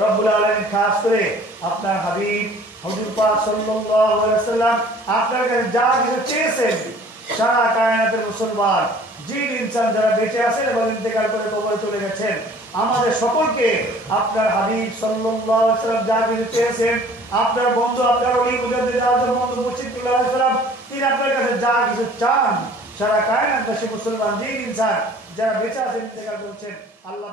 রব্বুল আলামিন খাস করে আপনার হাবিব হুজুর পাক সাল্লাল্লাহু আলাইহি সাল্লাম আপনার কাছে যা কিছু চেয়েছেন সারা কায়নাতের মুসলমান জিন ইনসান যারা বেঁচে আছেন এবং ইন্তেকাল করে কবরে চলে গেছেন আমাদের সকলকে আপনার হাবিব সাল্লাল্লাহু আলাইহি সাল্লাম যা কিছু চেয়েছেন আপনার বন্ধু আপনার ওলি মুজাদ্দিদ আযম বন্ধু মুর্শিদুল্লাহ আলাইহিস সালাম তিনি আপনার কাছে যা কিছু চান সারা কায়নাতের মুসলমান জিন ইনসান যারা বেঁচে আছেন ইন্তেকাল করেছেন আল্লাহ